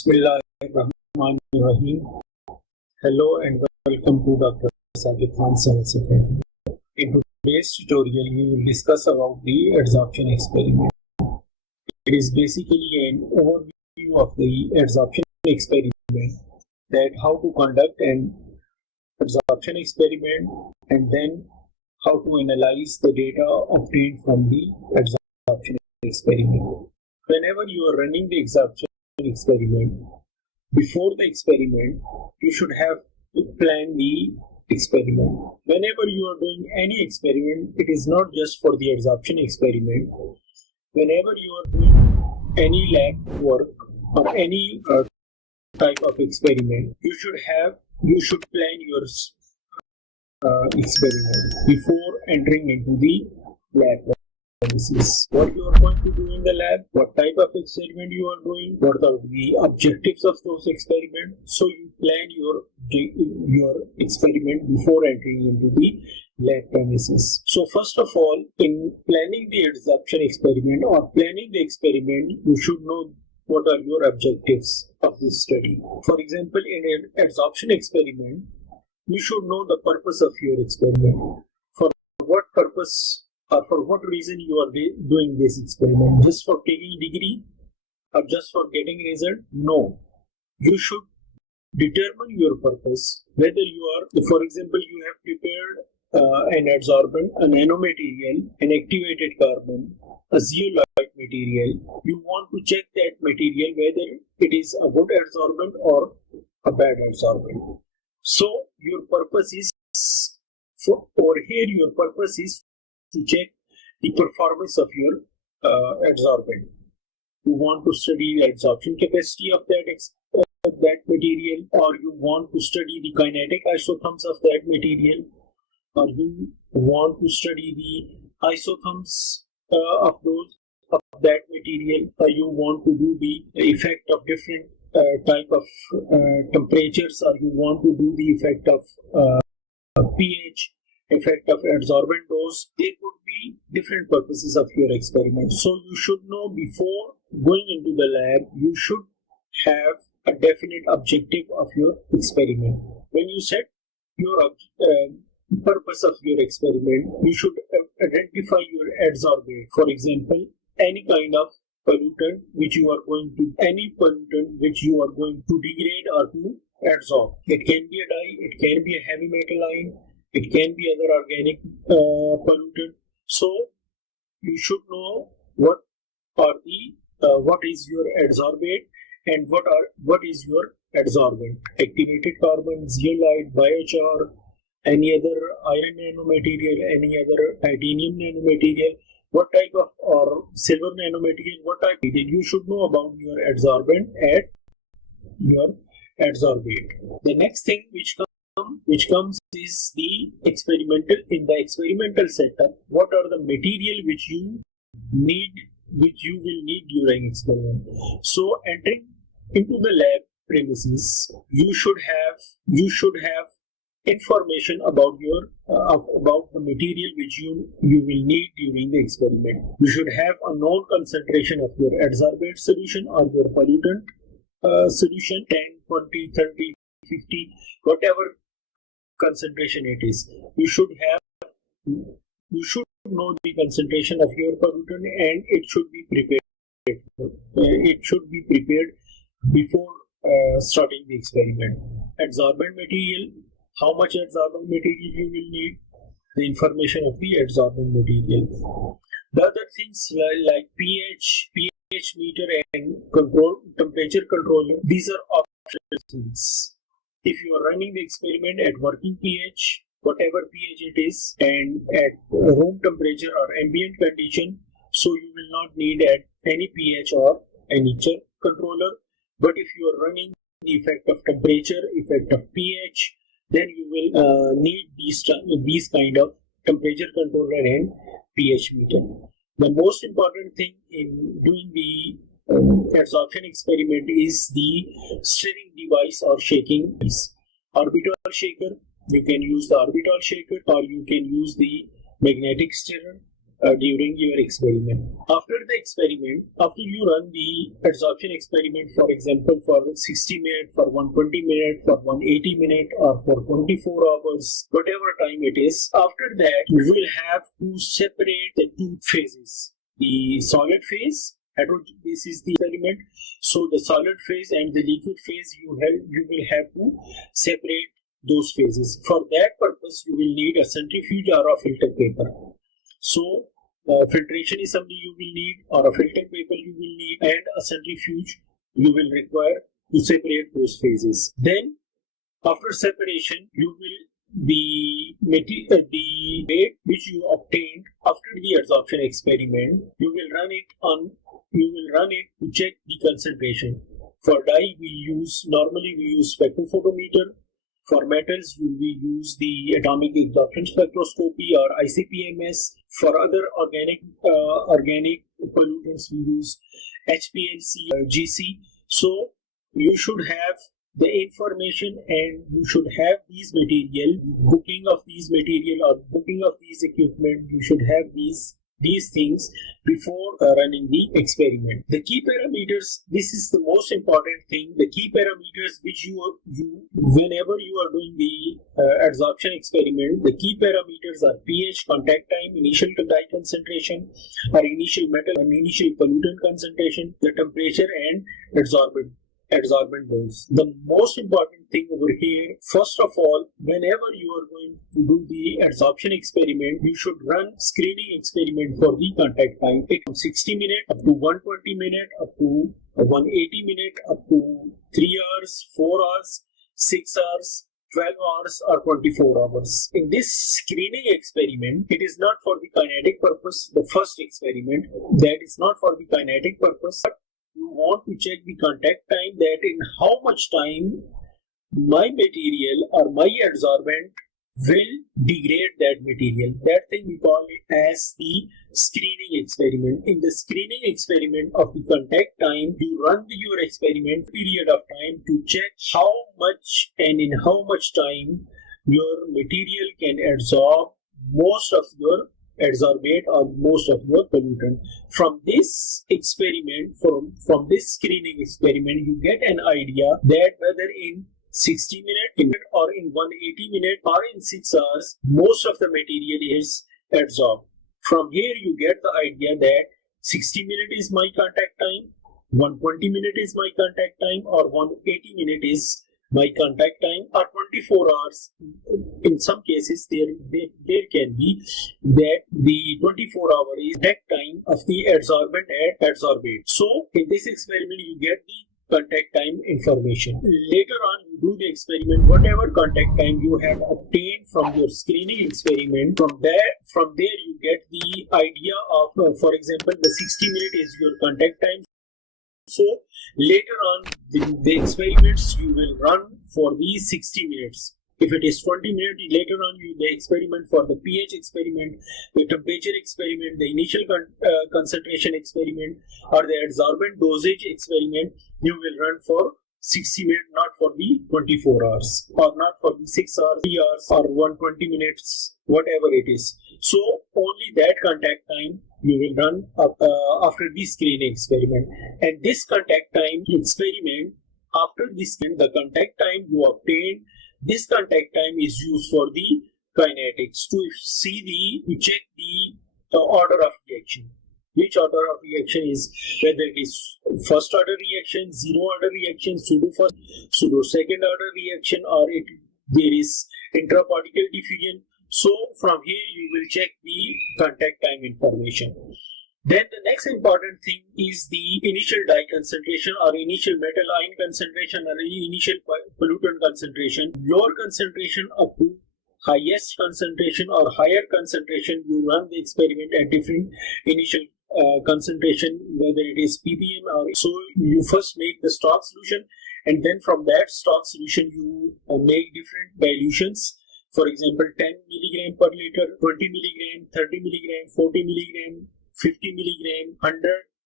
Bismillahirrahmanirrahim. Hello and welcome to Dr. Saqib Khan Science Academy. In today's tutorial, we will discuss about the adsorption experiment. It is basically an overview of the adsorption experiment, that how to conduct an adsorption experiment and then how to analyze the data obtained from the adsorption experiment. Whenever you are running the adsorption experiment, before the experiment, you should have to plan the experiment. Whenever you are doing any experiment, it is not just for the adsorption experiment. Whenever you are doing any lab work or any type of experiment, you should plan your experiment before entering into the lab premises. What you are going to do in the lab, what type of experiment you are doing, what are the objectives of those experiments. So you plan your experiment before entering into the lab premises. So first of all, in planning the adsorption experiment or planning the experiment, you should know what are your objectives of this study. For example, in an adsorption experiment, you should know the purpose of your experiment. For what purpose or for what reason you are doing this experiment? Just for taking degree or just for getting result? No. You should determine your purpose. Whether you are, for example, you have prepared an adsorbent, a nanomaterial, an activated carbon, a zeolite material. You want to check that material whether it is a good adsorbent or a bad adsorbent. So your purpose is your purpose is to check the performance of your adsorbent. You want to study the adsorption capacity of that material, or you want to study the kinetic isotherms of that material, or you want to study the isotherms of that material, or you want to do the effect of different type of temperatures, or you want to do the effect of pH, effect of adsorbent dose. There could be different purposes of your experiment. So you should know before going into the lab, you should have a definite objective of your experiment. When you set your purpose of your experiment, you should identify your adsorbate. For example, any kind of pollutant which you are going to degrade or to adsorb. It can be a dye, it can be a heavy metal ion, it can be other organic pollutant. So you should know what is your adsorbate and what is your adsorbent. Activated carbon, zeolite, biochar, any other iron nanomaterial, any other titanium nanomaterial, what type of, or silver nanomaterial, what type. Then you should know about your adsorbent and your adsorbate. The next thing which comes is the experimental setup. What are the material which you will need during experiment? So entering into the lab premises, you should have information about the material which you will need during the experiment. You should have a known concentration of your adsorbate solution or your pollutant solution, 10, 20, 30, 50, whatever concentration it is. You should know the concentration of your pollutant, and it should be prepared. It should be prepared before starting the experiment. Adsorbent material, how much adsorbent material you will need, the information of the adsorbent material. The other things like pH meter and temperature controller, these are optional things. If you are running the experiment at working pH, whatever pH it is, and at room temperature or ambient condition, so you will not need at any pH or any controller. But if you are running the effect of temperature, effect of pH, then you will need these kind of temperature controller and pH meter. The most important thing in doing the adsorption experiment is the stirring device or shaking device. Orbital shaker, you can use the orbital shaker, or you can use the magnetic stirrer, during your experiment. After the experiment, after you run the adsorption experiment, for example, for 60 minutes, for 120 minutes, for 180 minutes, or for 24 hours, whatever time it is, after that, you will have to separate the two phases. The solid phase, this is the experiment. So the solid phase and the liquid phase, you will have to separate those phases. For that purpose, you will need a centrifuge or a filter paper. So filtration is something you will need, or a filter paper you will need, and a centrifuge you will require to separate those phases. Then after separation, you will the weight which you obtained after the adsorption experiment, you will run it to check the concentration. For dye, normally we use spectrophotometer. For metals, we use the atomic absorption spectroscopy or ICP-MS. For other organic pollutants, we use HPLC or GC. So you should have the information, and you should have these material, booking of these material or booking of these equipment. You should have these things before running the experiment. The key parameters, this is the most important thing. The key parameters which whenever you are doing the adsorption experiment, the key parameters are pH, contact time, initial dye concentration, or initial metal and initial pollutant concentration, the temperature, and adsorbent dose. The most important thing over here, first of all, whenever you are going to do the adsorption experiment, you should run screening experiment for the contact time. It from 60 minutes up to 120 minutes, up to 180 minutes, up to 3 hours, 4 hours, 6 hours, 12 hours, or 24 hours. In this screening experiment, it is not for the kinetic purpose. The first experiment, that is not for the kinetic purpose. You want to check the contact time, that in how much time my material or my adsorbent will degrade that material. That thing we call it as the screening experiment. In the screening experiment of the contact time, you run your experiment period of time to check how much and in how much time your material can absorb most of your adsorbate or most of your pollutant. From this experiment, from this screening experiment, you get an idea that whether in 60 minutes or in 180 minutes or in 6 hours, most of the material is adsorbed. From here, you get the idea that 60 minutes is my contact time, 120 minutes is my contact time, or 180 minutes is my contact time, or 24 hours. In some cases, there can be that the 24-hour is contact time of the adsorbent and adsorbate. So in this experiment, you get the contact time information. Later on, you do the experiment, whatever contact time you have obtained from your screening experiment, from there you get the idea of, for example, the 60 minutes is your contact time. So later on, the experiments you will run for these 60 minutes. If it is 20 minutes, later on the experiment for the pH experiment, the temperature experiment, the initial concentration experiment, or the adsorbent dosage experiment, you will run for 60 minutes, not for the 24 hours, or not for the 6 hours, 3 hours, or 120 minutes, whatever it is. So only that contact time you will run after the screening experiment. And this contact time experiment, after this, the contact time you obtain, this contact time is used for the kinetics to check the order of reaction. Which order of reaction is, whether it is first order reaction, zero order reaction, pseudo first, pseudo second order reaction, or there is intraparticle diffusion. So from here you will check the contact time information. Then the next important thing is the initial dye concentration, or initial metal ion concentration, or initial pollutant concentration. Lower concentration up to highest concentration or higher concentration, you run the experiment at different initial concentration, whether it is ppm or so. You first make the stock solution, and then from that stock solution you make different dilutions. For example, 10 milligram per liter, 20 milligram, 30 milligram, 40 milligram, 50 milligram, 100,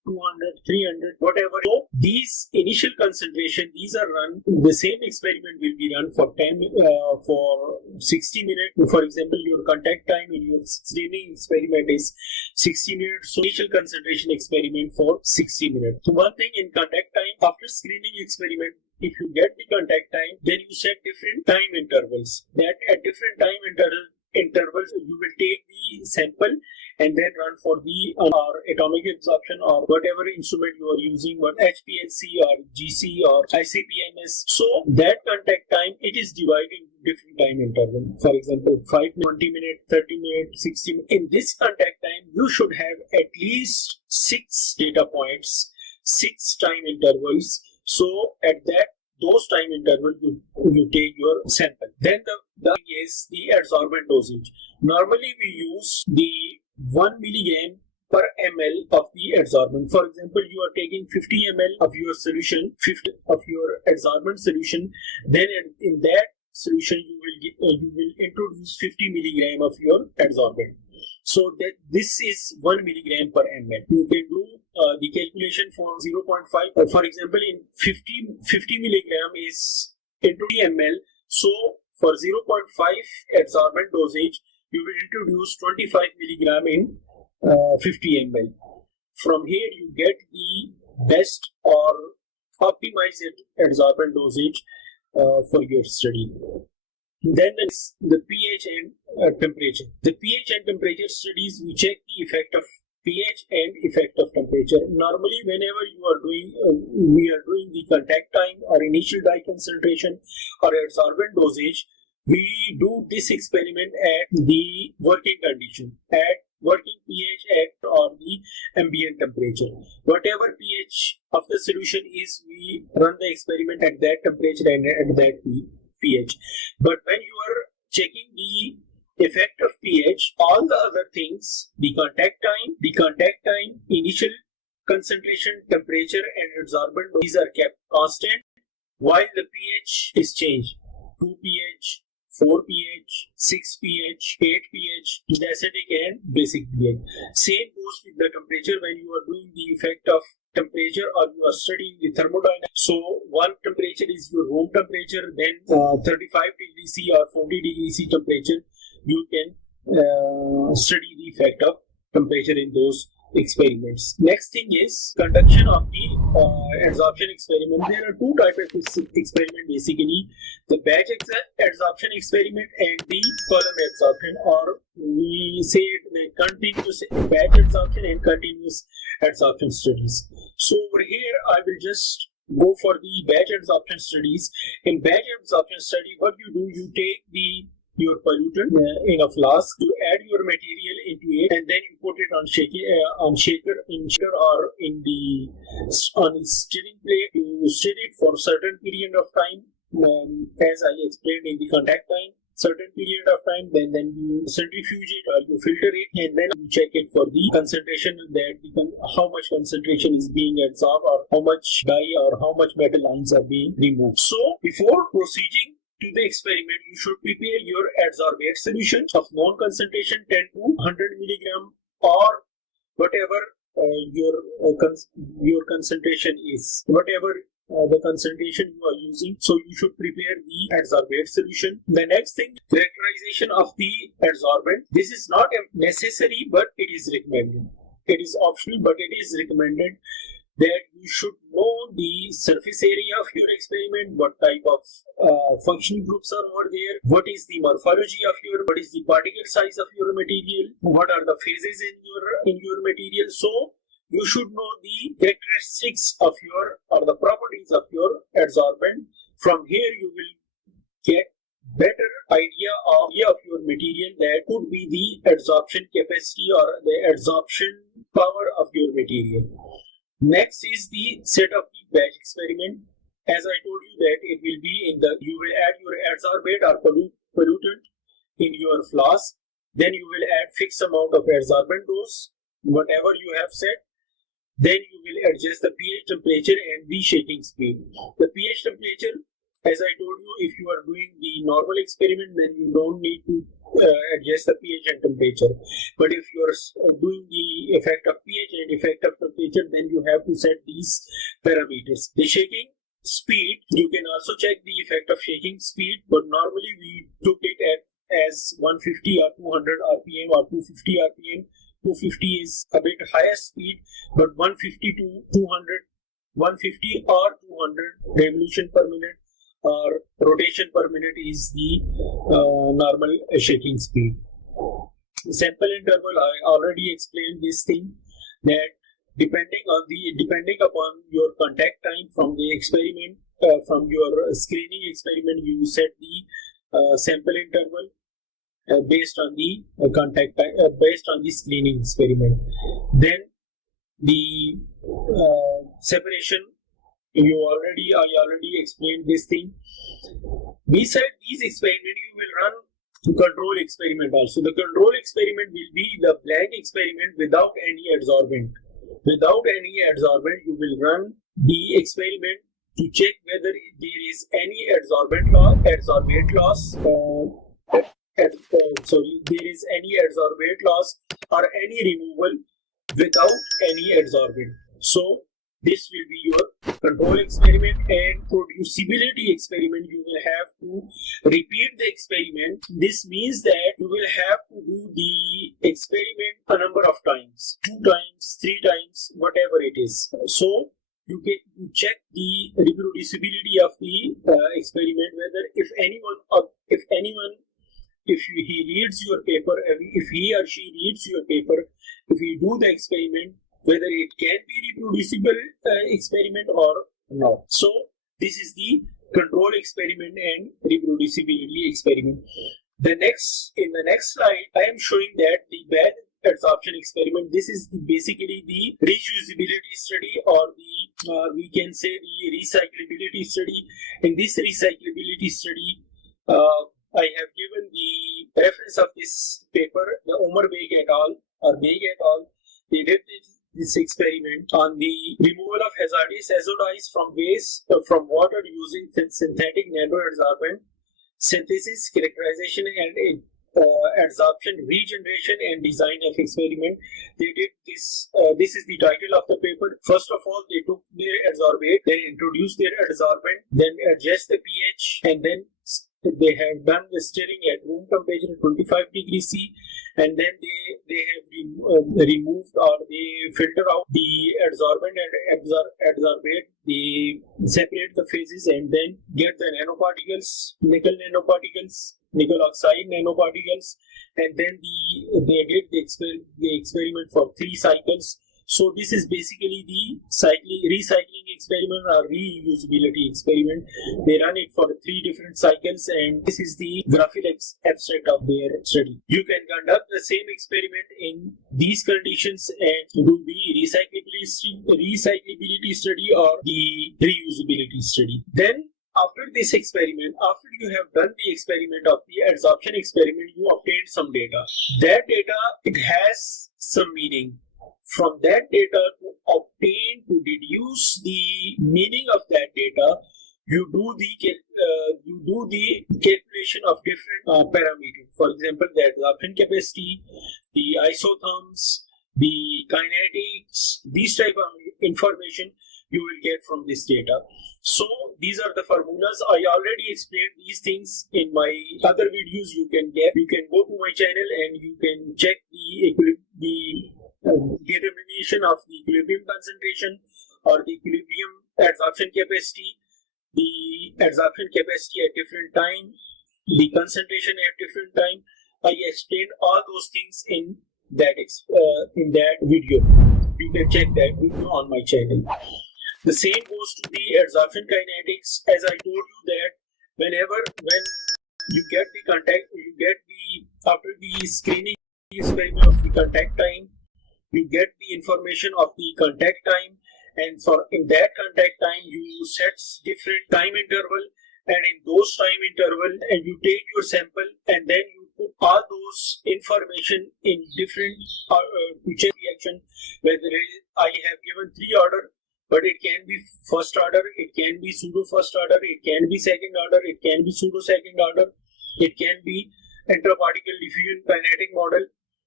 200, 300, whatever. So these initial concentration, these are run, the same experiment will be run for 60 minutes. For example, your contact time in your screening experiment is 60 minutes. So initial concentration experiment for 60 minutes. So one thing in contact time, after screening experiment, if you get the contact time, then you set different time intervals. That at different time intervals, you will take the sample and then run for the atomic absorption or whatever instrument you are using, what HPLC or GC or ICP-MS. So that contact time, it is divided into different time intervals. For example, 5, 20 minutes, 30 minutes, 60 minutes. In this contact time, you should have at least 6 data points, 6 time intervals. So at those time intervals, you take your sample. Then the is the adsorbent dosage. Normally we use the 1 milligram per ml of the adsorbent. For example, you are taking 50 ml of your solution, 50 of your adsorbent solution. Then in that solution, you will introduce 50 milligram of your adsorbent. So that this is 1 milligram per ml. You can do the calculation for 0.5. For example, in 50 milligram is into ml. So for 0.5 adsorbent dosage, you will introduce 25 milligram in 50 ml. From here, you get the best or optimized adsorbent dosage for your study. Then the pH and temperature. The pH and temperature studies, we check the effect of pH and effect of temperature. Normally, whenever we are doing the contact time or initial dye concentration or adsorbent dosage, we do this experiment at the working condition, at working pH or the ambient temperature. Whatever pH of the solution is, we run the experiment at that temperature and at that pH. But when you are checking the effect of pH, all the other things, the contact time, initial concentration, temperature and adsorbent, these are kept constant while the pH is changed. 2 pH, 4 pH, 6 pH, 8 pH, the acidic and basic pH. Same goes with the temperature when you are doing the effect of temperature or you are studying the thermodynamics. So one temperature is your room temperature, then 35 degrees C or 40 degrees C temperature, you can study the effect of temperature in those experiments. Next thing is conduction of the adsorption experiment. There are two types of experiment basically, the batch adsorption experiment and the column adsorption, or we say it the continuous batch adsorption and continuous adsorption studies. So over here I will just go for the batch adsorption studies. In batch adsorption study, what you do, you take your pollutant in a flask, you add your material into it, and then you put it on shaker or on a stirring plate. You stir it for certain period of time, as I explained in the contact time, certain period of time. Then you centrifuge it or you filter it, and then you check it for the concentration, that how much concentration is being absorbed or how much dye or how much metal ions are being removed. So before proceeding to the experiment, you should prepare your adsorbate solution of known concentration 10 to 100 milligram or whatever your concentration is, whatever the concentration you are using. So you should prepare the adsorbate solution. The next thing, characterization of the adsorbent. This is not necessary, but it is recommended. It is optional, but it is recommended that you should know the surface area of your experiment, what type of functional groups are over there, what is the morphology of what is the particle size of your material, what are the phases in your material. So you should know the characteristics of or the properties of your adsorbent. From here you will get better idea of your material, that could be the adsorption capacity or the adsorption power of your material. Next is the set of the batch experiment. As I told you that it will be you will add your adsorbate or pollutant in your flask. Then you will add fixed amount of adsorbent dose, whatever you have set. Then you will adjust the pH temperature and the shaking speed. The pH temperature, as I told you, if you are doing the normal experiment, then you don't need to adjust the pH and temperature. But if you are doing the effect of pH and effect of temperature, then you have to set these parameters. The shaking speed, you can also check the effect of shaking speed, but normally we took it as 150 or 200 rpm or 250 rpm. 250 is a bit higher speed, but 150 to 200, 150 or 200 revolution per minute or rotation per minute is the normal shaking speed. Sample interval, I already explained this thing, that depending upon your contact time from the experiment, from your screening experiment, you set the sample interval based on the contact time, based on the screening experiment. Then the separation, I already explained this thing. Beside these experiments, you will run control experiment also. The control experiment will be the blank experiment without any adsorbent. Without any adsorbent, you will run the experiment to check whether there is any adsorbent loss, there is any adsorbate loss or any removal without any adsorbent. So this will be your control experiment. And producibility experiment, you will have to repeat the experiment. This means that you will have to do the experiment a number of times, 2 times, 3 times, whatever it is. So you check the reproducibility of the experiment, whether if he reads your paper, if he or she reads your paper, if you do the experiment, whether it can be reproducible experiment or not. So this is the control experiment and reproducibility experiment. In the next slide, I am showing that the bad adsorption experiment. This is basically the reusability study, or the we can say the recyclability study. In this recyclability study, I have given the reference of this paper, the Omar Beg et al. They did this experiment on the removal of hazardous azo dyes from waste from water using synthetic nanoadsorbent, synthesis, characterization, and adsorption, regeneration, and design of experiment. They did this. This is the title of the paper. First of all, they took their adsorbate, then introduced their adsorbent, then adjust the pH, and then they have done the stirring at room temperature 25 degrees C, and then they have removed, or they filter out the adsorbent and adsorbate. They separate the phases and then get the nanoparticles, nickel oxide nanoparticles, and then they did the experiment for 3 cycles. So this is basically the recycling experiment or reusability experiment. They run it for 3 different cycles, and this is the graphical abstract of their study. You can conduct the same experiment in these conditions and do the recyclability study or the reusability study. Then after this experiment, after you have done the experiment of the adsorption experiment, you obtain some data. That data, it has some meaning. From that data, to deduce the meaning of that data, you do the calculation of different parameters. For example, the adsorption capacity, the isotherms, the kinetics, these type of information you will get from this data. So these are the formulas. I already explained these things in my other videos. You can go to my channel and you can check the determination of the equilibrium concentration or the equilibrium adsorption capacity, the adsorption capacity at different time, the concentration at different time. I explained all those things in that video. You can check that video on my channel. The same goes to the adsorption kinetics. As I told you that when you get the contact, after the screening experiment of the contact time, you get the information of the contact time, and in that contact time you set different time interval, and in those time interval, and you take your sample and then you put all those information in different to check reaction, whether I have given 3 order, but it can be first order, it can be pseudo first order, it can be second order, it can be pseudo second order, it can be intraparticle diffusion kinetic model.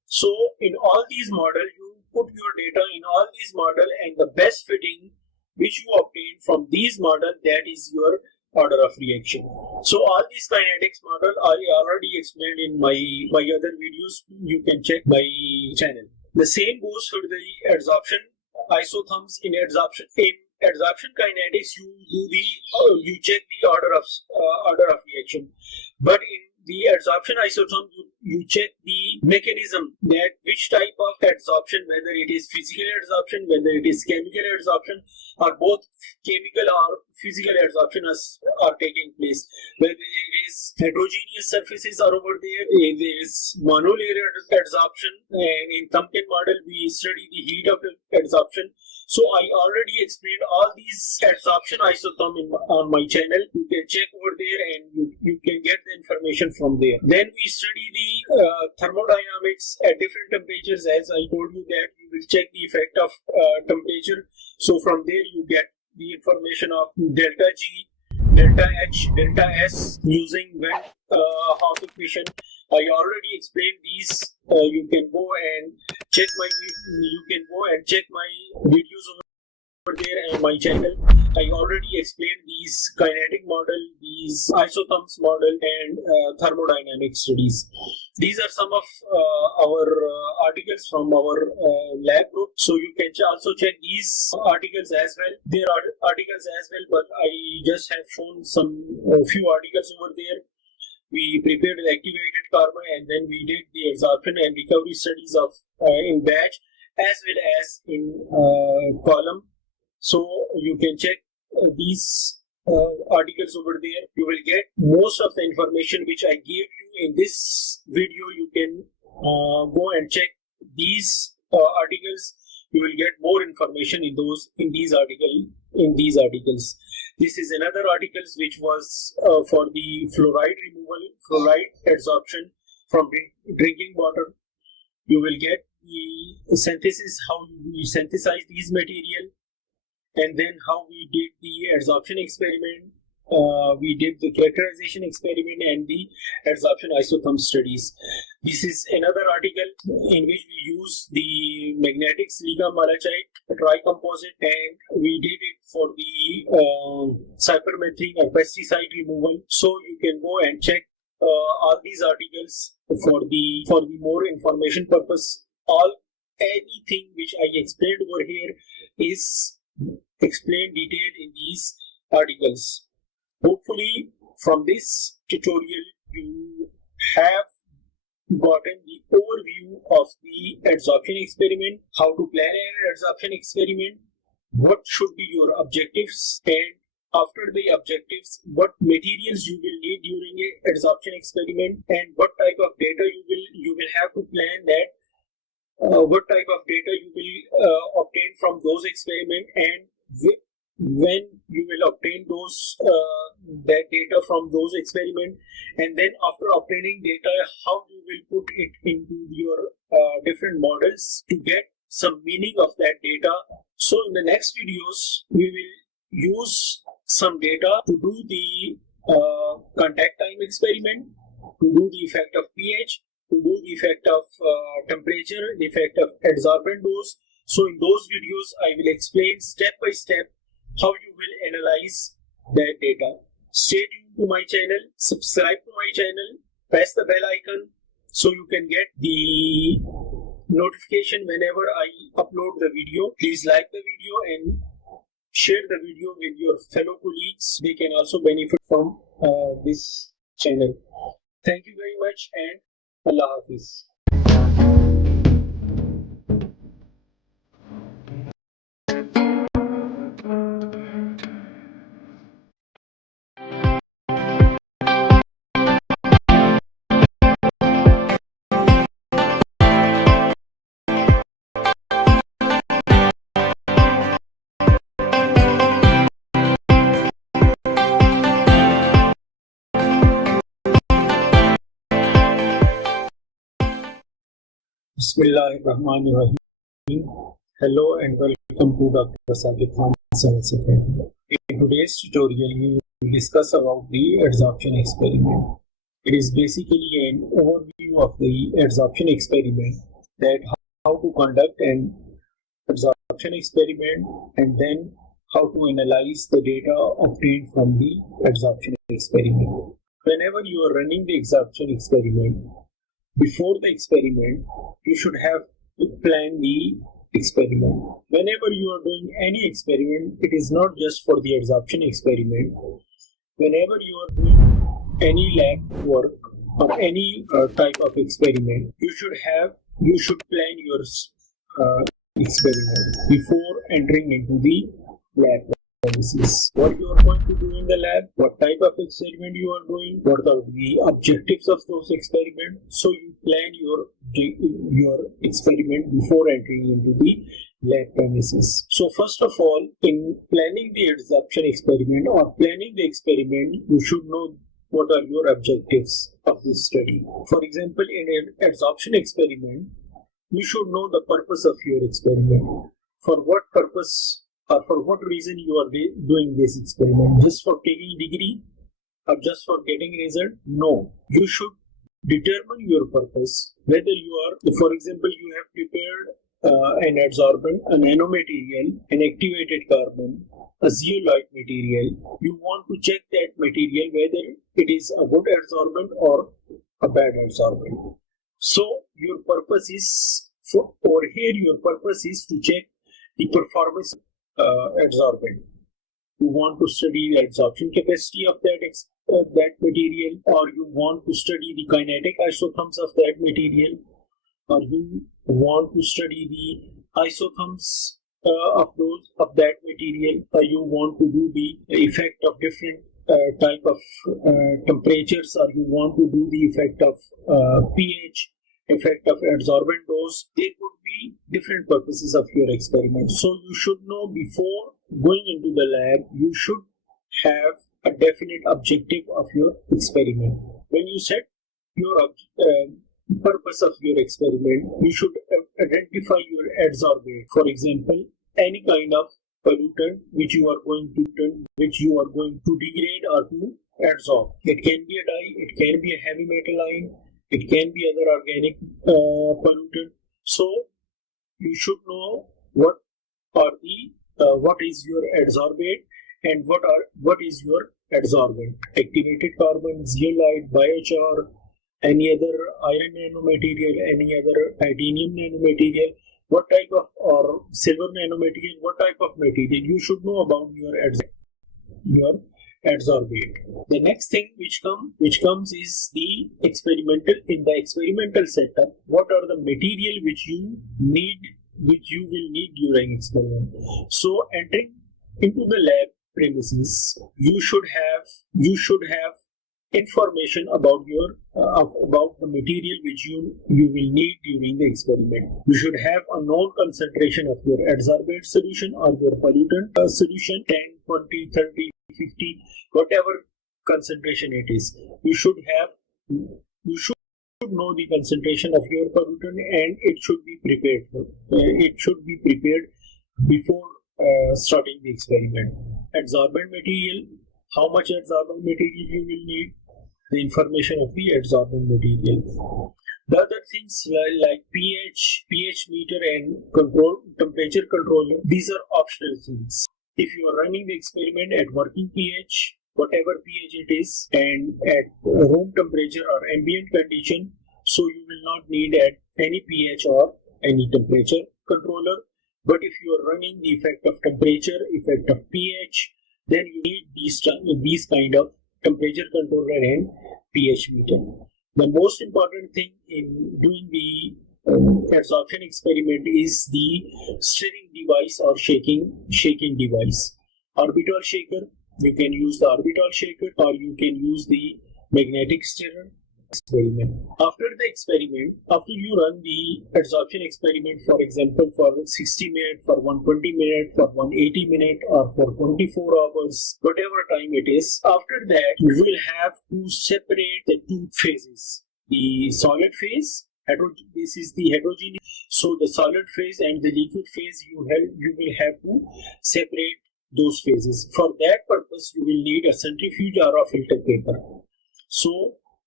So in all these models, you put your data in all these models, and the best fitting which you obtain from these models, that is your order of reaction. So all these kinetics model are already explained in my other videos. You can check my channel. The same goes for the adsorption isotherms. In adsorption kinetics, you check the order of reaction, but in the adsorption isotherm, you check the mechanism, that which type of adsorption, whether it is physical adsorption, whether it is chemical adsorption, or both chemical or physical adsorption are taking place. Whether it is heterogeneous surfaces are over there, if there is monolayer adsorption, and in Temkin model we study the heat of adsorption. So I already explained all these adsorption isotherm on my channel. You can check over there, and you can get the information from there. Then we study the thermodynamics at different temperatures. As I told you that you will check the effect of temperature. So from there you get the information of delta G, delta H, delta S using vent Hawk equation. I already explained these. You can go and check my videos over there and my channel. I already explained these kinetic model, these isotherms model, and thermodynamic studies. These are some of our articles from our lab group. So you can also check these articles as well. There are articles as well, but I just have shown some few articles over there. We prepared the activated carbon, and then we did the adsorption and recovery studies of in batch as well as in column. So you can check these articles over there. You will get most of the information which I gave you in this video. You can go and check these articles. You will get more information in these articles. This is another article which was for the fluoride removal, fluoride adsorption from drinking water. You will get the synthesis, how we synthesize these material, and then how we did the adsorption experiment. We did the characterization experiment and the adsorption isotherm studies. This is another article in which we use the magnetic silica malachite tricomposite, and we did it for the cypermethrin or pesticide removal. So you can go and check all these articles for the more information purpose. Anything which I explained over here is explained detailed in these articles. Hopefully from this tutorial you have gotten the overview of the adsorption experiment, how to plan an adsorption experiment, what should be your objectives, and after the objectives, what materials you will need during an adsorption experiment, and what type of data you will have to plan that. What type of data you will obtain from those experiments, and when you will obtain that data from those experiments, and then after obtaining data, how you will put it into your different models to get some meaning of that data. So in the next videos, we will use some data to do the contact time experiment, to do the effect of pH, to do the effect of temperature, the effect of adsorbent dose. So in those videos, I will explain step by step how you will analyze that data. Stay tuned to my channel, subscribe to my channel, press the bell icon so you can get the notification whenever I upload the video. Please like the video and share the video with your fellow colleagues. They can also benefit from this channel. Thank you very much, and Allah Hafiz. Bismillahirrahmanirrahim. Hello and welcome to Dr. Saqib from Science Academy. In today's tutorial, we will discuss about the adsorption experiment. It is basically an overview of the adsorption experiment that how to conduct an adsorption experiment and then how to analyze the data obtained from the adsorption experiment. Whenever you are running the adsorption experiment, before the experiment, you should have to plan the experiment. Whenever you are doing any experiment, it is not just for the adsorption experiment. Whenever you are doing any lab work or any type of experiment, you should plan your experiment before entering into the lab premises. What you are going to do in the lab, what type of experiment you are doing, what are the objectives of those experiments. So you plan your experiment before entering into the lab premises. So first of all, in planning the adsorption experiment or planning the experiment, you should know what are your objectives of this study. For example, in an adsorption experiment, you should know the purpose of your experiment. For what purpose or for what reason you are doing this experiment? Just for taking degree or just for getting result? No. You should determine your purpose. Whether you are, for example, you have prepared an adsorbent, a nanomaterial, an activated carbon, a zeolite material. You want to check that material whether it is a good adsorbent or a bad adsorbent. So your purpose is your purpose is to check the performance adsorbent. You want to study the adsorption capacity of that material, or you want to study the kinetic isotherms of that material, or you want to study the isotherms of that material, or you want to do the effect of different type of temperatures, or you want to do the effect of pH, effect of adsorbent dose. There could be different purposes of your experiment. So you should know before going into the lab, you should have a definite objective of your experiment. When you set your purpose of your experiment, you should identify your adsorbate. For example, any kind of pollutant which you are going to degrade or to adsorb. It can be a dye, it can be a heavy metal ion, it can be other organic pollutant. So you should know what is your adsorbate and what is your adsorbent. Activated carbon, zeolite, biochar, any other iron nanomaterial, any other titanium nanomaterial, what type of, or silver nanomaterial, what type of material you should know about your adsorbate. The next thing which comes is the experimental setup. What are the material which you will need during experiment? So entering into the lab premises, you should have information about the material which you will need during the experiment. You should have a known concentration of your adsorbate solution or your pollutant solution, 10, 20, 30, 50, whatever concentration it is. You should know the concentration of your pollutant, and it should be prepared before starting the experiment. Adsorbent material, how much adsorbent material you will need, the information of the adsorbent material. The other things like pH meter and temperature controller, these are optional things. If you are running the experiment at working pH, whatever pH it is, and at room temperature or ambient condition, so you will not need at any pH or any temperature controller. But if you are running the effect of temperature, effect of pH, then you need these kind of temperature controller and pH meter. The most important thing in doing the adsorption experiment is the stirring device or shaking device. Orbital shaker, you can use the orbital shaker, or you can use the magnetic stirrer. Experiment. After you run the adsorption experiment, for example, for 60 minutes, for 120 minutes, for 180 minutes, or for 24 hours, whatever time it is, after that, you will have to separate the two phases. The solid phase, this is the heterogeneous. So the solid phase and the liquid phase, you will have to separate those phases. For that purpose, you will need a centrifuge or a filter paper. So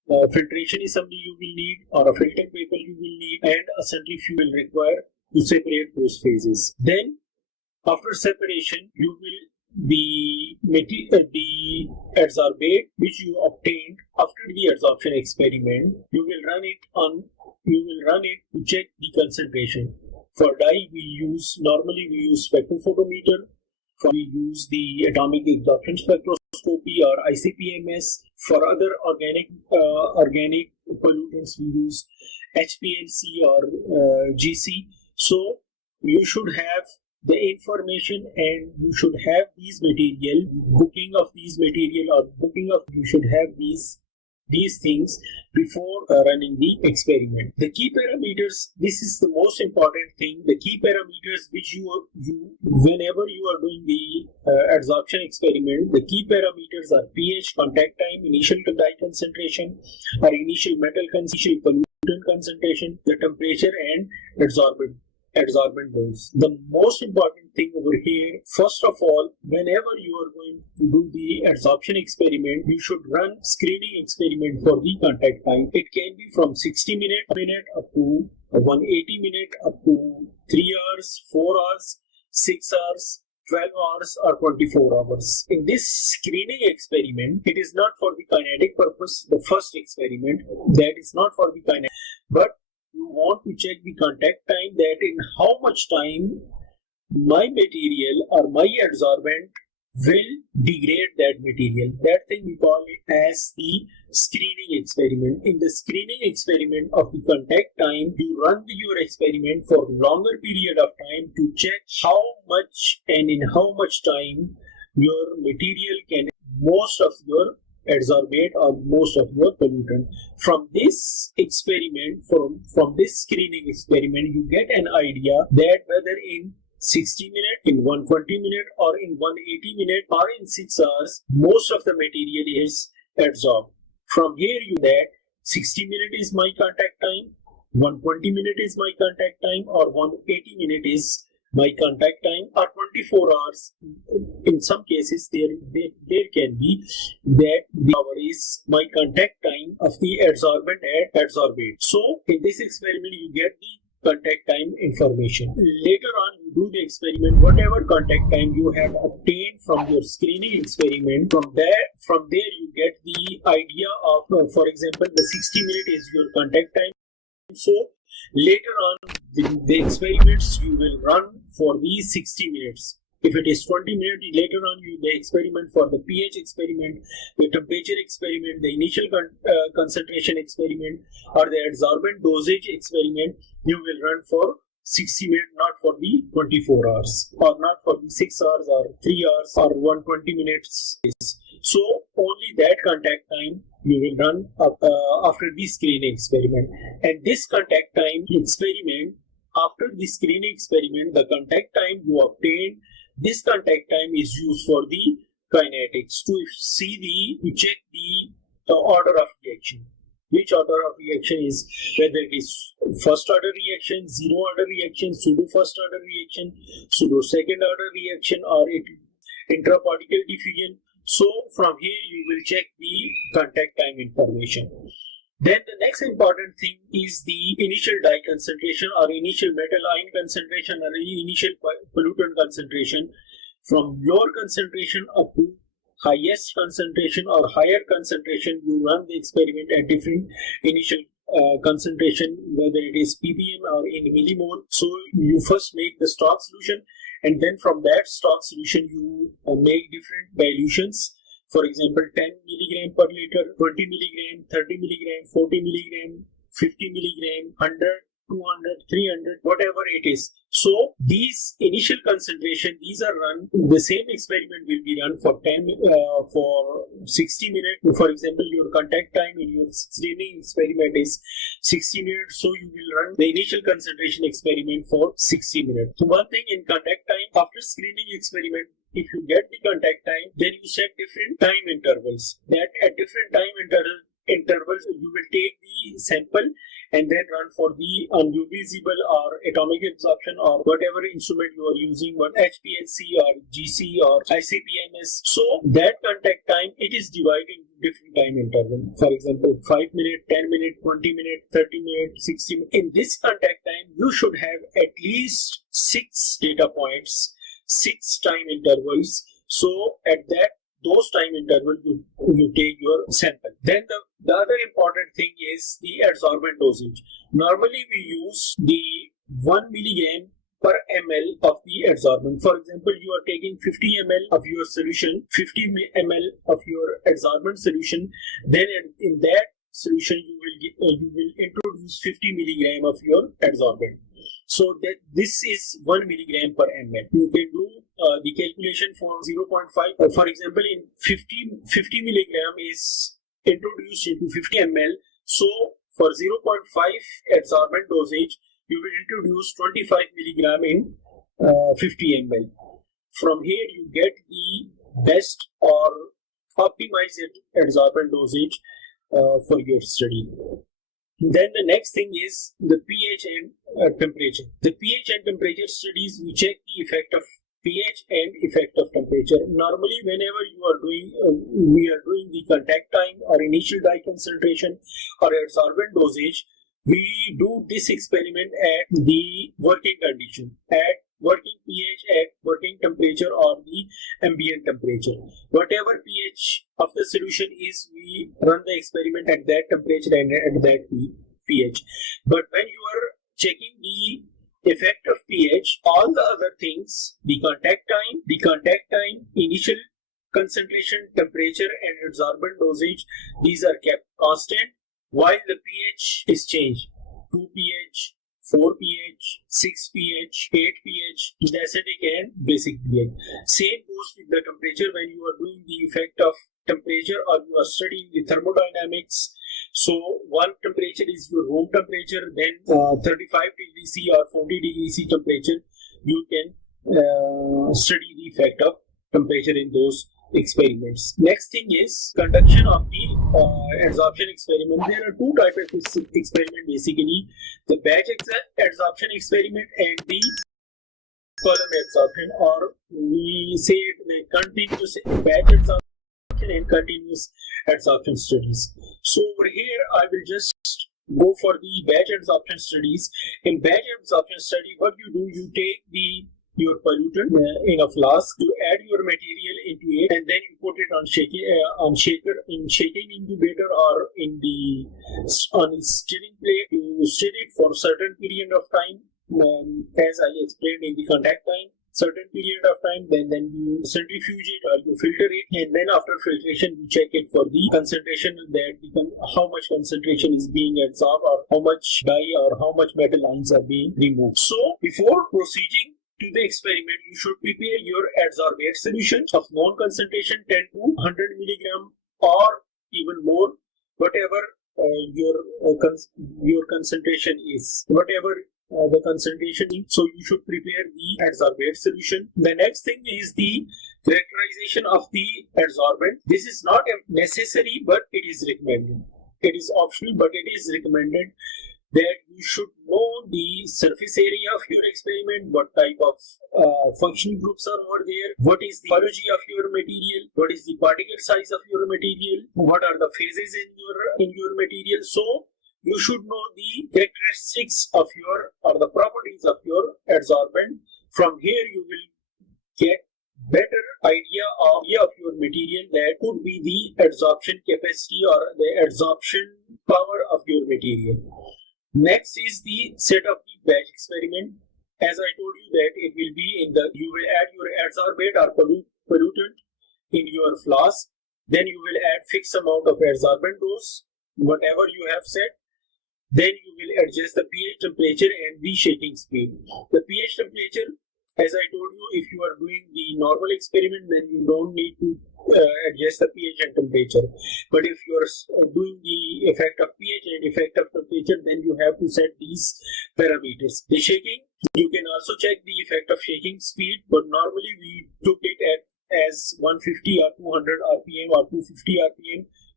filtration is something you will need, or a filter paper you will need, and a centrifuge will require to separate those phases. Then after separation, you will the adsorbate which you obtained after the adsorption experiment, you will run it to check the concentration. For dye, normally we use spectrophotometer. We use the atomic absorption spectroscopy or ICP-MS. For other organic pollutants, we use HPLC or GC. So you should have the information, and you should have these material, booking of these material, or you should have these things before running the experiment. The key parameters, this is the most important thing. The key parameters which whenever you are doing the adsorption experiment, the key parameters are pH, contact time, initial dye concentration or initial metal concentration, pollutant concentration, the temperature, and adsorbent dose. The most important thing over here, first of all, whenever you are going to do the adsorption experiment, you should run screening experiment for the contact time. It can be from 60 minute up to 180 minute, up to 3 hours, 4 hours, 6 hours, 12 hours or 24 hours. In this screening experiment, it is not for the kinetic purpose. The first experiment, that is not for the kinetic, but you want to check the contact time, that in how much time my material or my adsorbent will degrade that material. That thing we call it as the screening experiment. In the screening experiment of the contact time, you run your experiment for longer period of time to check how much and in how much time your material can most of your adsorbate or most of your pollutant. From this experiment, from this screening experiment, you get an idea that whether in 60 minutes, in 120 minutes, or in 180 minutes, or in 6 hours, most of the material is adsorbed. From here, you that 60 minutes is my contact time, 120 minutes is my contact time, or 180 minutes is my contact time, or 24 hours. In some cases, there can be that the hour is my contact time of the adsorbent and adsorbate. So in this experiment, you get the contact time information. Later on, you do the experiment, whatever contact time you have obtained from your screening experiment, from there you get the idea of, for example, the 60 minute is your contact time. So later on, the experiments you will run for these 60 minutes. If it is 20 minutes, later on the experiment for the pH experiment, the temperature experiment, the initial concentration experiment, or the adsorbent dosage experiment, you will run for 60 minutes, not for the 24 hours, or not for the 6 hours, or 3 hours, or 120 minutes. So only that contact time you will run after the screening experiment. And this contact time experiment, after the screening experiment, the contact time you obtain, this contact time is used for the kinetics to check the order of reaction. Which order of reaction is, whether it is first order reaction, zero order reaction, pseudo first order reaction, pseudo second order reaction, or intraparticle diffusion. So from here you will check the contact time information. Then the next important thing is the initial dye concentration, or initial metal ion concentration, or initial pollutant concentration. From lower concentration up to highest concentration or higher concentration, you run the experiment at different initial concentration, whether it is ppm or in millimole. So you first make the stock solution, and then from that stock solution you make different dilutions. For example, 10 milligram per liter, 20 milligram, 30 milligram, 40 milligram, 50 milligram, 100, 200, 300, whatever it is. So these initial concentration, these are run. The same experiment will be run for 60 minutes. For example, your contact time in your screening experiment is 60 minutes. So you will run the initial concentration experiment for 60 minutes. So one thing in contact time, after screening experiment, if you get the contact time, then you set different time intervals. That at different time intervals, you will take the sample and then run for the unvisible or atomic absorption or whatever instrument you are using, what HPLC or GC or ICP-MS. So that contact time, it is divided into different time interval. For example, 5 minutes, 10 minutes, 20 minutes, 30 minutes, 60 minutes. In this contact time, you should have at least 6 data points, 6 time intervals. So at those time intervals, you take your sample. Then the other important thing is the adsorbent dosage. Normally we use the 1 milligram per ml of the adsorbent. For example, you are taking 50 ml of your solution, 50 ml of your adsorbent solution. Then in that solution, you will introduce 50 milligram of your adsorbent. So that this is 1 milligram per ml. You can do the calculation for 0.5. For example, in 50 milligram is introduced into 50 ml. So for 0.5 adsorbent dosage, you will introduce 25 milligram in 50 ml. From here, you get the best or optimized adsorbent dosage for your study. Then the next thing is the pH and temperature. The pH and temperature studies, we check the effect of pH and effect of temperature. Normally, whenever we are doing the contact time or initial dye concentration or adsorbent dosage, we do this experiment at the working condition, at working pH, at working temperature or the ambient temperature. Whatever pH of the solution is, we run the experiment at that temperature and at that pH. But when you are checking the effect of pH, all the other things, the contact time, initial concentration, temperature and adsorbent dosage, these are kept constant, while the pH is changed. 2 pH, 4 pH, 6 pH, 8 pH, the acidic and basic pH. Same goes with the temperature when you are doing the effect of temperature or you are studying the thermodynamics. So one temperature is your room temperature, then 35 degrees C or 40 degrees C temperature, you can study the effect of temperature in those experiments. Next thing is conduction of the adsorption experiment. There are two types of experiment basically: the batch adsorption experiment and the column adsorption, or we say the continuous batch adsorption and continuous adsorption studies. So over here, I will just go for the batch adsorption studies. In batch adsorption study, what you do, you take your pollutant in a flask, you add your material into it, and then you put it on shaking incubator or on a stirring plate. You stir it for a certain period of time, as I explained in the contact time, certain period of time, then you centrifuge it or you filter it, and then after filtration you check it for the concentration, how much concentration is being absorbed or how much dye or how much metal ions are being removed. So before proceeding to the experiment, you should prepare your adsorbate solution of known concentration 10 to 100 milligram or even more, whatever your concentration is, whatever the concentration is. So you should prepare the adsorbate solution. The next thing is the characterization of the adsorbent. This is not necessary, but it is recommended. It is optional, but it is recommended that you should know the surface area of your experiment, what type of functional groups are over there, what is the porosity of your material, what is the particle size of your material, what are the phases in your material. So you should know the characteristics of the properties of your adsorbent. From here you will get better idea of your material, that could be the adsorption capacity or the adsorption power of your material. Next is the set of the batch experiment. As I told you that it will be you will add your adsorbate or pollutant in your flask. Then you will add fixed amount of adsorbent dose, whatever you have set. Then you will adjust the pH temperature and the shaking speed. The pH temperature, as I told you, if you are doing the normal experiment, then you don't need to adjust the pH and temperature. But if you are doing the effect of pH and effect of temperature, then you have to set these parameters. The shaking, you can also check the effect of shaking speed, but normally we took it as 150 or 200 RPM or 250 RPM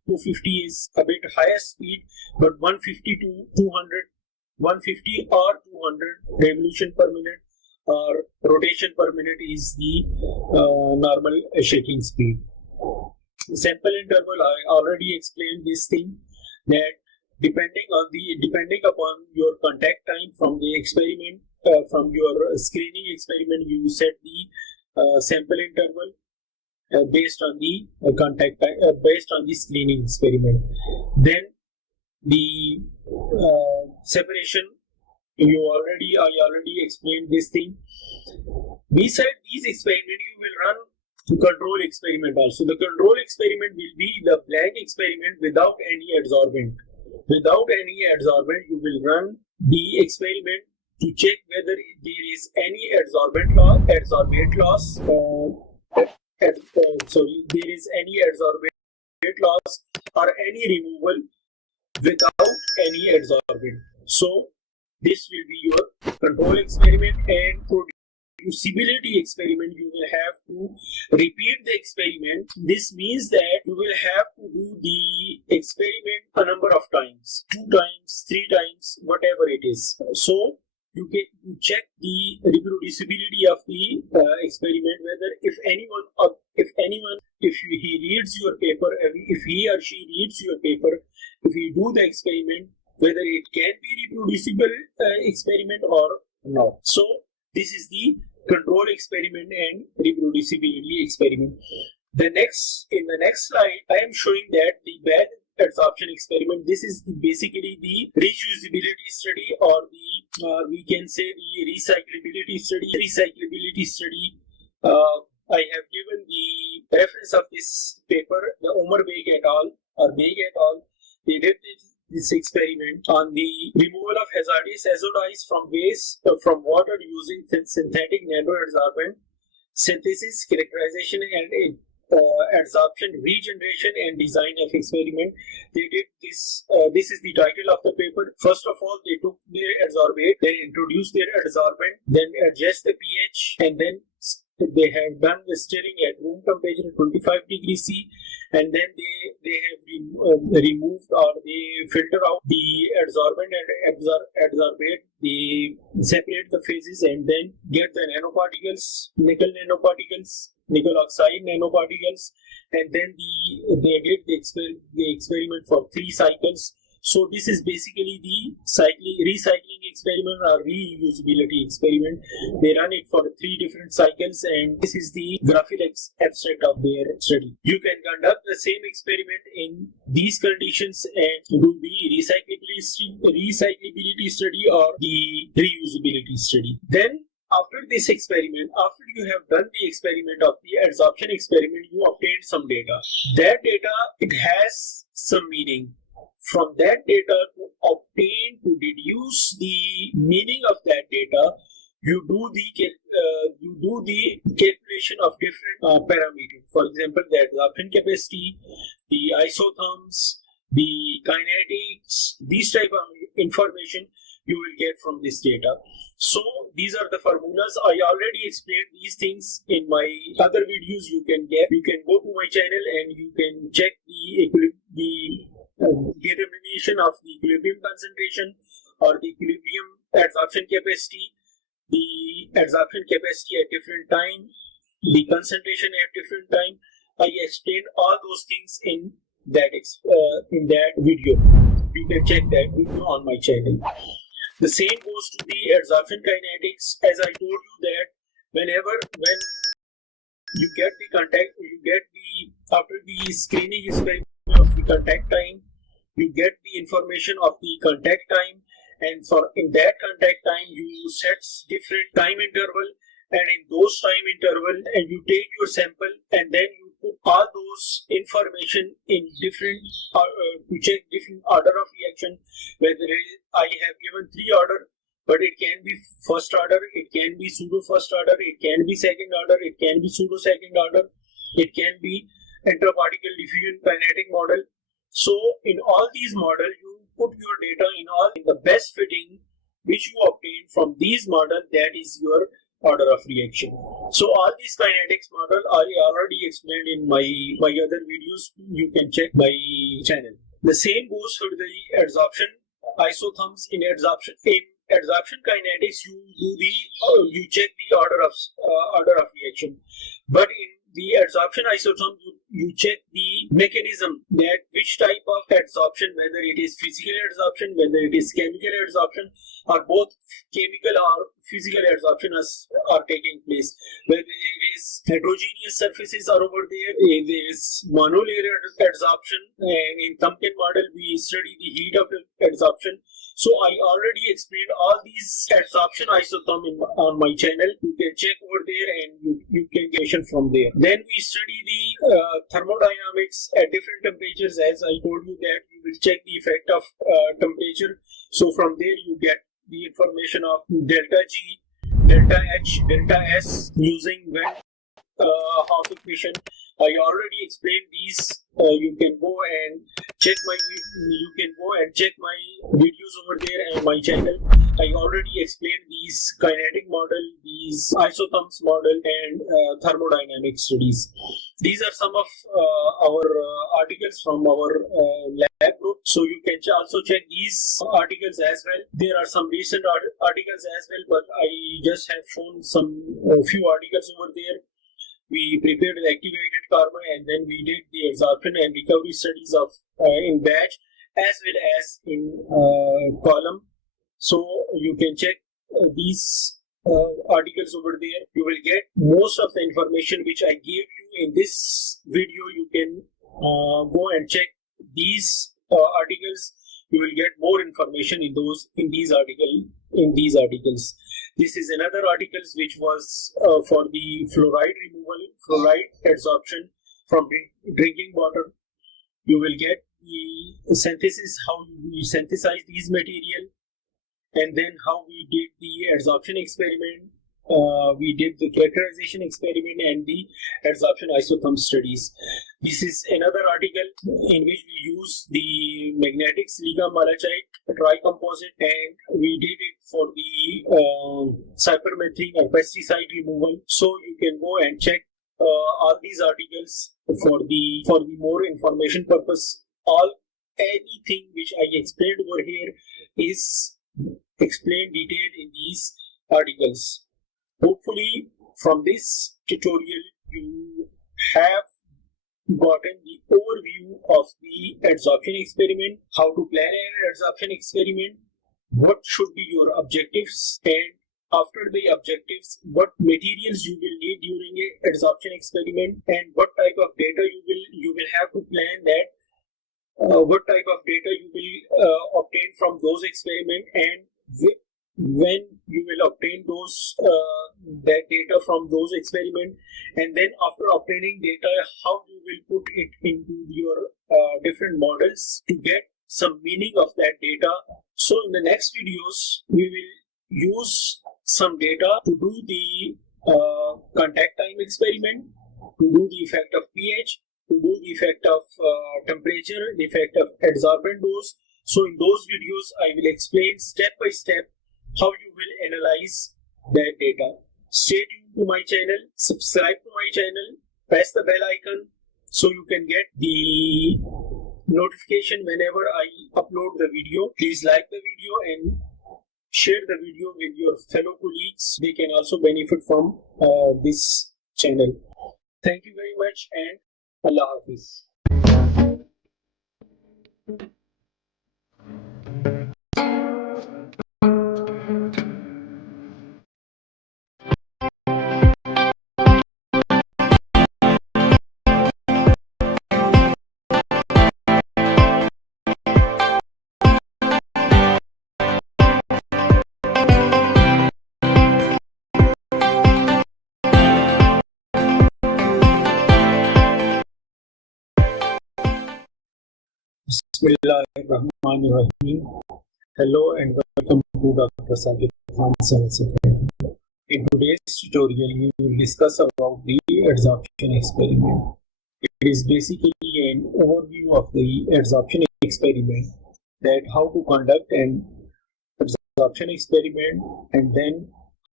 250 is a bit higher speed, but 150 to 200, 150 or 200 revolution per minute or rotation per minute is the normal shaking speed. Sample interval, I already explained this thing, that depending upon your contact time from the experiment, from your screening experiment, you set the sample interval based on the contact time, based on the screening experiment. Then the separation, I already explained this thing. Beside these experiments, you will run control experiment also. The control experiment will be the blank experiment without any adsorbent. Without any adsorbent, you will run the experiment to check whether there is any adsorbent loss. There is any adsorbent loss or any removal without any adsorbent. So this will be your control experiment, and producibility experiment, you will have to repeat the experiment. This means that you will have to do the experiment a number of times, 2 times, 3 times, whatever it is. So you check the reproducibility of the experiment, whether if he reads your paper, if he or she reads your paper, if you do the experiment, whether it can be reproducible experiment or not. So this is the control experiment and reproducibility experiment. In the next slide, I am showing that the bad adsorption experiment. This is basically the reusability study, or the we can say the recyclability study. I have given the reference of this paper, the Omar Beg et al. They did this experiment on the removal of hazardous azo dyes from waste from water using synthetic nanoadsorbent, synthesis, characterization, and adsorption, regeneration, and design of experiment. They did this. This is the title of the paper. First of all, they took their adsorbate, then introduced their adsorbent, then adjust the pH, and then they have done the stirring at room temperature 25 degrees C, and then they have removed, or they filter out the adsorbent and adsorbate. They separate the phases and then get the nanoparticles, nickel oxide nanoparticles, and then they did the experiment for 3 cycles. So this is basically the recycling experiment or reusability experiment. They run it for 3 different cycles, and this is the graphical abstract of their study. You can conduct the same experiment in these conditions and do the recyclability study or the reusability study. Then after this experiment, after you have done the experiment of the adsorption experiment, you obtain some data. That data, it has some meaning. From that data, to deduce the meaning of that data, you do the calculation of different parameters. For example, the adsorption capacity, the isotherms, the kinetics, these type of information you will get from this data. So these are the formulas. I already explained these things in my other videos. You can go to my channel and you can check the determination of the equilibrium concentration or the equilibrium adsorption capacity, the adsorption capacity at different time, the concentration at different time. I explained all those things in that video. You can check that video on my channel. The same goes to the adsorption kinetics. As I told you that when you get the contact, after the screening experiment of the contact time, you get the information of the contact time, and in that contact time you set different time interval, and in those time interval, and you take your sample, and then you put all those information in different to check different order of reaction. Whether I have given 3 order, but it can be first order, it can be pseudo first order, it can be second order, it can be pseudo second order, it can be interparticle diffusion kinetic model. So in all these models, you put your data in the best fitting which you obtain from these models. That is your order of reaction. So all these kinetics model I already explained in my other videos. You can check my channel. The same goes for the adsorption isotherms. In adsorption kinetics, you check the order of reaction, but in the adsorption isotherm, you check the mechanism, that which type of adsorption, whether it is physical adsorption, whether it is chemical adsorption, or both chemical or physical adsorption are taking place. Whether it is heterogeneous surfaces are over there, there is monolayer adsorption, and in Temkin model we study the heat of adsorption. So I already explained all these adsorption isotherm on my channel. You can check over there and you can get it from there. Then we study the thermodynamics at different temperatures. As I told you that you will check the effect of temperature. So from there you get the information of delta G, delta H, delta S using Hawk equation. I already explained these. You can go and check my videos over there and my channel. I already explained these kinetic model, these isotherms model, and thermodynamic studies. These are some of our articles from our lab group. So you can also check these articles as well. There are some recent articles as well, but I just have shown some few articles over there. We prepared the activated carbon, and then we did the adsorption and recovery studies of in batch as well as in column. So you can check these articles over there. You will get most of the information which I gave you in this video. You can go and check these articles. You will get more information in these articles. This is another article which was for the fluoride removal, fluoride adsorption from drinking water. You will get the synthesis, how we synthesize these material, and then how we did the adsorption experiment. We did the characterization experiment and the adsorption isotherm studies. This is another article in which we use the magnetic silica malachite tricomposite, and we did it for the cypermethrin or pesticide removal. So you can go and check all these articles for the more information purpose. Anything which I explained over here is explained detailed in these articles. Hopefully from this tutorial you have gotten the overview of the adsorption experiment, how to plan an adsorption experiment, what should be your objectives, and after the objectives, what materials you will need during an adsorption experiment, and what type of data you will have to plan that. What type of data you will obtain from those experiments, and when you will obtain that data from those experiments, and then after obtaining data, how you will put it into your different models to get some meaning of that data. So in the next videos, we will use some data to do the contact time experiment, to do the effect of pH, to do the effect of temperature, the effect of adsorbent dose. So in those videos, I will explain step by step how you will analyze that data. Stay tuned to my channel, subscribe to my channel, press the bell icon so you can get the notification whenever I upload the video. Please like the video and share the video with your fellow colleagues. They can also benefit from this channel. Thank you very much and Allah Hafiz. Bismillahirrahmanirrahim. Hello and welcome to Dr. Sakib Khan's Secretary. In today's tutorial, we will discuss about the adsorption experiment. It is basically an overview of the adsorption experiment, that how to conduct an adsorption experiment, and then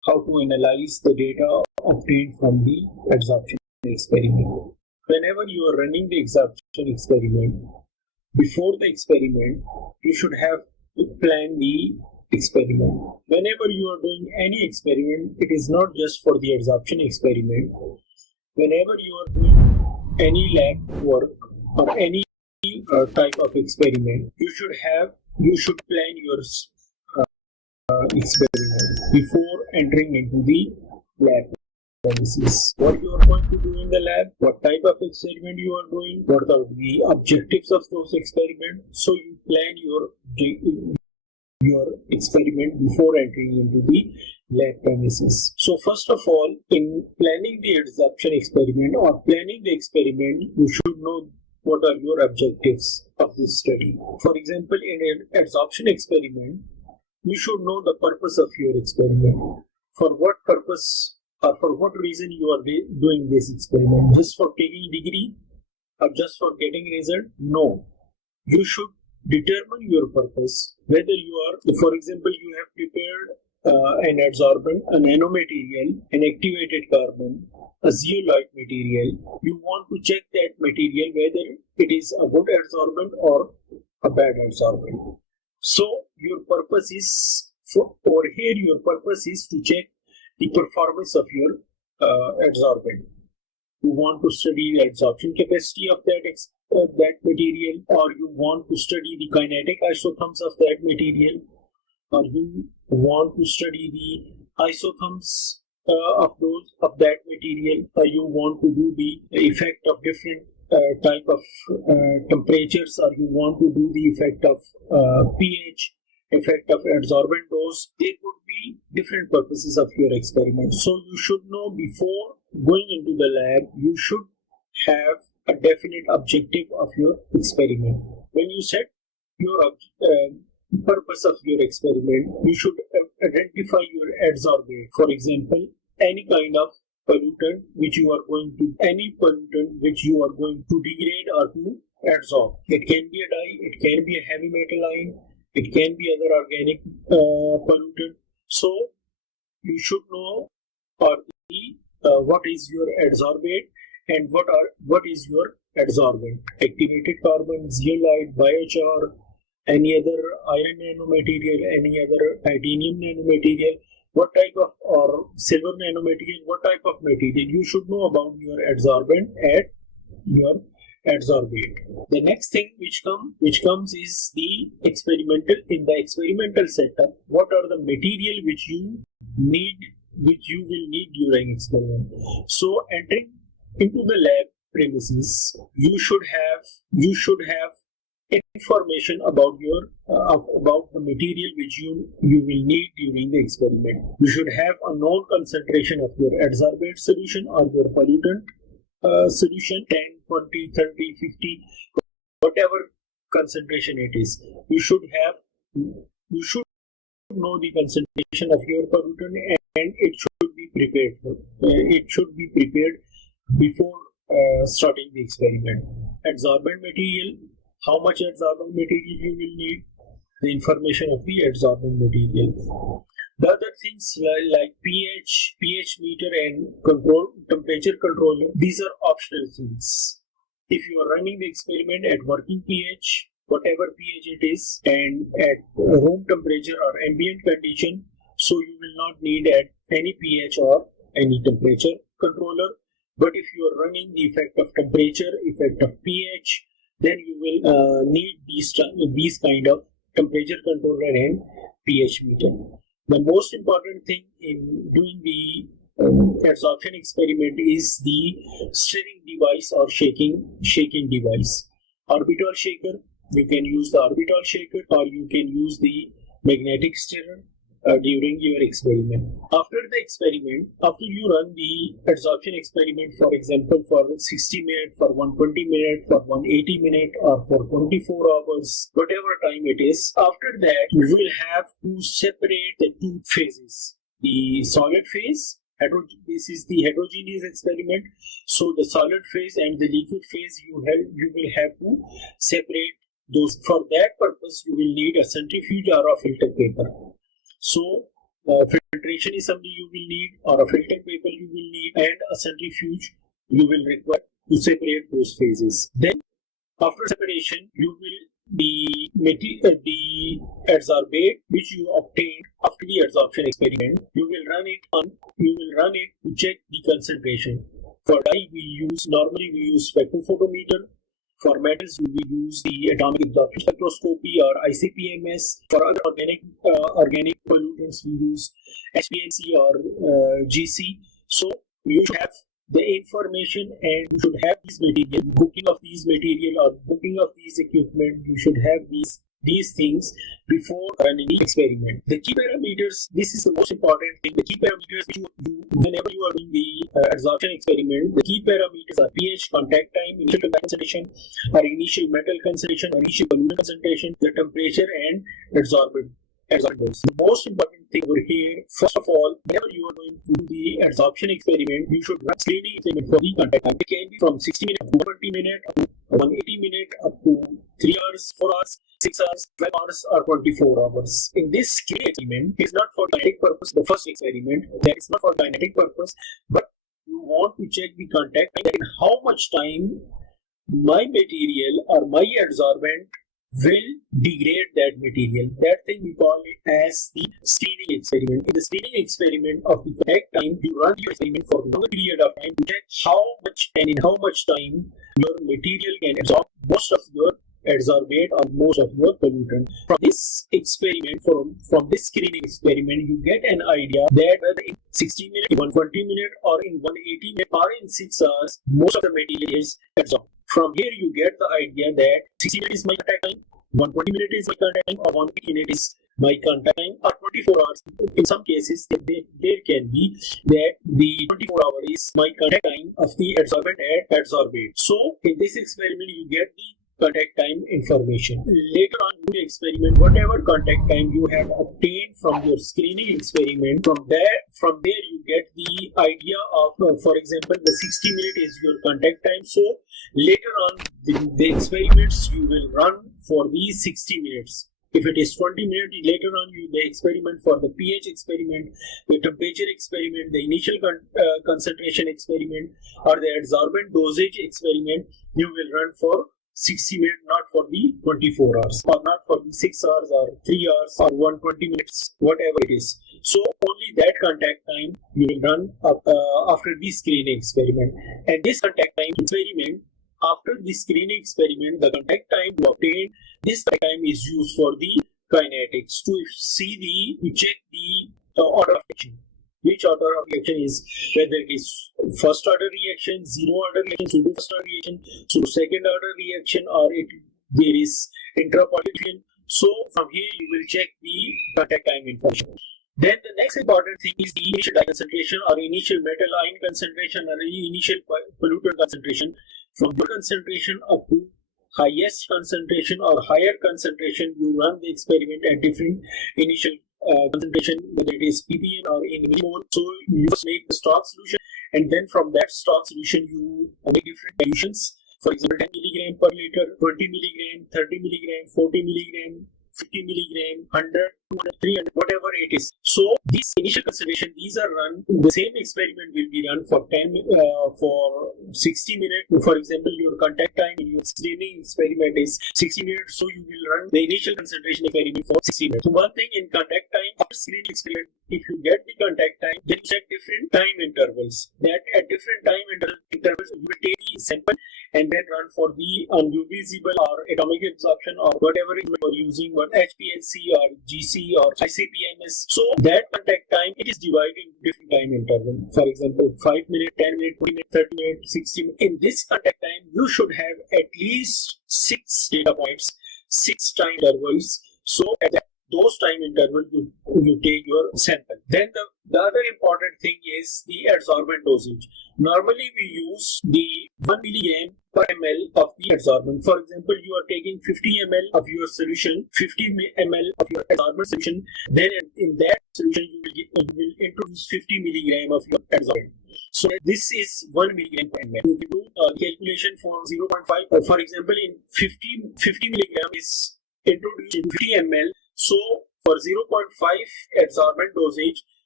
how to analyze the data obtained from the adsorption experiment. Whenever you are running the adsorption experiment, before the experiment, you should have to plan the experiment. Whenever you are doing any experiment, it is not just for the adsorption experiment. Whenever you are doing any lab work or any type of experiment, you should plan your experiment before entering into the lab premises. What you are going to do in the lab, what type of experiment you are doing, what are the objectives of those experiments. So you plan your experiment before entering into the lab premises. So first of all, in planning the adsorption experiment or planning the experiment, you should know what are your objectives of this study. For example, in an adsorption experiment, you should know the purpose of your experiment. For what purpose or for what reason you are doing this experiment? Just for taking degree or just for getting result? No. You should determine your purpose. Whether you are, for example, you have prepared an adsorbent, a nanomaterial, an activated carbon, a zeolite material. You want to check that material whether it is a good adsorbent or a bad adsorbent. So your purpose is your purpose is to check the performance of your adsorbent. You want to study the adsorption capacity of that material, or you want to study the kinetic isotherms of that material, or you want to study the isotherms of that material, or you want to do the effect of different type of temperatures, or you want to do the effect of pH, effect of adsorbent dose. There could be different purposes of your experiment. So you should know before going into the lab, you should have a definite objective of your experiment. When you set your purpose of your experiment, you should identify your adsorbate. For example, any kind of pollutant which you are going to degrade or to adsorb. It can be a dye, it can be a heavy metal ion, it can be other organic pollutant. So you should know what is your adsorbate and what is your adsorbent. Activated carbon, zeolite, biochar, any other iron nanomaterial, any other titanium nanomaterial, what type of, or silver nanomaterial, what type of material. You should know about your adsorbent and your adsorbate. The next thing which comes is the experimental setup. What are the material which you will need during experiment. So entering into the lab premises, you should have information about about the material which you will need during the experiment. You should have a known concentration of your adsorbate solution or your pollutant solution, 10, 20, 30, 50, whatever concentration it is. You should know the concentration of your pollutant, and it should be prepared for. It should be prepared before starting the experiment. Adsorbent material, how much adsorbent material you will need, the information of the adsorbent material. The other things like pH meter and temperature control, these are optional things. If you are running the experiment at working pH, whatever pH it is, and at room temperature or ambient condition, so you will not need at any pH or any temperature controller. But if you are running the effect of temperature, effect of pH, then you will need these kind of temperature controller and pH meter. The most important thing in doing the adsorption experiment is the stirring device or shaking device. Orbital shaker, you can use the orbital shaker, or you can use the magnetic stirrer during your experiment. After the experiment, after you run the adsorption experiment, for example, for 60 minutes, for 120 minutes, for 180 minutes, or for 24 hours, whatever time it is, after that, you will have to separate the two phases. The solid phase, this is the heterogeneous experiment. So the solid phase and the liquid phase, you will have to separate those. For that purpose, you will need a centrifuge or a filter paper. So filter concentration is something you will need, or a filter paper you will need, and a centrifuge you will require to separate those phases. Then after separation, you will the adsorbate which you obtained after the adsorption experiment, you will run it to check the concentration. For dye normally we use spectrophotometer. For metals, we will use the atomic absorption spectroscopy or ICP-MS. For other organic pollutants, we use HPLC or GC. So you should have the information, and you should have these material, booking of these material or booking of these equipment. You should have these things before running the experiment. The key parameters, this is the most important thing. The key parameters which whenever you are doing the adsorption experiment, the key parameters are pH, contact time, initial concentration, or initial metal concentration, or initial pollutant concentration, the temperature, and adsorbent dose. The most important thing over here, first of all, whenever you are going to do the adsorption experiment, you should run screening experiment for the contact time. It can be from 60 minutes to 120 minutes, up to 180 minutes, up to 3 hours, 4 hours, 6 hours, 12 hours, or 24 hours. In this screening experiment, it is not for kinetic purpose. The first experiment, that is not for kinetic purpose, but you want to check the contact time, that in how much time my material or my adsorbent will degrade that material. That thing we call it as the screening experiment. In the screening experiment of the contact time, you run your experiment for a longer period of time to check how much and in how much time your material can absorb most of your adsorbate or most of your pollutant. From this experiment, from this screening experiment, you get an idea that whether in 60 minutes, in 120 minutes, or in 180 minutes, or in 6 hours, most of the material is absorbed. From here, you get the idea that 60 minutes is my contact time, 120 minutes is my contact time, or 180 minutes is my contact time, or 24 hours. In some cases, there can be that the 24 hours is my contact time of the adsorbent and adsorbate. So, in this experiment, you get the contact time information. Later on in the experiment, whatever contact time you have obtained from your screening experiment, from there you get the idea of, for example, the 60 minutes is your contact time. So later on, the experiments you will run for these 60 minutes. If it is 20 minutes, later on the experiment for the pH experiment, the temperature experiment, the initial concentration experiment, or the adsorbent dosage experiment, you will run for 60 minutes, not for the 24 hours, or not for the 6 hours, or 3 hours, or 120 minutes, whatever it is. So only that contact time you will run after the screening experiment. And this contact time experiment, after the screening experiment, the contact time you obtain, this time is used for the kinetics to check the order of action. Which order of reaction is, whether it is first order reaction, zero order reaction, pseudo first order reaction, pseudo second order reaction, or there is intrapolyation. So from here you will check the contact time information. Then the next important thing is the initial dye concentration, or initial metal ion concentration, or initial pollutant concentration. From the concentration up to highest concentration or higher concentration, you run the experiment at different initial concentration, whether it is ppm or in millimole. So you first make the stock solution, and then from that stock solution you make different dilutions. For example, 10 milligram per liter, 20 milligram, 30 milligram, 40 milligram, 50 milligram, 100, 200, 300, whatever it is. So these initial concentration, these are run. The same experiment will be run for 60 minutes. For example, your contact time in your screening experiment is 60 minutes. So you will run the initial concentration experiment for 60 minutes. So one thing in contact time, after screening experiment, if you get the contact time, then you set different time intervals. That at different time intervals, you will take the sample and then run for the unusable or atomic absorption or whatever you are using, what HPLC or GC or ICP-MS. So that contact time, it is divided in different time intervals. For example, 5 minutes, 10 minutes, 20 minutes, 30 minutes, 60 minutes. In this contact time, you should have at least 6 data points, 6 time intervals. So at those time intervals, you take your sample. Then the other important thing is the adsorbent dosage. Normally we use the 1 milligram per ml of the adsorbent. For example, you are taking 50 ml of your solution, 50 ml of your adsorbent solution. Then in that solution, you will introduce 50 milligram of your adsorbent. So this is 1 milligram per ml. You can do a calculation for 0.5. For example, in 50 milligram is introduced in 50 ml. So for 0.5 adsorbent dosage,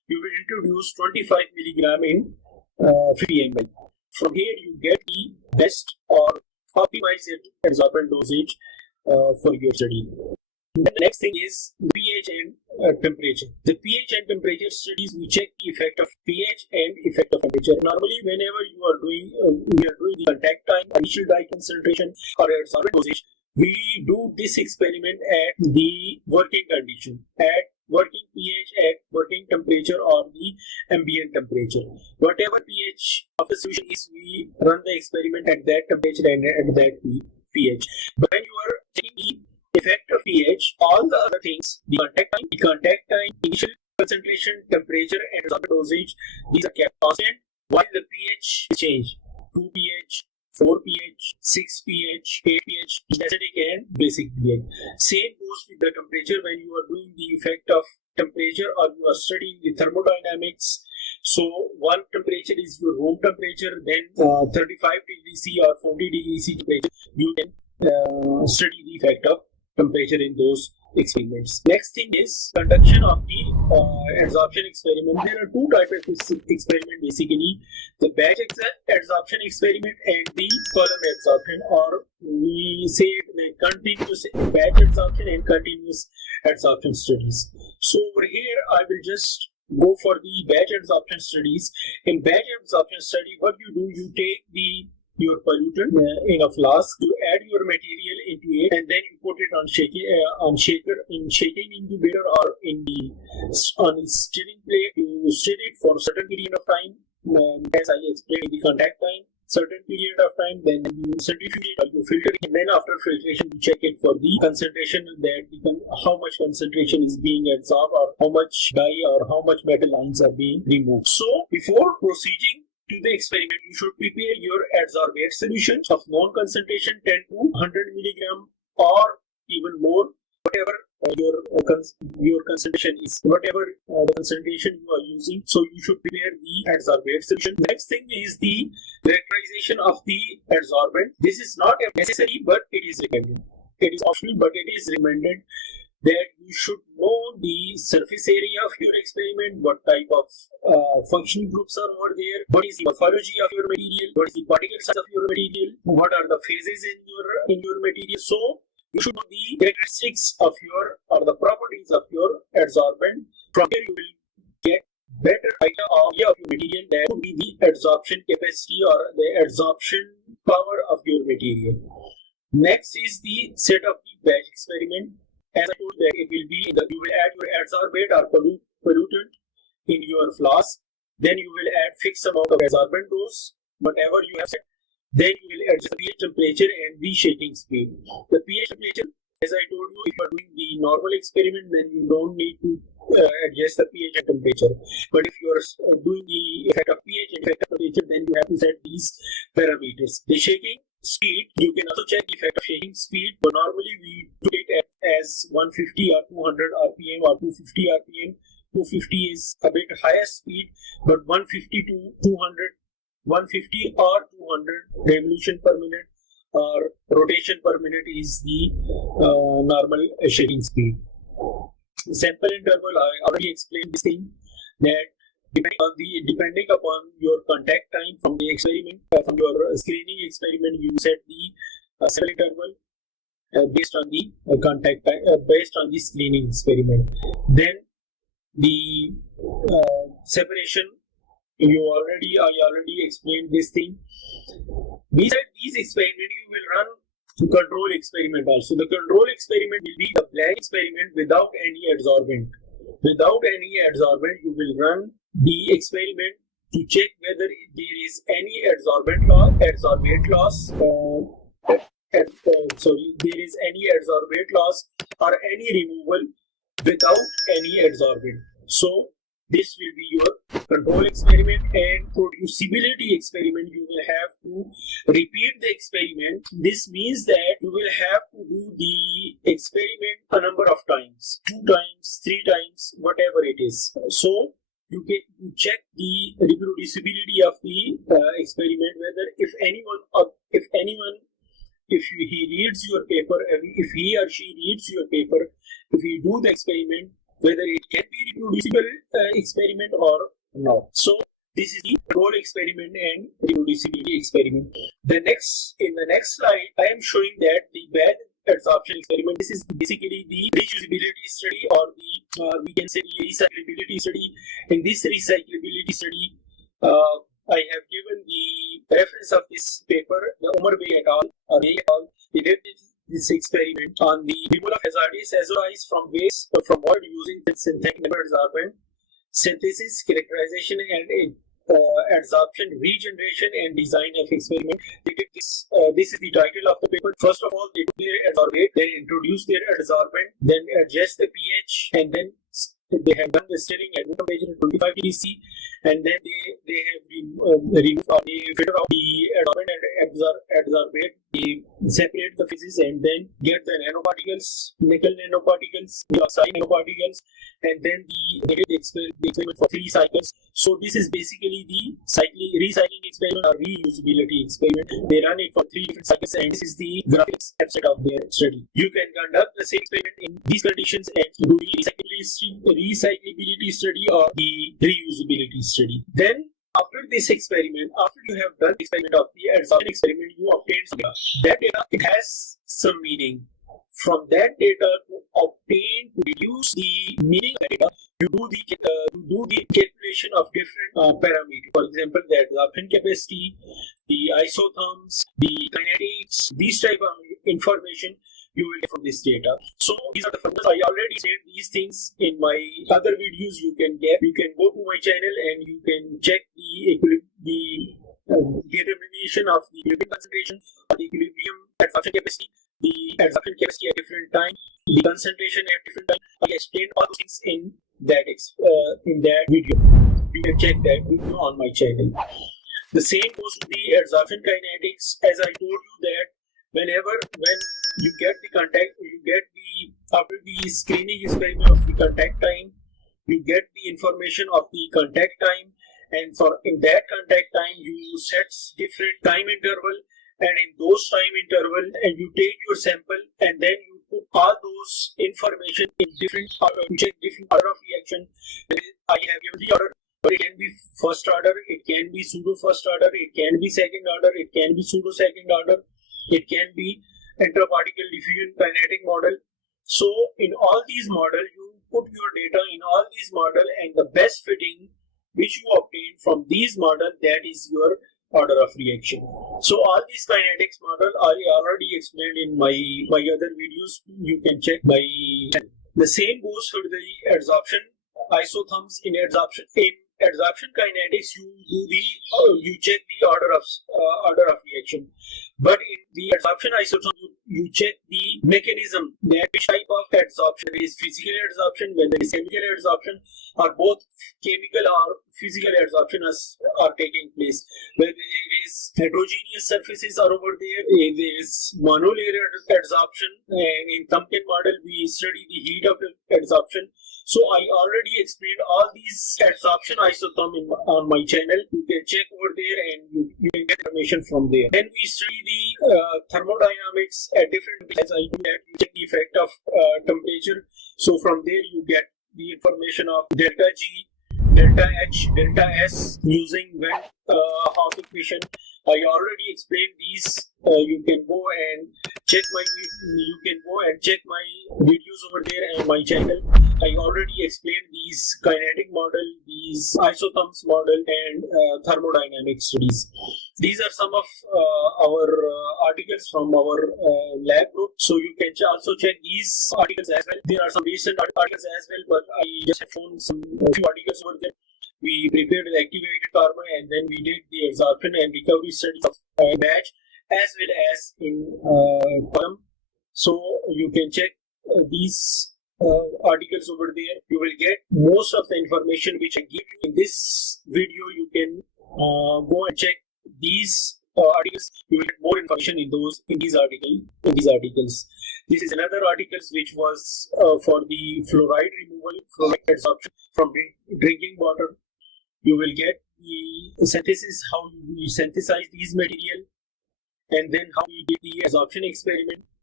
you will introduce 25 milligram in 50 ml. From here, you get the best or optimized adsorbent dosage for your study. Then the next thing is pH and temperature. The pH and temperature studies, we check the effect of pH and effect of temperature. Normally, whenever you are doing the contact time, initial dye concentration, or adsorbent dosage, we do this experiment at the working condition, at working pH, at working temperature, or the ambient temperature. Whatever pH of the solution is, we run the experiment at that temperature and at that pH. But when you are checking the effect of pH, all the other things, the contact time, initial concentration, temperature, and adsorbent dosage, these are kept constant, while the pH is changed. 2 pH, 4 pH, 6 pH, 8 pH, acidic and basic pH. Same goes with the temperature when you are doing the effect of temperature or you are studying the thermodynamics. So one temperature is your room temperature, then 35 degrees C or 40 degrees C temperature, you can study the effect of temperature in those experiments. Next thing is conduction of the adsorption experiment. There are two types of experiment basically: the batch adsorption experiment and the column adsorption, or we say the continuous batch adsorption and continuous adsorption studies. So over here, I will just go for the batch adsorption studies. In batch adsorption study, what you do, you take your pollutant in a flask, you add your material into it, and then you put it on shaking incubator or on a stirring plate. You stir it for a certain period of time, as I explained in the contact time, certain period of time, then you centrifuge it or you filter it, and then after filtration you check it for the concentration, how much concentration is being absorbed, or how much dye or how much metal ions are being removed. So before proceeding to the experiment, you should prepare your adsorbate solution of known concentration 10 to 100 milligram or even more, whatever your concentration is, whatever the concentration you are using. So you should prepare the adsorbate solution. Next thing is the characterization of the adsorbent. This is not necessary, but it is recommended. It is optional, but it is recommended that you should know the surface area of your experiment, what type of functional groups are over there, what is the morphology of your material, what is the particle size of your material, what are the phases in your material. So you should know the characteristics of or the properties of your adsorbent. From here you will get better idea of your material, that would be the adsorption capacity or the adsorption power of your material. Next is the set of the batch experiment. As I told that it will be you will add your adsorbate or pollutant in your flask, then you will add fixed amount of adsorbent dose, whatever you have set. Then you will adjust the pH temperature and the shaking speed. The pH temperature, as I told you, if you are doing the normal experiment, then you don't need to adjust the pH and temperature. But if you are doing the effect of pH and effect of temperature, then you have to set these parameters. The shaking speed, you can also check the effect of shaking speed, but normally we put it as 150 or 200 rpm or 250 rpm. 250 is a bit higher speed, but 150 to 200, 150 or 200 revolution per minute or rotation per minute is the normal shaking speed. Sample interval, I already explained this thing, that depending upon your contact time from the experiment, from your screening experiment, you set the sample interval based on the contact time, based on the screening experiment. Then the separation, I already explained this thing. Besides these experiments, you will run to control experiment also. The control experiment will be the blank experiment without any adsorbent. Without any adsorbent, you will run the experiment to check whether there is any adsorbate loss, there is any adsorbate loss or any removal without any adsorbent. So this will be your control experiment. And producibility experiment, you will have to repeat the experiment. This means that you will have to do the experiment a number of times, 2 times, 3 times, whatever it is. So you check the reproducibility of the experiment, whether if he reads your paper, if he or she reads your paper, if you do the experiment whether it can be reproducible experiment or not. So this is the control experiment and reproducibility experiment. In the next slide, I am showing that the bad adsorption experiment. This is basically the reusability study, or the we can say the recyclability study. In this recyclability study, I have given the reference of this paper, the Umar Bey et al. They did this experiment on the removal of hazardous azotides from waste from wood using synthetic adsorbent, synthesis, characterization, and adsorption, regeneration, and design of experiment. They did this. This is the title of the paper. First of all, they do their adsorbate, then introduce their adsorbent, then adjust the pH, and then they have done the stirring at room temperature 25 degrees C, and then they have removed or they filter out the adsorbent and adsorbate. They separate the phases and then get the nanoparticles, nickel nanoparticles, the oxide nanoparticles, and then they did the experiment for 3 cycles. So this is basically the recycling experiment or reusability experiment. They run it for 3 different cycles, and this is the graphics abstract of their study. You can conduct the same experiment in these conditions and do the recyclability study or the reusability study. Then after this experiment, after you have done the experiment of the adsorption experiment, you obtain some data. That data, it has some meaning. From that data, to obtain, to reduce the meaning of the data, you do the calculation of different parameters. For example, the adsorption capacity, the isotherms, the kinetics, these type of information you will get from this data. So these are the formulas. I already said these things in my other videos. You can go to my channel and you can check the determination of the equilibrium concentration, or the equilibrium adsorption capacity, the adsorption capacity at different time, the concentration at different time. I explained all those things in that video. You can check that video on my channel. The same goes to the adsorption kinetics. As I told you that when you get the contact, after the screening experiment of the contact time, you get the information of the contact time, and in that contact time you set different time interval, and in those time interval, and you take your sample, and then you put all those information in different you check different order of reaction. I have given the order, but it can be first order, it can be pseudo first order, it can be second order, it can be pseudo second order, it can be intraparticle diffusion kinetic model. So in all these models, you put your data in all these models, and the best fitting which you obtain from these models, that is your order of reaction. So all these kinetics model I already explained in my other videos. You can check my channel. The same goes for the adsorption isotherms. In adsorption kinetics, you check the order of reaction, but in the adsorption isotherm you check the mechanism, that which type of adsorption is physical adsorption, whether it is chemical adsorption, or both chemical or physical adsorption are taking place. Whether it is heterogeneous surfaces are over there, there is monolayer adsorption, and in Temkin model we study the heat of adsorption. So I already explained all these adsorption isotherm on my channel. You can check over there and you can get information from there. Then we study the thermodynamics at different places. I do that. You check the effect of temperature. So from there you get the information of delta G, delta H, delta S using Wendt half equation. I already explained these. You can go and check my videos over there and my channel. I already explained these kinetic model, these isotherms model, and thermodynamic studies. These are some of our articles from our lab group. So you can also check these articles as well. There are some recent articles as well, but I just have shown a few articles over there. We prepared the activated carbon, and then we did the adsorption and recovery studies of batch as well as in column. So you can check these articles over there. You will get most of the information which I give you in this video. You can go and check these articles. You will get more information in these articles. This is another articles which was for the fluoride removal, fluoride adsorption from drinking water. You will get the synthesis, how we synthesize these material, and then how we did the adsorption experiment.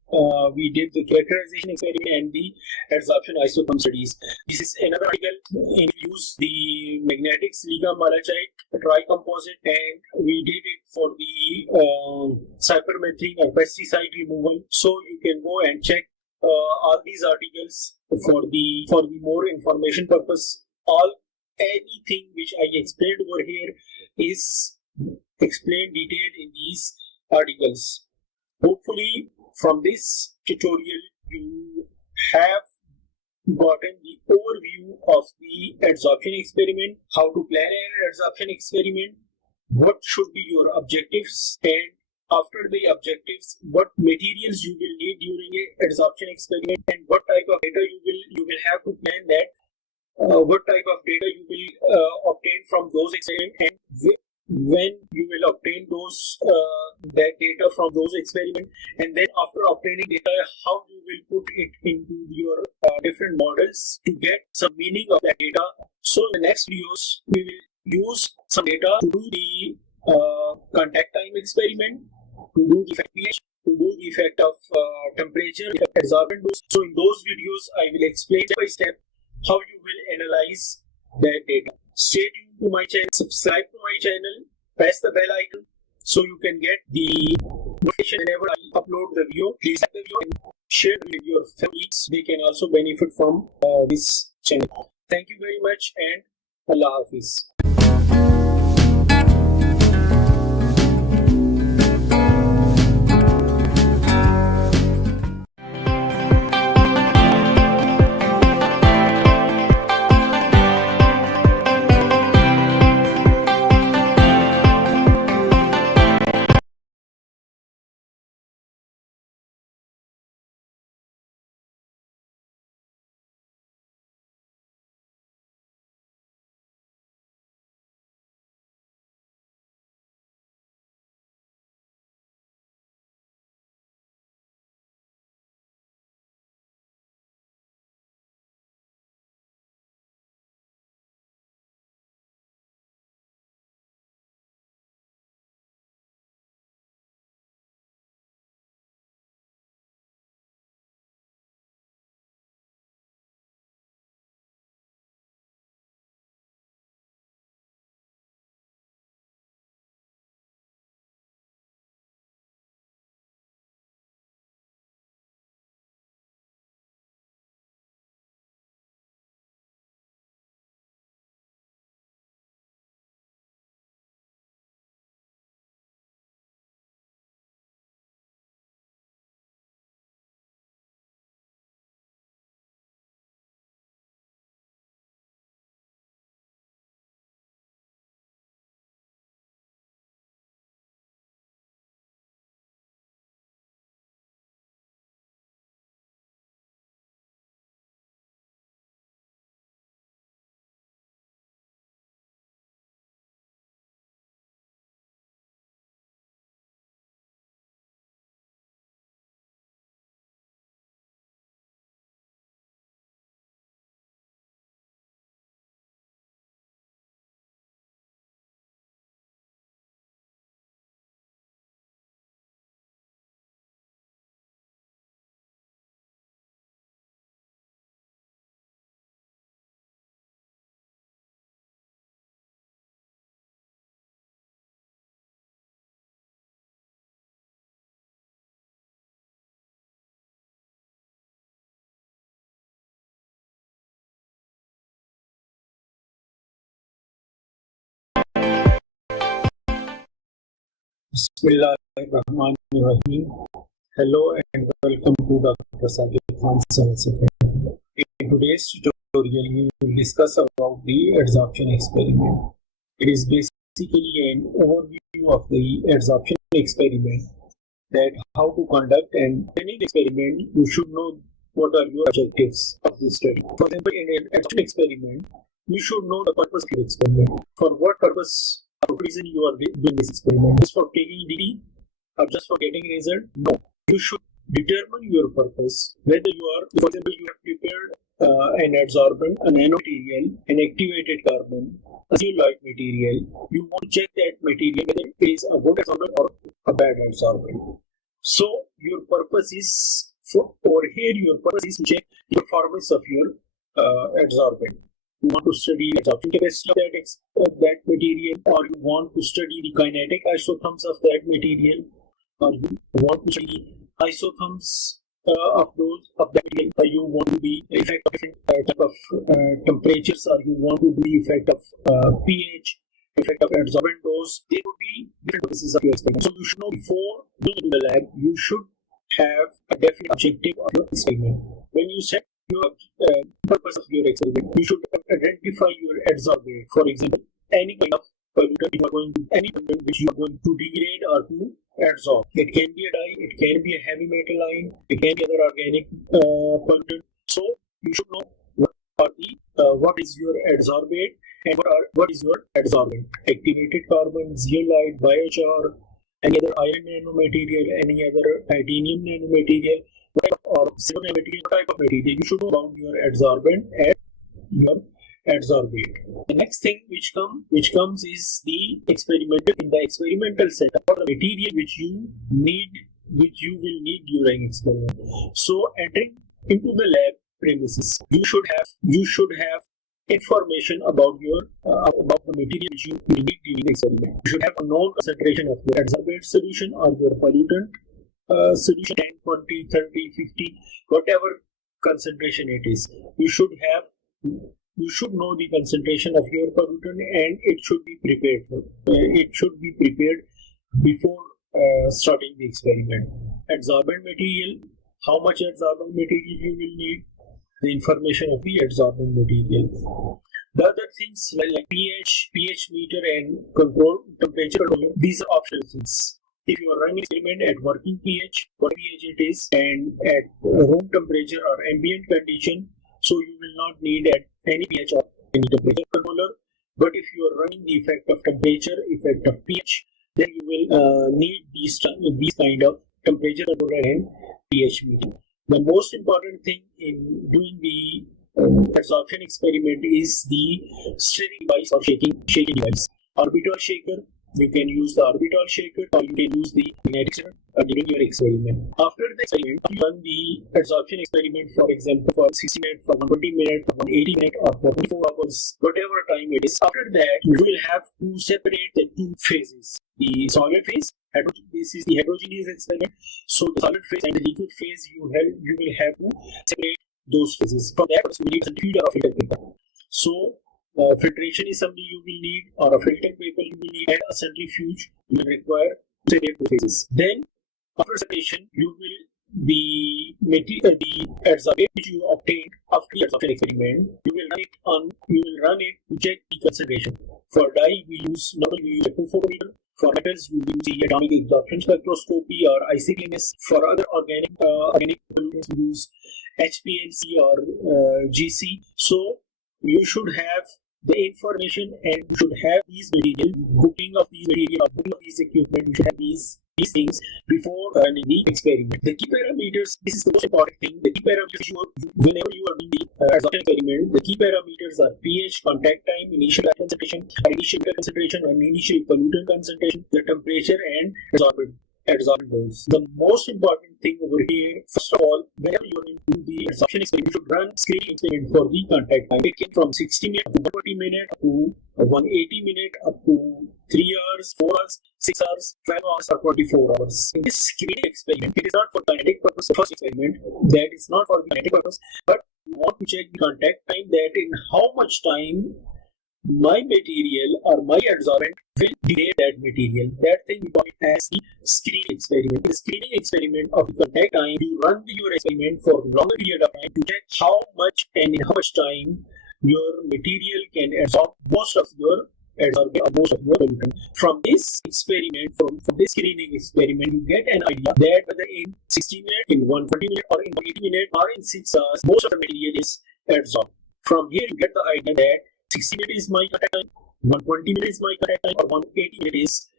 we did the characterization experiment and the adsorption isotherm studies. This is another article in use the magnetic silica malachite tricomposite, and we did it for the cypermethrin or pesticide removal. So you can go and check all these articles for the more information purpose. Anything which I explained over here is explained detailed in these articles. Hopefully from this tutorial you have gotten the overview of the adsorption experiment, how to plan an adsorption experiment, what should be your objectives, and after the objectives, what materials you will need during an adsorption experiment, and what type of data you will have to plan that. What type of data you will obtain from those experiments, and when you will obtain those that data from those experiments, and then after obtaining data, how you will put it into your different models to get some meaning of that data. So in the next videos, we will use some data to do the contact time experiment, to do the effect pH, to do the effect of temperature, adsorbent dose. So in those videos, I will explain step by step how you will analyze that data. Stay tuned to my channel, subscribe to my channel, press the bell icon so you can get the notification whenever I upload the video. Please like the video and share it with your families. They can also benefit from this channel. Thank you very much and Allah Hafiz. Bismillahirrahmanirrahim. Hello and welcome to Dr. Saqib Khan's Science Academy. In today's tutorial, we will discuss about the adsorption experiment. It is basically an overview of the adsorption experiment, that how to conduct, and any experiment you should know what are your objectives of this study. For example, in an adsorption experiment, you should know the purpose of the experiment. For what purpose or reason you are doing this experiment? Just for taking degree or just for getting result? No. You should determine your purpose. Whether you are, for example, you have prepared an adsorbent, a nanomaterial, an activated carbon, a celluloid material. You want to check that material whether it is a good adsorbent or a bad adsorbent. So your purpose is to check the performance of your adsorbent. You want to study absorption capacity of that material, or you want to study the kinetic isotherms of that material, or you want to study isotherms of that material, or you want to be effect of different type of temperatures, or you want to do the effect of pH, effect of adsorbent dose. There would be different purposes of your experiment. So you should know before going into the lab, you should have a definite objective of your experiment. When you set your purpose of your experiment, you should identify your adsorbate. For example, any kind of pollutant you are going to, any pollutant which you are going to degrade or to adsorb. It can be a dye, it can be a heavy metal ion, it can be other organic pollutant. So you should know what is your adsorbate and what is your adsorbent. Activated carbon, zeolite, biochar, any other iron nanomaterial, any other titanium nanomaterial, or silver nanomaterial, type of material. You should know about your adsorbent and your adsorbate. The next thing which comes is the experimental setup for the material which you will need during experiment. So entering into the lab premises, you should have information about about the material which you will need during the experiment. You should have a known concentration of your adsorbate solution or your pollutant solution, 10, 20, 30, 50, whatever concentration it is. You should know the concentration of your pollutant, and it should be prepared before starting the experiment. Adsorbent material, how much adsorbent material you will need, the information of the adsorbent material. The other things like pH meter and control temperature control, these are optional things. If you are running experiment at working pH, what pH it is, and at room temperature or ambient condition, so you will not need at any pH or any temperature controller. But if you are running the effect of temperature, effect of pH, then you will need these kind of temperature controller and pH meter. The most important thing in doing the adsorption experiment is the stirring device or shaking device. Orbital shaker, you can use the orbital shaker, or you can use the magnetic shaker during your experiment. After the experiment, you run the adsorption experiment, for example, for 60 minutes, for 120 minutes, for 180 minutes, or for 24 hours, whatever time it is. After that, you will have to separate the two phases. The solid phase, this is the heterogeneous experiment. So the solid phase and the liquid phase, you will have to separate those phases. From that, you need a centrifuge or a filter paper. So filtration is something you will need, or a filter paper you will need, and a centrifuge you will require to separate the phases. Then after separation, you will the adsorbate which you obtained after the adsorption experiment, you will run it to check the concentration. For dye, normally we use a 2 photometer. For metals, you use the atomic absorption spectroscopy or ICP-MS. For other organic pollutants, we use HPLC or GC. So you should have the information, and you should have these material, booking of these material or booking of these equipment. You should have these things before running the experiment. The key parameters, this is the most important thing. The key parameters, whenever you are doing the adsorption experiment, the key parameters are pH, contact time, initial concentration, and initial pollutant concentration, the temperature, and adsorbent dose. The most important thing over here, first of all, whenever you are going to do the adsorption experiment, you should run screening experiment for the contact time. It can from 60 minutes to 120 minutes up to 180 minutes up to 3 hours, 4 hours, 6 hours, 12 hours, or 24 hours. In this screening experiment, it is not for kinetic purpose. The first experiment, that is not for the kinetic purpose, but you want to check the contact time, that in how much time my material or my adsorbent will degrade that material. That thing we call it as the screening experiment. In the screening experiment of the contact time, you run your experiment for a longer period of time to check how much and in how much time your material can absorb most of your adsorbent or most of your pollutant. From this experiment, from this screening experiment, you get an idea that whether in 60 minutes, in 120 minutes, or in 180 minutes, or in 6 hours, most of the material is adsorbed. From here, you get the idea that 60 minutes is my contact time, 120 minutes is my contact time, or 180 minutes is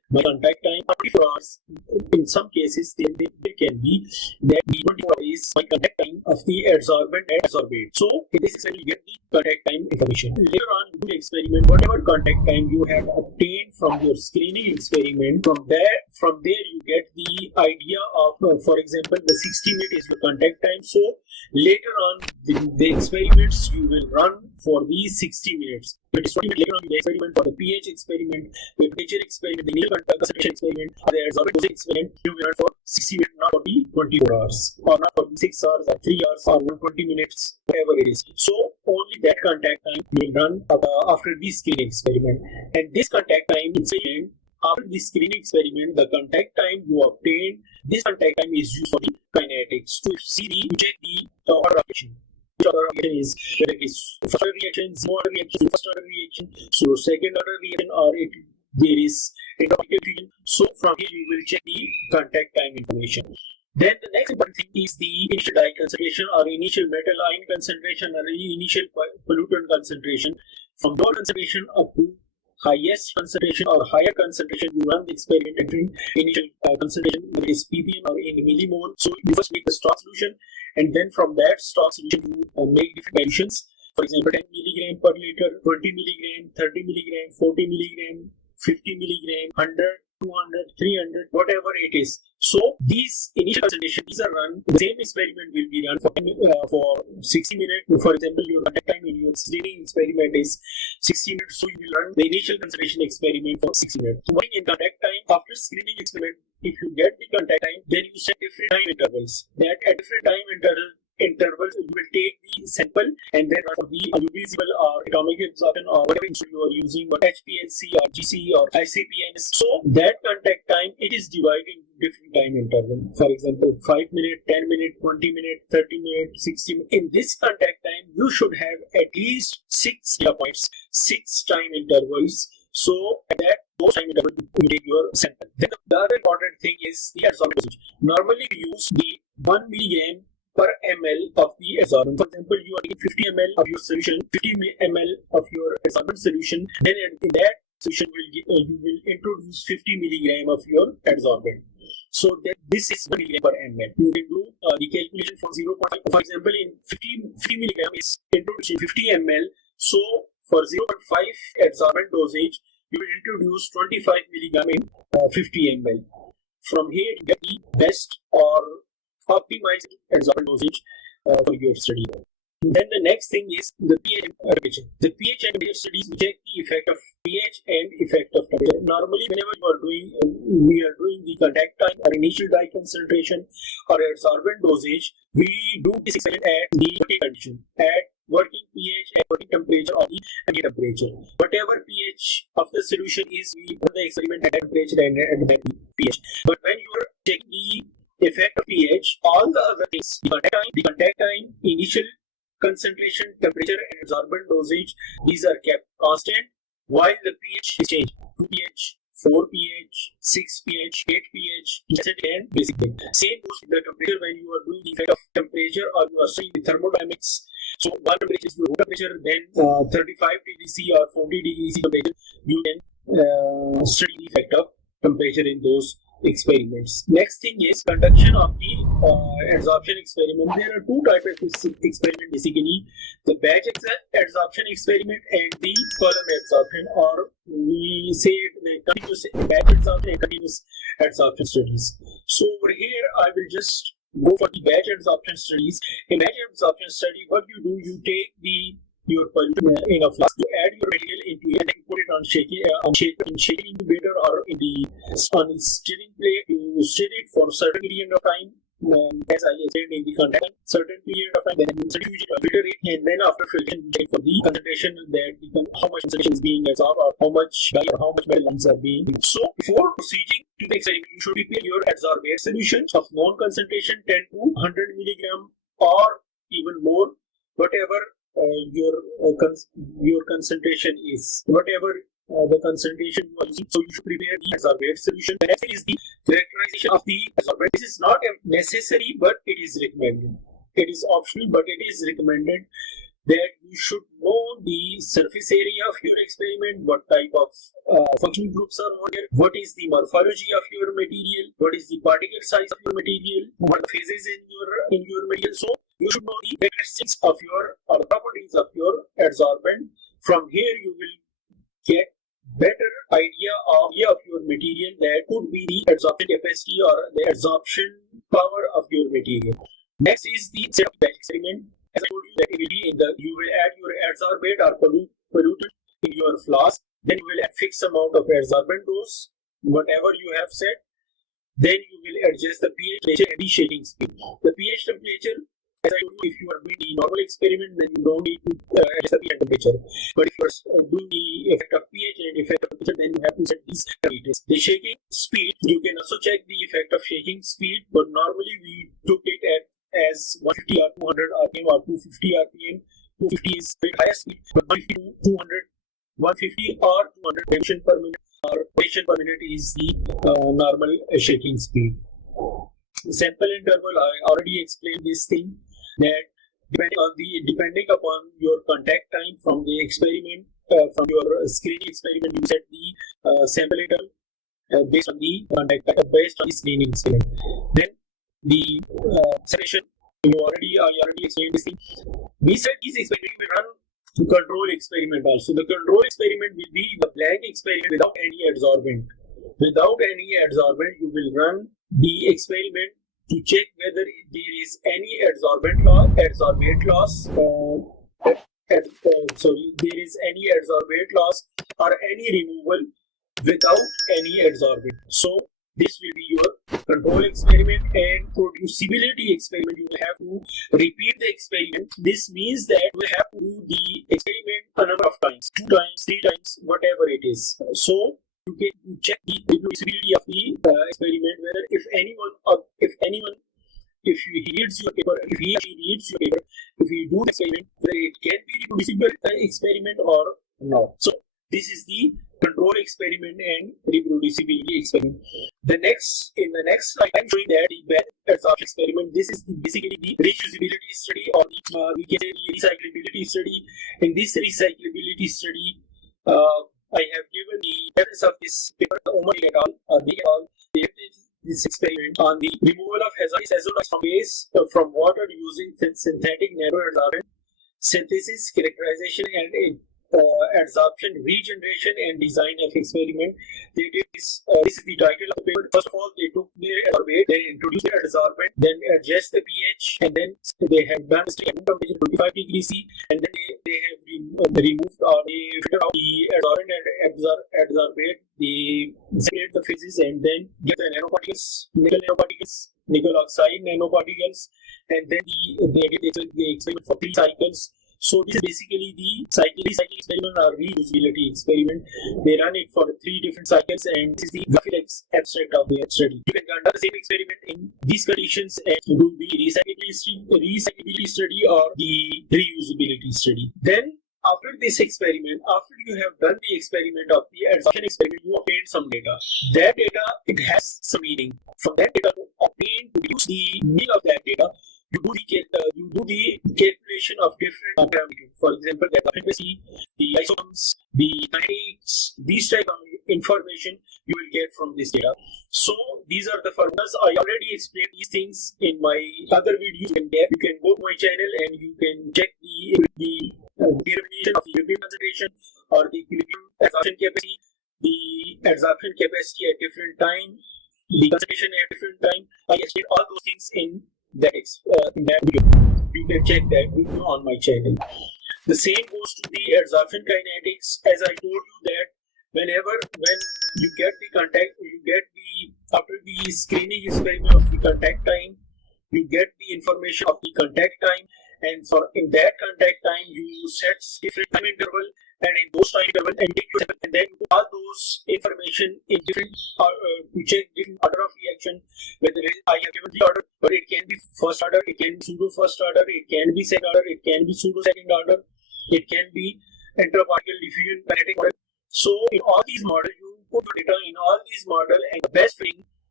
My contact time 24 hours. In some cases, there can be that the 24 hours is my contact time of the adsorbent and adsorbate. So this is when you get the contact time information. Later on, do the experiment. Whatever contact time you have obtained from your screening experiment, from there you get the idea of, for example, the 60 minute is your contact time. So later on, the experiments you will run for these 60 minutes. It is 20 minutes later on the experiment for the pH experiment, the temperature experiment, the initial concentration experiment, or the adsorbent dosage experiment. You will run for 60 minutes, not for the 24 hours, or not for the 6 hours, or 3 hours, or 120 minutes, whatever it is. So only that contact time will run after the screening experiment. And this contact time experiment, after the screening experiment, the contact time you obtain, this contact time is used for the kinetics to check the order of reaction. Which order of reaction is, whether it is first order reaction, zero order reaction, first order reaction, so second order reaction, or there is entropical fusion. So from here you will check the contact time information. Then the next important thing is the initial dye concentration, or initial metal ion concentration, or initial pollutant concentration. From low concentration up to highest concentration or higher concentration, you run the experiment entering initial concentration, whether it is ppm or in millimole. So you first make the stock solution, and then from that stock solution you make different dilutions. For example, 10 milligram per liter, 20 milligram, 30 milligram, 40 milligram, 50 milligram, 100, 200, 300, whatever it is. So these initial concentrations, these are run, the same experiment will be run for 60 minutes. For example, your contact time in your screening experiment is 60 minutes, so you will run the initial concentration experiment for 60 minutes. So in contact time, after screening experiment, if you get the contact time, then you set different time intervals. That at different time intervals, you will take the sample and then run for the visible or atomic absorption or whatever instrument you are using, or HPLC or GC or ICP-MS. So that contact time, it is divided into different time interval. For example, 5 minutes, 10 minutes, 20 minutes, 30 minutes, 60 minutes. In this contact time, you should have at least 6 data points, 6 time intervals. So at those time intervals, you take your sample. Then the other important thing is the adsorbent dosage. Normally we use the 1 milligram per ml of the adsorbent. For example, you are taking 50 ml of your solution, 50 ml of your adsorbent solution, then in that solution you will introduce 50 milligram of your adsorbent. So that this is 1 milligram per ml. You can do the calculation from 0.5. For example, in 50 milligram is introduced in 50 ml. So for 0.5 adsorbent dosage, you will introduce 25 milligram in 50 ml. From here, you get the best or optimized adsorbent dosage for your study. Then the next thing is the pH and temperature. The pH and temperature studies check the effect of pH and effect of temperature. Normally, whenever we are doing the contact time or initial dye concentration or adsorbent dosage, we do this experiment at the working condition, at working pH and working temperature or the ambient temperature. Whatever pH of the solution is, we run the experiment at temperature and at that pH. But when you are checking the effect of pH, all the other things, the contact time, initial concentration, temperature, and adsorbent dosage, these are kept constant, while the pH is changed. 2 pH, 4 pH, 6 pH, 8 pH, and basically. Same goes with the temperature when you are doing the effect of temperature or you are studying the thermodynamics. So one temperature is your room temperature, then 35 degrees C or 40 degrees C temperature, you can study the effect of temperature in those experiments. Next thing is conduction of the adsorption experiment. There are two types of experiment basically: the batch adsorption experiment and the column adsorption, or we say the continuous batch adsorption and continuous adsorption studies. So over here, I will just go for the batch adsorption studies. In batch adsorption study, what you do, you take your pollutant in a flask, you add your material into it and then put it on shaking incubator or on stirring plate. You stir it for a certain period of time, as I said in the contact, certain period of time, then you filter it, and then after filtering, you check for the concentration, that how much concentration is being absorbed, or how much dye or how much metal are being. So before proceeding to the experiment, you should prepare your adsorbate solution of known concentration 10 to 100 milligram or even more, whatever your concentration is, whatever the concentration you are using. So you should prepare the adsorbate solution. The next is the characterization of the adsorbate. This is not necessary, but it is recommended. It is optional, but it is recommended. that you should know the surface area of your experiment, what type of functional groups are on here, what is the morphology of your material, what is the particle size of your material, what phases in your material. So you should know the characteristics of your or properties of your adsorbent. From here you will get better idea of your material, that could be the adsorption capacity or the adsorption power of your material. Next is the setup batch experiment. As I told you, that you will add your adsorbate or pollutant in your flask. Then you will add fixed amount of adsorbent dose, whatever you have set. Then you will adjust the pH temperature and the shaking speed. The pH temperature, as I told you, if you are doing the normal experiment, then you don't need to adjust the pH temperature. But if you are doing the effect of pH and effect of temperature, then you have to set these parameters. The shaking speed, you can also check the effect of shaking speed, but normally we took it as 150 or 200 RPM or 250 RPM. 250 is the highest speed, but 150 to 200, 150 or 200 revolution per minute or rotation per minute is the normal shaking speed. Sample interval, I already explained this thing, that depending upon your contact time from the experiment, from your screening experiment, you set the sample interval based on the contact time, based on the screening experiment. Then the separation, I already explained this thing. We said this experiment will run to control experiment also. The control experiment will be the blank experiment without any adsorbent. Without any adsorbent, you will run the experiment to check whether there is any adsorbate loss, there is any adsorbate loss or any removal without any adsorbent. So this will be your control experiment. And producibility experiment, you will have to repeat the experiment. This means that you will have to do the experiment a number of times, 2 times, 3 times, whatever it is. So you can check the reproducibility of the experiment, whether if he reads your paper, if he or she reads your paper, if you do the experiment, whether it can be reproducible experiment or not. So this is the control experiment and reproducibility experiment. In the next slide, I'm showing that the batch adsorption experiment. This is basically the reusability study, or we can say the recyclability study. In this recyclability study, I have given the reference of this paper, Omar et al. They did this experiment on the removal of hazardous azotes from waste from water using synthetic nanoadsorbent, synthesis, characterization, and adsorption, regeneration, and design of experiment. They did this. This is the title of the paper. First of all, they took their adsorbate, then introduced the adsorbent, then adjust the pH, and then they have done this at temperature 25 degrees C, and then they have removed or they filtered out the adsorbent and adsorbate. They separate the phases and then get the nanoparticles, nickel oxide nanoparticles, and then they did the experiment for 3 cycles. So this is basically the recycling experiment or reusability experiment. They run it for 3 different cycles, and this is the graphical abstract of the study. You can conduct the same experiment in these conditions and do the recyclability study or the reusability study. Then after this experiment, after you have done the experiment of the adsorption experiment, you obtain some data. That data, it has some meaning. From that data, to use the meaning of that data, you do the calculation of different parameters. For example, the affinity, the isotherms, the kinetics, these type of information you will get from this data. So these are the formulas. I already explained these things in my other videos. You can go to my channel and you can check the determination of the equilibrium concentration or the equilibrium adsorption capacity, the adsorption capacity at different time, the concentration at different time. I explained all those things in that video. You can check that video on my channel. The same goes to the adsorption kinetics. As I told you that when you get the contact, after the screening experiment of the contact time, you get the information of the contact time, and in that contact time you set different time interval, and in those time interval and then all those information in different to check different order of reaction, whether I have given the order, but it can be first order, it can be pseudo first order, it can be second order, it can be pseudo second order, it can be interparticle diffusion kinetic model. So in all these models, you put the data in all these models, and the best thing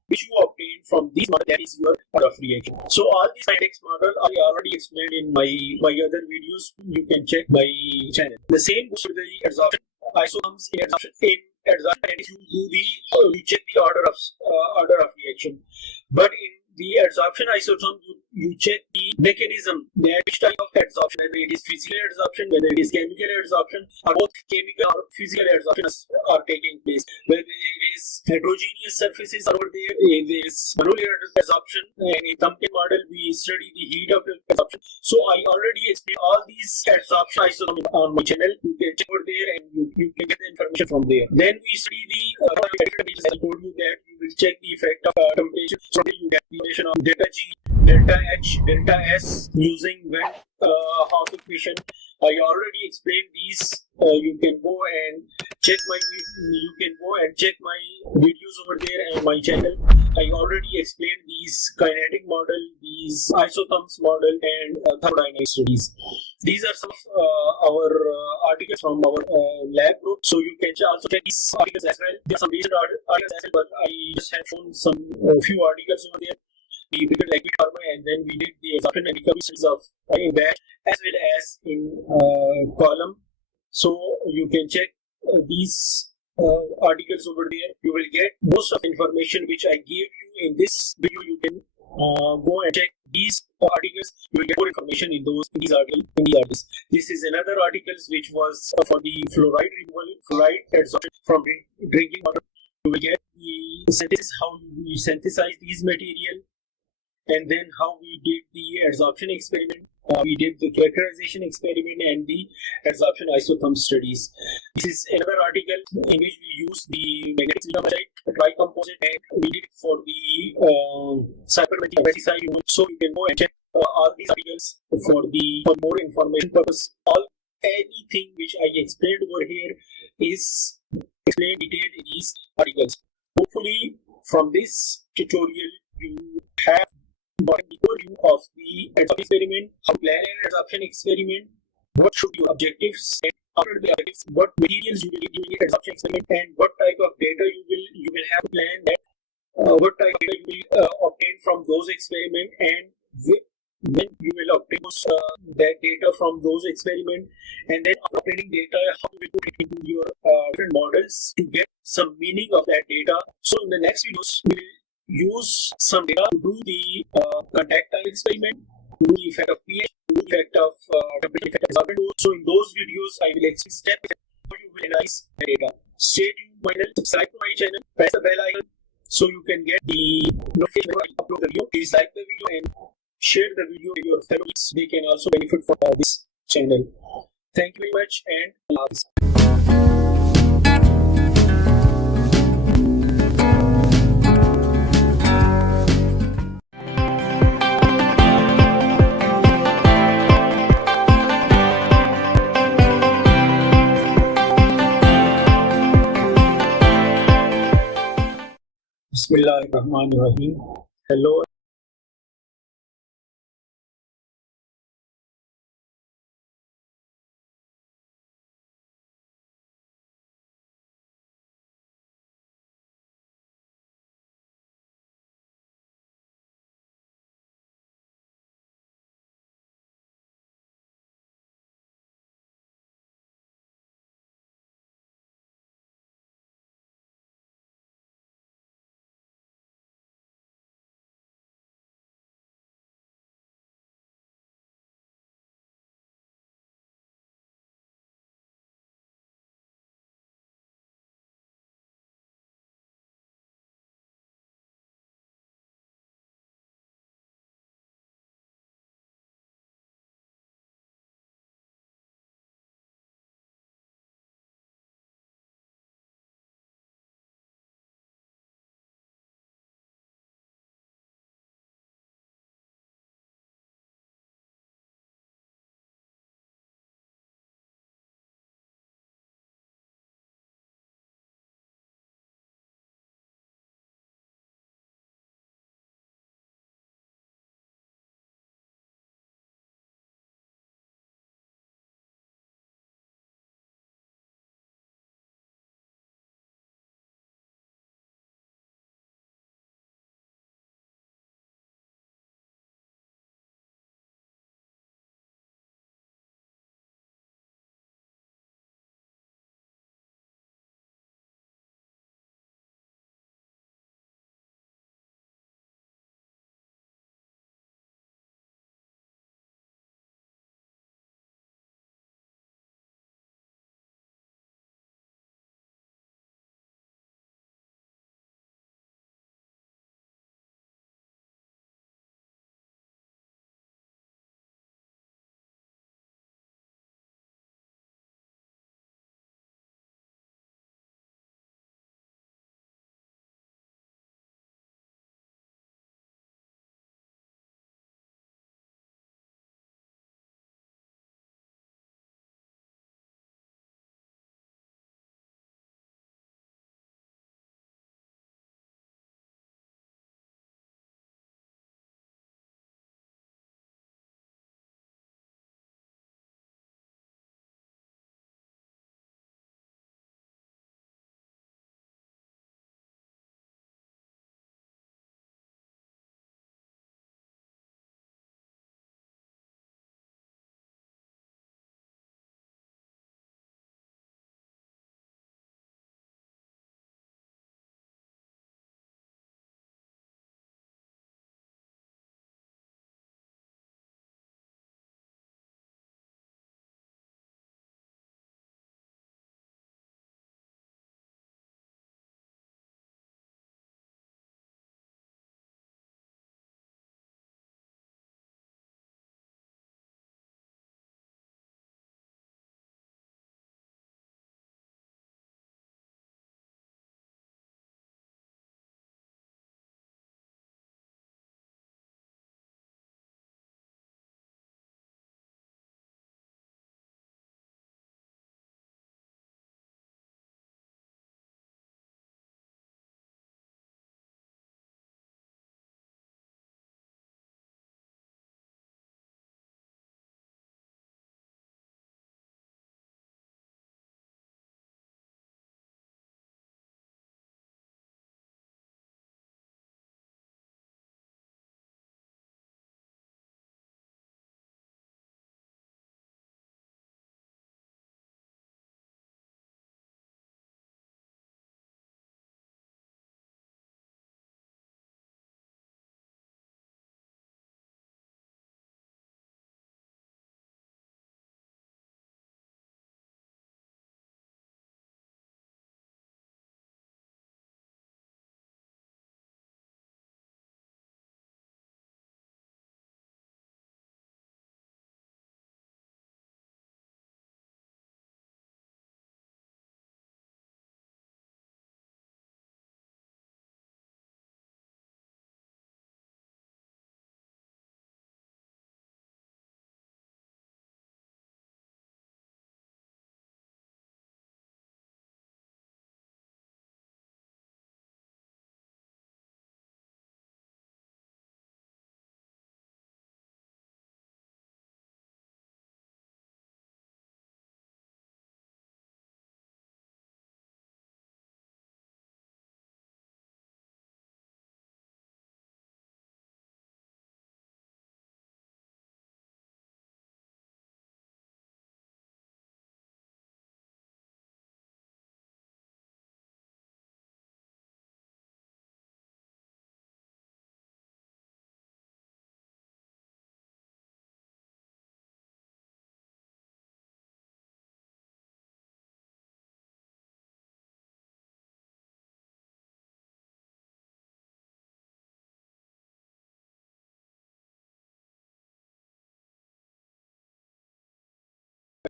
which you obtain from this model, that is your order of reaction. So all these kinetics model I already explained in my other videos. You can check my channel. The same goes for the adsorption isotherms in adsorption. In adsorption, you check the order of reaction, but in the adsorption isotherm, you check the mechanism, that which type of adsorption, whether it is physical adsorption, whether it is chemical adsorption, or both chemical or physical adsorption are taking place. Whether it is heterogeneous surfaces over there, if there is monolayer adsorption, and in Temkin model we study the heat of adsorption. So I already explained all these adsorption isotherms on my channel. You can check over there and you can get the information from there. Then we study the I told you that you will check the effect of temperature. So you get the equation of delta G, delta H, delta S using Went Hawk equation. I already explained these. You can go and check my videos over there and my channel. I already explained these kinetic model, these isotherms model, and thermodynamic studies. These are some of our articles from our lab group. So you can also check these articles as well. There are some recent articles as well, but I just have shown some few articles over there. We did liquid pharma, and then we did the absorption and recovery studies of in batch as well as in column. So you can check these articles over there. You will get most of the information which I gave you in this video. You can go and check these articles. You will get more information in these articles. This is another articles which was for the fluoride removal, fluoride adsorption from drinking water. You will get the synthesis, how we synthesize these material, and then how we did the adsorption experiment. We did the characterization experiment and the adsorption isotherm studies. This is another article in which we use the magnetic silicon tricomposite, and we did it for the cypermetric pesticide. So you can go and check all these articles for more information purpose. Anything which I explained over here is explained detailed in these articles. Hopefully, from this tutorial, you have got an overview of the adsorption experiment, how to plan an adsorption experiment, what should be your objectives, and after the objectives, what materials you will be doing an adsorption experiment, and what type of data you will have to plan that, what type of data you will obtain from those experiments, and when you will obtain that data from those experiments, and then after obtaining data, how you will put it into your different models to get some meaning of that data. So in the next videos, we will use some data to do the contact time experiment, to do the effect of pH, to do the effect of temperature effect absorbent. So in those videos, I will explain step by step how you will analyze the data. Stay tuned, my channel, subscribe to my channel, press the bell icon so you can get the notification when I upload the video. Please like the video and share the video with your families. They can also benefit from this channel. Thank you very much, and Allah Hafiz. Bismillahirrahmanirrahim. Hello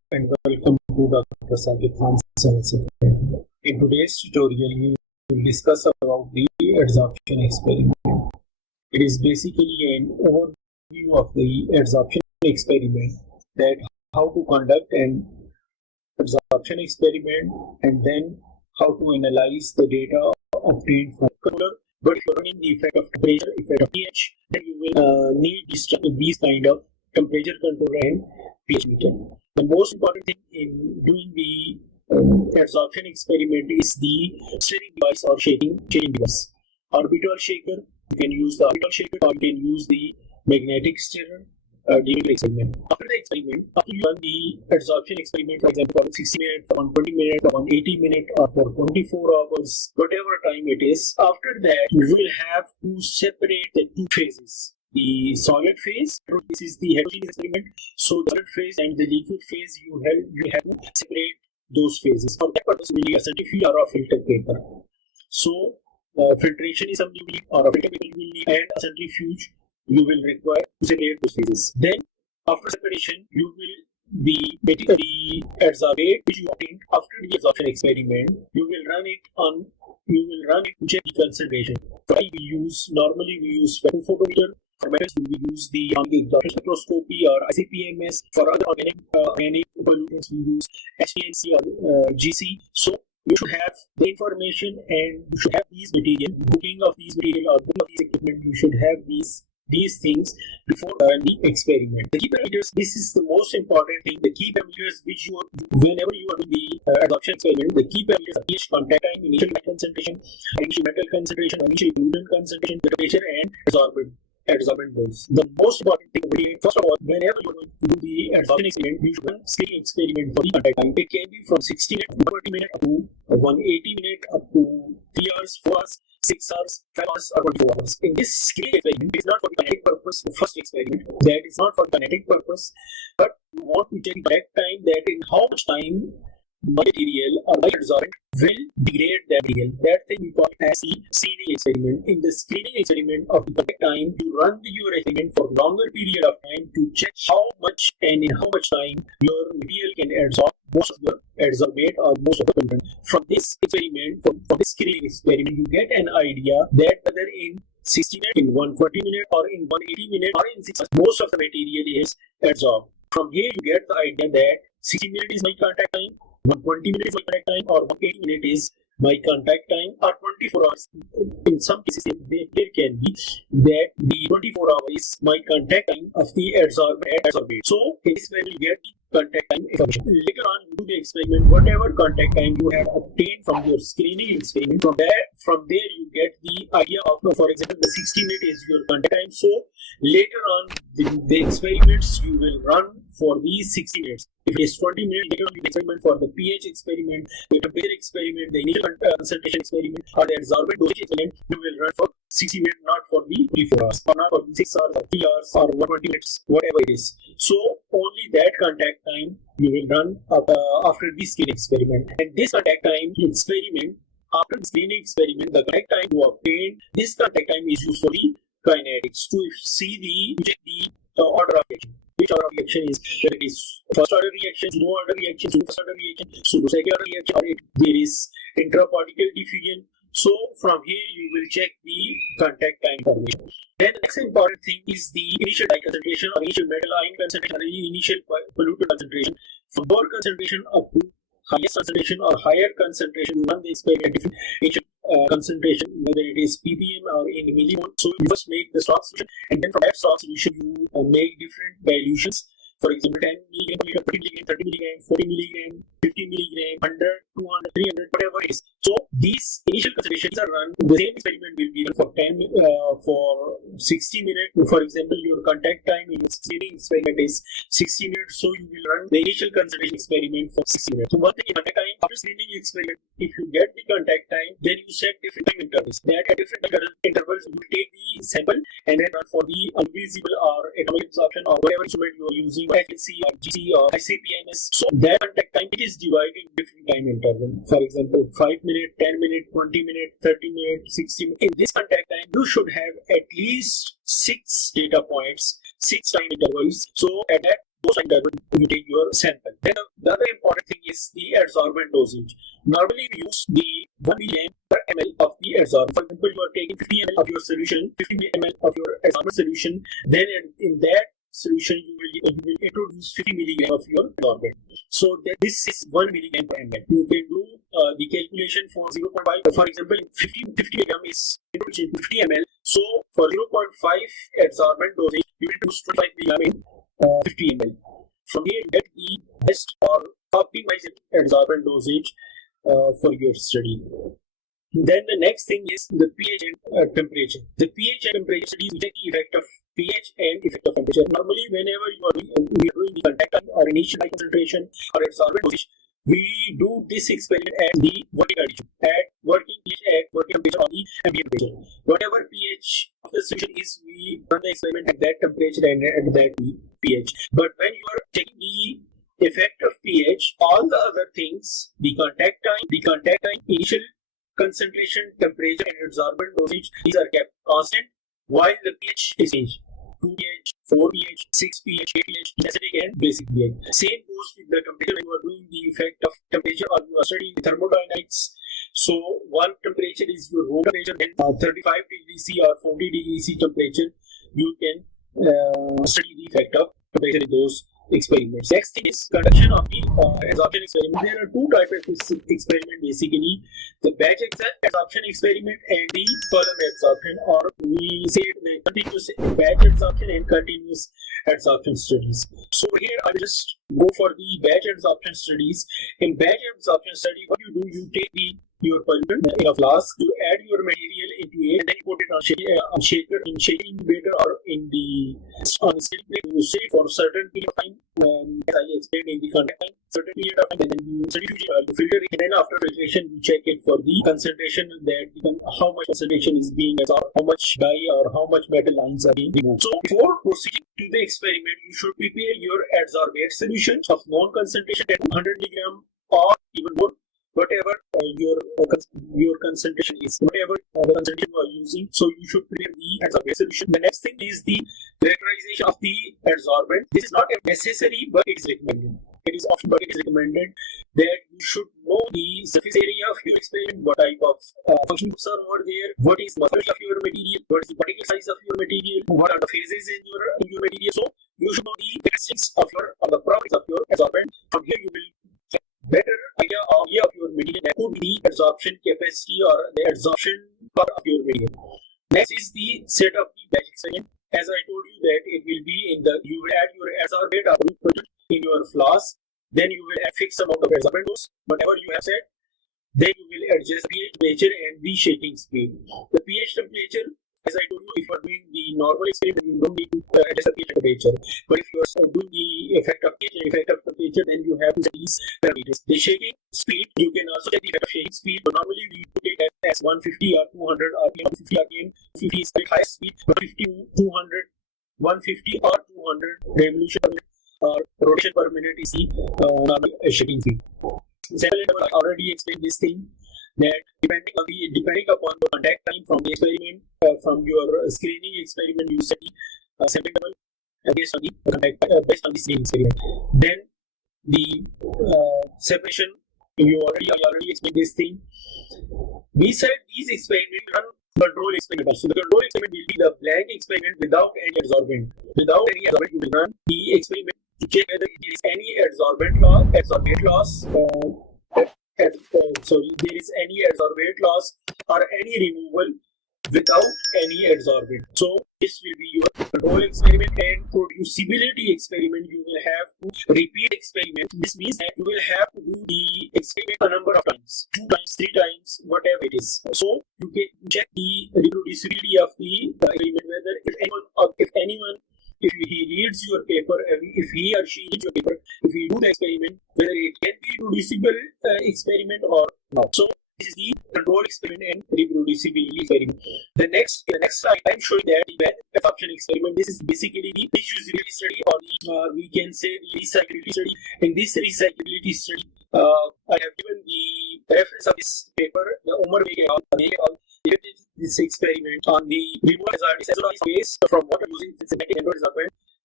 and welcome to Dr. Sakib Khan's Science Academy. In today's tutorial, we will discuss about the adsorption experiment. It is basically an overview of the adsorption experiment, that how to conduct an adsorption experiment and then how to analyze the data obtained from color. But if you're running the effect of temperature, effect of pH, then you will need these kind of temperature control and pH meter. The most important thing in doing the adsorption experiment is the stirring device or shaking device. Orbital shaker, you can use the orbital shaker or you can use the magnetic stirrer during the experiment. After the experiment, after you run the adsorption experiment, for example, for 60 minutes, for 120 minutes, for 180 minutes, or for 24 hours, whatever time it is, after that, you will have to separate the two phases. The solid phase, this is the heterogeneous experiment. So the solid phase and the liquid phase, you have to separate those phases. For that purpose, we need a centrifuge or a filter paper. So filtration is something you need, or a filter paper you will need, and a centrifuge you will require to separate those phases. Then, after separation, you will be basically adsorbate which you obtained after the adsorption experiment. You will run it to check the concentration. Normally we use spectrophotometer. For metals, we use the absorption spectroscopy or ICP-MS. For other organic pollutants, we use HPLC or GC. So you should have the information and you should have these material, booking of these material or booking of these equipment. You should have these things before the experiment. The key parameters, this is the most important thing. The key parameters whenever you are doing the adsorption experiment, the key parameters are pH, contact time, initial concentration, initial metal concentration, initial pollutant concentration, the temperature, and adsorbent dose. The most important thing, first of all, whenever you are going to do the adsorption experiment, you should run scaling experiment for the contact time. It can be from 60 minutes, 120 minutes up to 180 minutes, up to 3 hours, 4 hours, 6 hours, 5 hours, or 24 hours. In this scaling experiment, it is not for the kinetic purpose. The first experiment, that is not for kinetic purpose, but you want to check the correct time, that in how much time material or my adsorbent will degrade that material. That thing we call as the screening experiment. In the screening experiment of the correct time, you run your experiment for longer period of time to check how much and in how much time your material can absorb most of your adsorbate or most of the pollutant. From this experiment, from this screening experiment, you get an idea that whether in 60 minutes, in 140 minutes, or in 180 minutes, or in 6 hours, most of the material is adsorbed. From here, you get the idea that 60 minutes is my contact time, 120 minutes is my contact time, or 180 minutes is my contact time, or 24 hours. In some cases, there can be that the 24 hours is my contact time of the adsorbate. So, in this way, you get the contact time information. Later on, you do the experiment, whatever contact time you have obtained from your screening experiment, from there you get the idea of, for example, the 60 minutes is your contact time. So, later on, the experiments you will run for these 60 minutes. If it is 20 minutes, later on you experiment for the pH experiment, the temperature experiment, the initial concentration experiment, or the adsorbent dosage experiment, you will run for 60 minutes, not for the 24 hours, or not for the 6 hours, or 3 hours, or 120 minutes, whatever it is. So, only that contact time you will run after the screening experiment. And this contact time experiment, after the screening experiment, the contact time you obtain, this contact time is used for the kinetics to check the order of reaction. Which order of reaction is, whether it is first order reaction, pseudo order reaction, pseudo first order reaction, pseudo second order reaction, or there is intraparticle diffusion. So from here you will check the contact time information. Then the next important thing is the initial dye concentration or initial metal ion concentration or the initial pollutant concentration. From lower concentration up to highest concentration or higher concentration, you run the experiment different initial concentration, whether it is ppm or in millimole. So you first make the stock solution, and then from that stock solution you make different dilutions. For example, 10 milligram per liter, 20 milligram, 30 milligram, 40 milligram, 50 milligram, 100, 200, 300, whatever it is. So these initial concentrations are run. The same experiment will be run for 60 minutes. For example, your contact time in your screening experiment is 60 minutes. So you will run the initial concentration experiment for 60 minutes. So one thing in contact time, after screening experiment, if you get the contact time, then you set different time intervals. That at different intervals, you take the sample and then run for the invisible or atomic absorption or whatever instrument you are using, HLC or GC or ICP-MS. So that contact time, it is divided in different time intervals. For example, 5 minutes, 10 minutes, 20 minutes, 30 minutes, 60 minutes. In this contact time, you should have at least 6 data points, 6 time intervals. So at that those time interval you take your sample. Then the other important thing is the adsorbent dosage. Normally we use the 1 milliamp per ml of the adsorbent. For example, you are taking 50 ml of your solution, 50 ml of your adsorbent solution. Then in that solution you will introduce 50 milligram of your adsorbent. So this is 1 milligram per ml. You can do the calculation for 0.5. For example, 50 milligram is introduced in 50 ml. So for 0.5 adsorbent dosage, you will introduce 25 milligram in 50 ml. From here you get the best or optimized adsorbent dosage for your study. Then the next thing is the pH and temperature. The pH and temperature studies check the effect of pH and effect of temperature. Normally, whenever we are doing the contact time or initial concentration or adsorbent dosage, we do this experiment at the working condition, at working pH, at working temperature, or the ambient temperature. Whatever pH of the solution is, we run the experiment at that temperature and at that pH. But when you are checking the effect of pH, all the other things, the contact time, initial concentration, temperature, and adsorbent dosage, these are kept constant, while the pH is changed. 2 pH, 4 pH, 6 pH, 8 pH, acidic and basic pH. Same goes with the temperature when you are doing the effect of temperature or you are studying thermodynamics. So one temperature is your room temperature, then 35 degrees C or 40 degrees C temperature, you can study the effect of temperature in those experiments. Next thing is conduction of the adsorption experiment. There are two types of experiment basically: the batch adsorption experiment and the column adsorption, or we say the continuous batch adsorption and continuous adsorption studies. So here I will just go for the batch adsorption studies. In batch adsorption study, what you do, you take your pollutant in a flask, you add your material into it, and then you put it on shaker, in shaking incubator, or on a still plate. You stay for a certain period of time, as I explained in the contact time, certain period of time, and then you filter it, and then after filtration you check it for the concentration, that how much concentration is being absorbed, how much dye or how much metal lines are being removed. So before proceeding to the experiment, you should prepare your adsorbate solution of known concentration at 100 mg or even more, whatever your concentration is, whatever the concentration you are using. So you should prepare the adsorbate solution. The next thing is the characterization of the adsorbent. This is not necessary, but it is recommended. It is optional, but it is recommended that you should know the surface area of your experiment, what type of functional groups are over there, what is the morphology of your material, what is the particle size of your material, what are the phases in your material. So you should know the characteristics of the properties of your adsorbent. From here you will get better idea of your material. That could be the adsorption capacity or the adsorption part of your material. Next is the set of the batch experiment. As I told you that it will be you will add your adsorbate or pollutant in your flask, then you will add fixed amount of adsorbent dose, whatever you have said. Then you will adjust pH temperature and the shaking speed. The pH temperature, as I told you, if you are doing the normal experiment, you don't need to adjust the pH temperature. But if you are doing the effect of pH and effect of temperature, then you have to set these parameters. The shaking speed, you can also set the effect of shaking speed, but normally we put it as 150 or 200 RPM, 50 RPM. 50 is the highest speed, 150 to 200, 150 or 200 revolution per minute or rotation per minute is the normal shaking speed. Second level, I already explained this thing, that depending upon the contact time from the experiment, from your screening experiment, you set the sampling level based on the contact based on the screening experiment. Then the separation, I already explained this thing. Beside these experiments, we run control experiment. So the control experiment will be the blank experiment without any adsorbent. Without any adsorbent, you will run the experiment to check whether there is any adsorbate loss, there is any adsorbate loss or any removal without any adsorbent. So this will be your control experiment. And producibility experiment, you will have to repeat experiment. This means that you will have to do the experiment a number of times, 2 times, 3 times, whatever it is. So you can check the reproducibility of the experiment, whether if he reads your paper, if he or she reads your paper, if you do the experiment, whether it can be reproducible experiment or not. So this is the control experiment and reproducibility experiment. The next slide, I'm showing that the batch adsorption experiment. This is basically the reusability study, or we can say the recyclability study. In this recyclability study, I have given the reference of this paper, the Umar this experiment on the removal hazardous waste from water using synthetic adsorbent.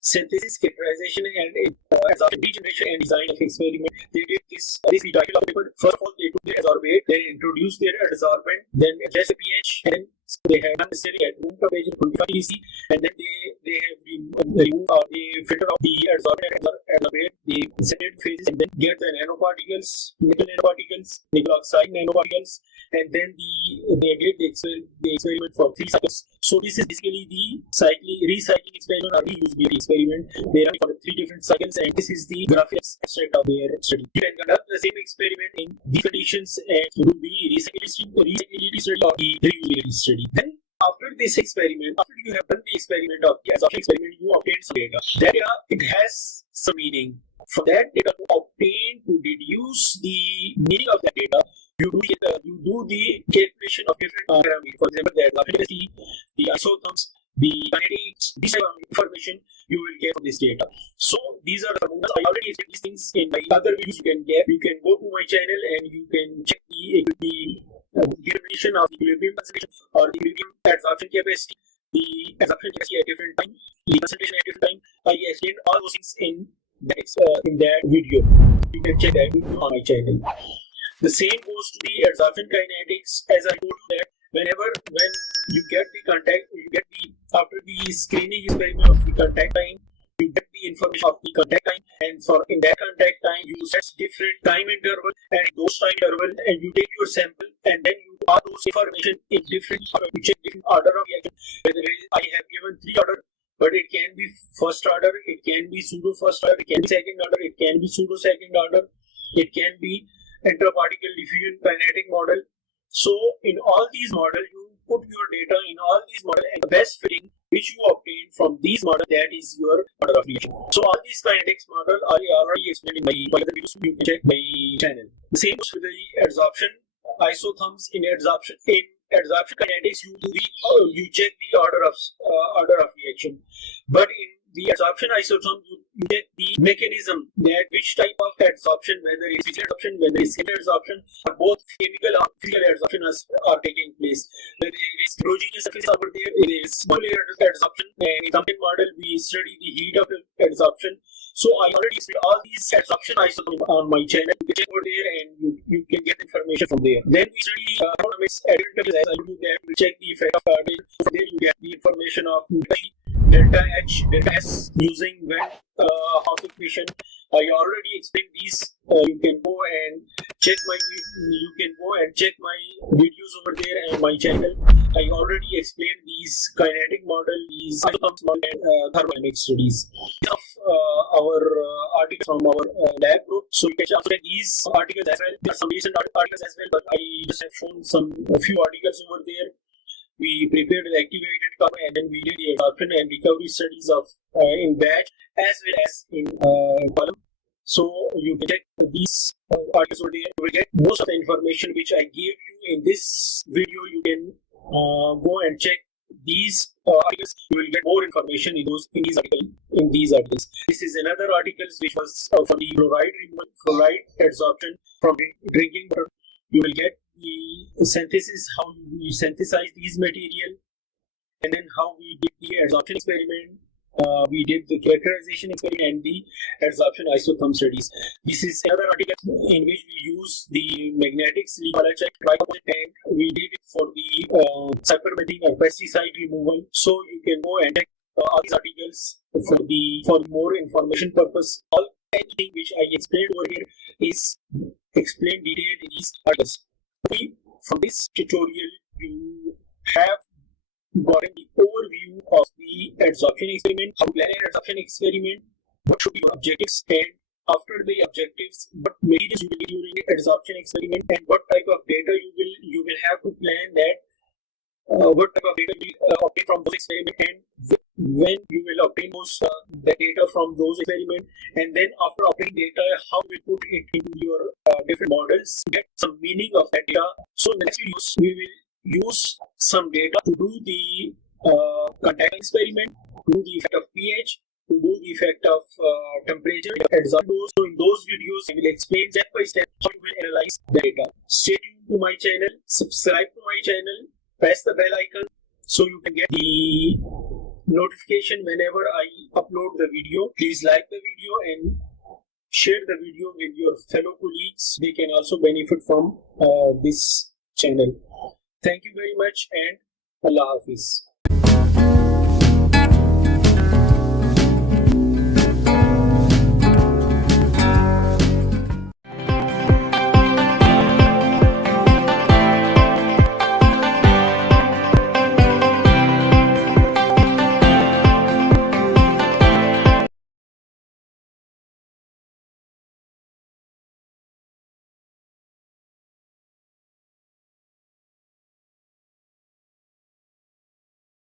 synthesis, characterization, and adsorption, regeneration, and design of experiment. They did this the title of the paper. First of all, they took their adsorbate, then introduced their adsorbent, then adjust the pH, and they have done necessary at room temperature 25 degrees C, and then they have removed they filter out the adsorbent and adsorbate, the separated phases, and then get the nanoparticles, nickel oxide nanoparticles, and then they did the experiment for 3 cycles. So this is basically the recycling experiment or reusability experiment. They run for 3 different cycles, and this is the graphic abstract of their study. You can conduct the same experiment in these conditions and do the recyclability study or the reusability study. Then after this experiment, after you have done the experiment of the adsorption experiment, you obtain some data. That data, it has some meaning. For that data to obtain, to deduce the meaning of that data, you do the calculation of different parameters. For example, the affinity, the isotherms, the kinetics, this type of information you will get from this data. So these are the formulas. I already explained these things in my other videos. You can get. You can go to my channel and you can check the determination of equilibrium concentration or the equilibrium adsorption capacity, the adsorption capacity at different time, the concentration at different time. I explained all those things in that video. You can check that video on my channel. The same goes to the adsorption kinetics. As I told you that when you get the contact, after the screening experiment of the contact time, you get the information of the contact time, and in that contact time you set different time interval, and those time interval, and you take your sample, and then you add those information in different order. You check different order of reaction. Whether I have given 3 order, but it can be first order, it can be pseudo first order, it can be second order, it can be pseudo second order, it can be intraparticle diffusion kinetic model. So in all these models, you put your data in all these models, and the best fitting which you obtain from these models, that is your order of reaction. So all these kinetics model I already explained in my other videos. You can check my channel. The same goes with the adsorption isotherms. In adsorption kinetics, you check the order of reaction, but in the adsorption isotherm, you check the mechanism, that which type of adsorption, whether it's physical adsorption, whether it's chemical adsorption, or both chemical or physical adsorption are taking place. Whether it's heterogeneous surface over there, it is molecular adsorption, and in Temkin model we study the heat of adsorption. So I already explained all these adsorption isotherms on my channel. You can check over there and you can get information from there. Then we study economics advantages. As I do that, we check the effect of from there you get the information of delta H, delta S using House equation. I already explained these. You can go and check my videos over there and my channel. I already explained these kinetic model, these isotherms model, and thermodynamic studies of our articles from our lab group. So you can check these articles as well. There are some recent articles as well, but I just have shown a few articles over there. We prepared the activated carbon, and then we did the adsorption and recovery studies of in batch as well as in column. So you can check these articles over there. You will get most of the information which I gave you in this video. You can go and check these articles. You will get more information in these articles. This is another article which was for the fluoride adsorption from drinking water. You will get the synthesis, how we synthesize these material, and then how we did the adsorption experiment. We did the characterization experiment and the adsorption isotherm studies. This is another article in which we use the magnetic silicon and we did it for the cypermethrin or pesticide removal. So you can go and check all these articles for more information purpose. Anything which I explained over here is explained detailed in these articles. From this tutorial, you have gotten the overview of the adsorption experiment, how to plan an adsorption experiment, what should be your objectives, and after the objectives, what materials you will need during the adsorption experiment, and what type of data you will have to plan that. What type of data you will obtain from those experiments, and when you will obtain the data from those experiments, and then after obtaining data, how you will put it into your different models, get some meaning of that data. So in the next videos, we will use some data to do the contact experiment, to do the effect of pH, to do the effect of temperature, adsorption. So in those videos, I will explain step by step how you will analyze the data. Stay tuned to my channel, subscribe to my channel, press the bell icon so you can get the notification whenever I upload the video. Please like the video and share the video with your fellow colleagues. They can also benefit from this channel. Thank you very much and Allah Hafiz.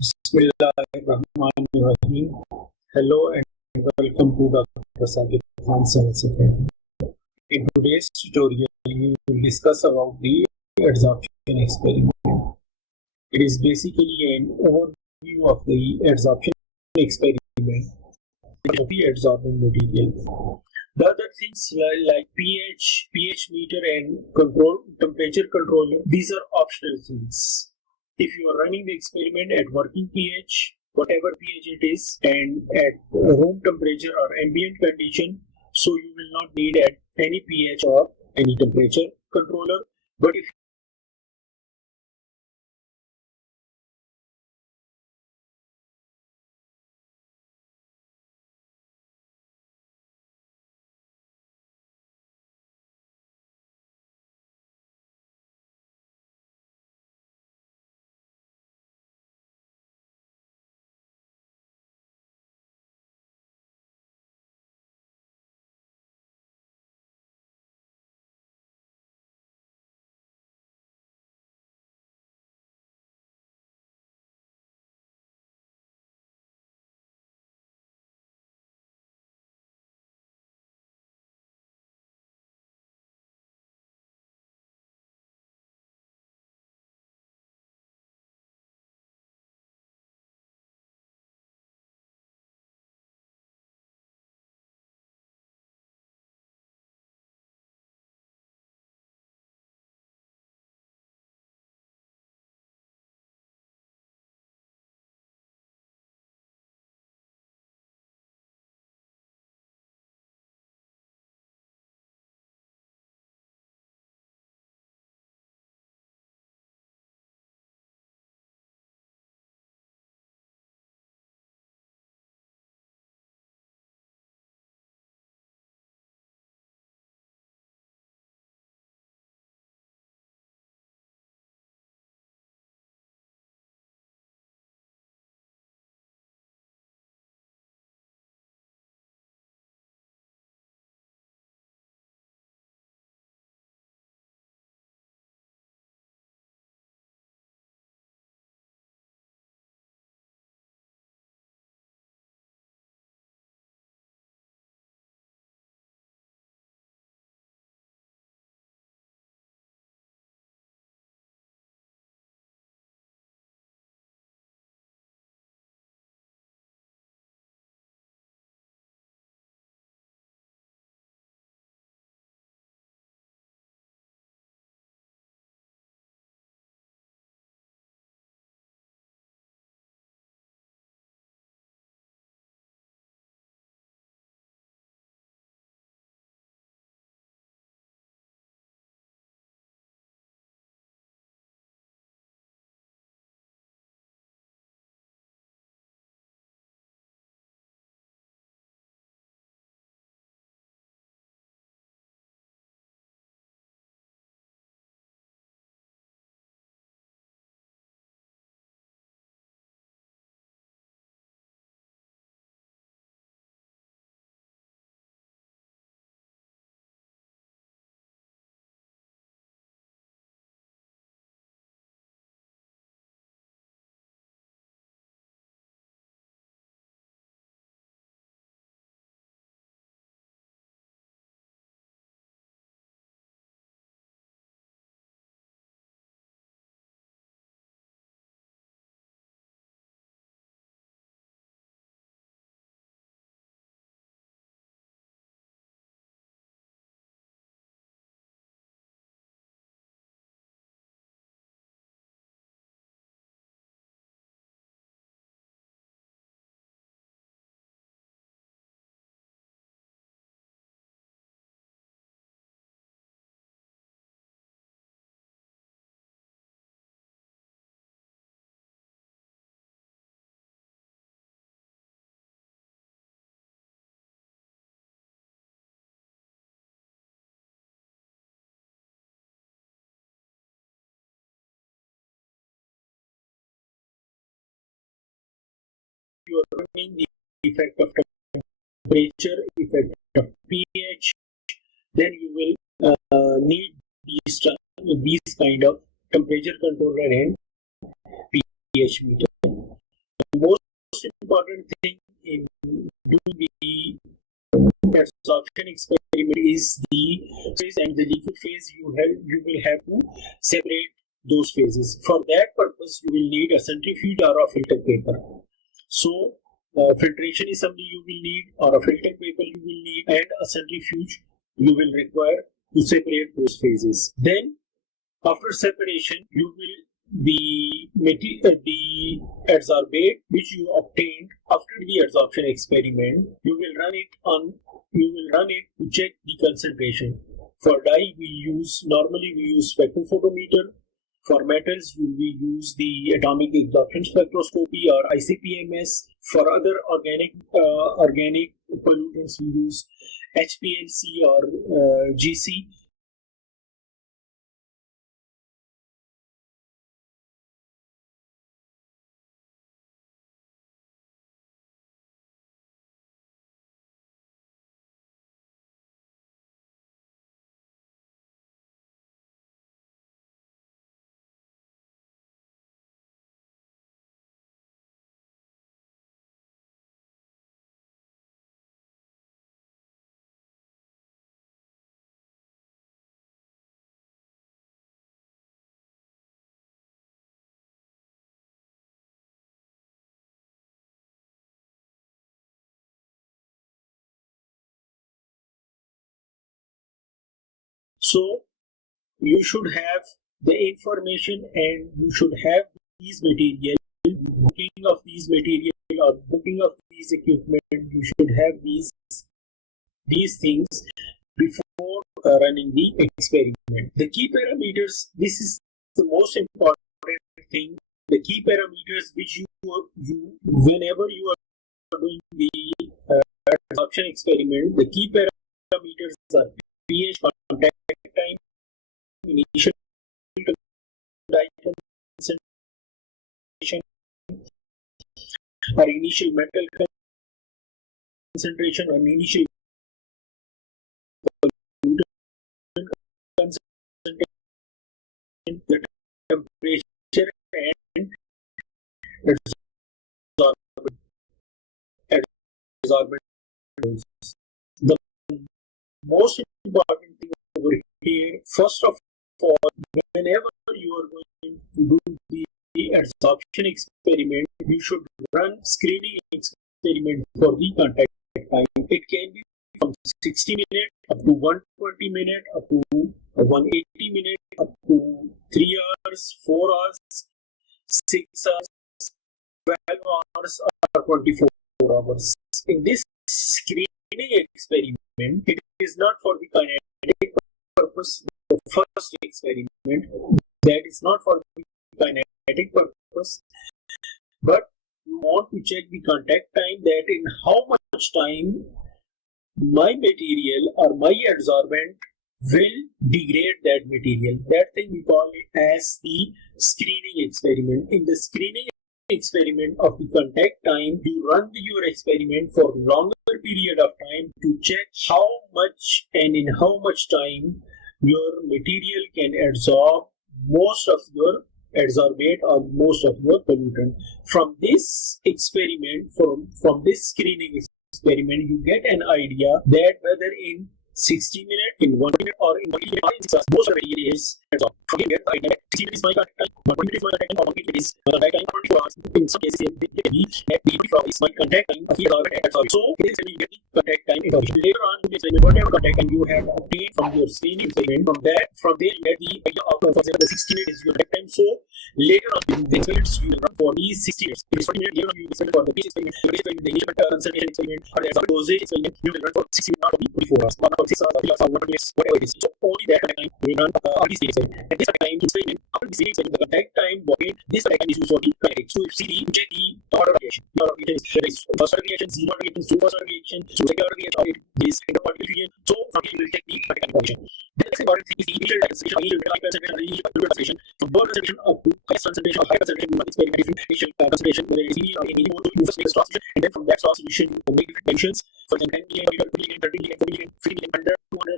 Bismillahirrahmanirrahim. Hello and welcome to Dr. Sakib Khan Science Academy. In today's tutorial, we will discuss about the adsorption experiment. It is basically an overview of the adsorption experiment of the adsorbent material. The other things like pH meter and temperature control, these are optional things. If you are running the experiment at working pH, whatever pH it is, and at room temperature or ambient condition, so you will not need at any pH or any temperature controller. But if you are running the effect of temperature, effect of pH, then you will need these kind of temperature controller and pH meter. the most important thing in doing the adsorption experiment is the phase and the liquid phase. You will have to separate those phases. For that purpose, you will need a centrifuge or a filter paper. So filtration is something you will need, or a filter paper you will need, and a centrifuge you will require to separate those phases. Then after separation, you will the adsorbate which you obtained after the adsorption experiment, you will run it to check the concentration. For dye, normally we use spectrophotometer. For metals, we use the atomic absorption spectroscopy or ICP-MS. For other organic pollutants, we use HPLC or GC. So you should have the information and you should have these material, booking of these material or booking of these equipment. You should have these things before running the experiment. The key parameters, this is the most important thing. The key parameters which you whenever you are doing the adsorption experiment, the key parameters are pH, contact time, initial dye concentration, or initial metal concentration, or initial concentration, the temperature, and adsorbent. The most important thing over here, first of all, whenever you are going to do the adsorption experiment, you should run screening experiment for the contact time. It can be from 60 minutes up to 120 minutes, up to 180 minutes, up to 3 hours, 4 hours, 6 hours, 12 hours, or 24 hours. In this screening experiment, it is not for the kinetic purpose. The first experiment, that is not for the kinetic purpose, but you want to check the contact time, that in how much time my material or my adsorbent will degrade that material. That thing we call it as the screening experiment. In the screening experiment of the contact time, you run your experiment for longer period of time to check how much and in how much time your material can absorb most of your adsorbate or most of your pollutant. From this experiment, from this screening experiment, you get an idea that whether in 60 minutes, in 1 minute, or in 1 minute, most of the material is absorbed. From here, you get the idea that 60 minutes is my contact time, 1 minute is my contact time, or 1 minute is my contact time, 24 hours. In some cases, it may be that the 24 hours is my contact time of the adsorbent and adsorbate. So, it is when you get the contact time information. Later on, you experiment whatever contact time you have obtained from your screening experiment. From there, you get the idea of, for example, the 60 minutes is your contact time. So, later on, the experiments you run for these 60 minutes. If it's 40 minutes, later on, you experiment for the pH experiment, the initial concentration experiment, or the adsorbate dosage experiment, you will run for 60 minutes, not for 24 hours, not for 6 hours, or 3 hours, or 1 minute, whatever it is. So, only that time we run all these experiments. And this time experiment, after the screening experiment, the contact time, this contact time is used for the kinetic. So, if you check the order of reaction, the order of reaction is first order reaction, zero order reaction, first order reaction, so second order reaction, or it is interparticle reaction. So, from here, you will take the contact information. The next important thing is the initial concentration, initial metal concentration, and initial pollutant concentration. From low concentration up to highest concentration or high concentration, you must experiment different initial concentration, whether it is or any more, you first make a straw solution, and then from that straw solution, you make different tensions. For example, 10 million, 20 million, 30 million, 40 million, 50 million, 100, 200,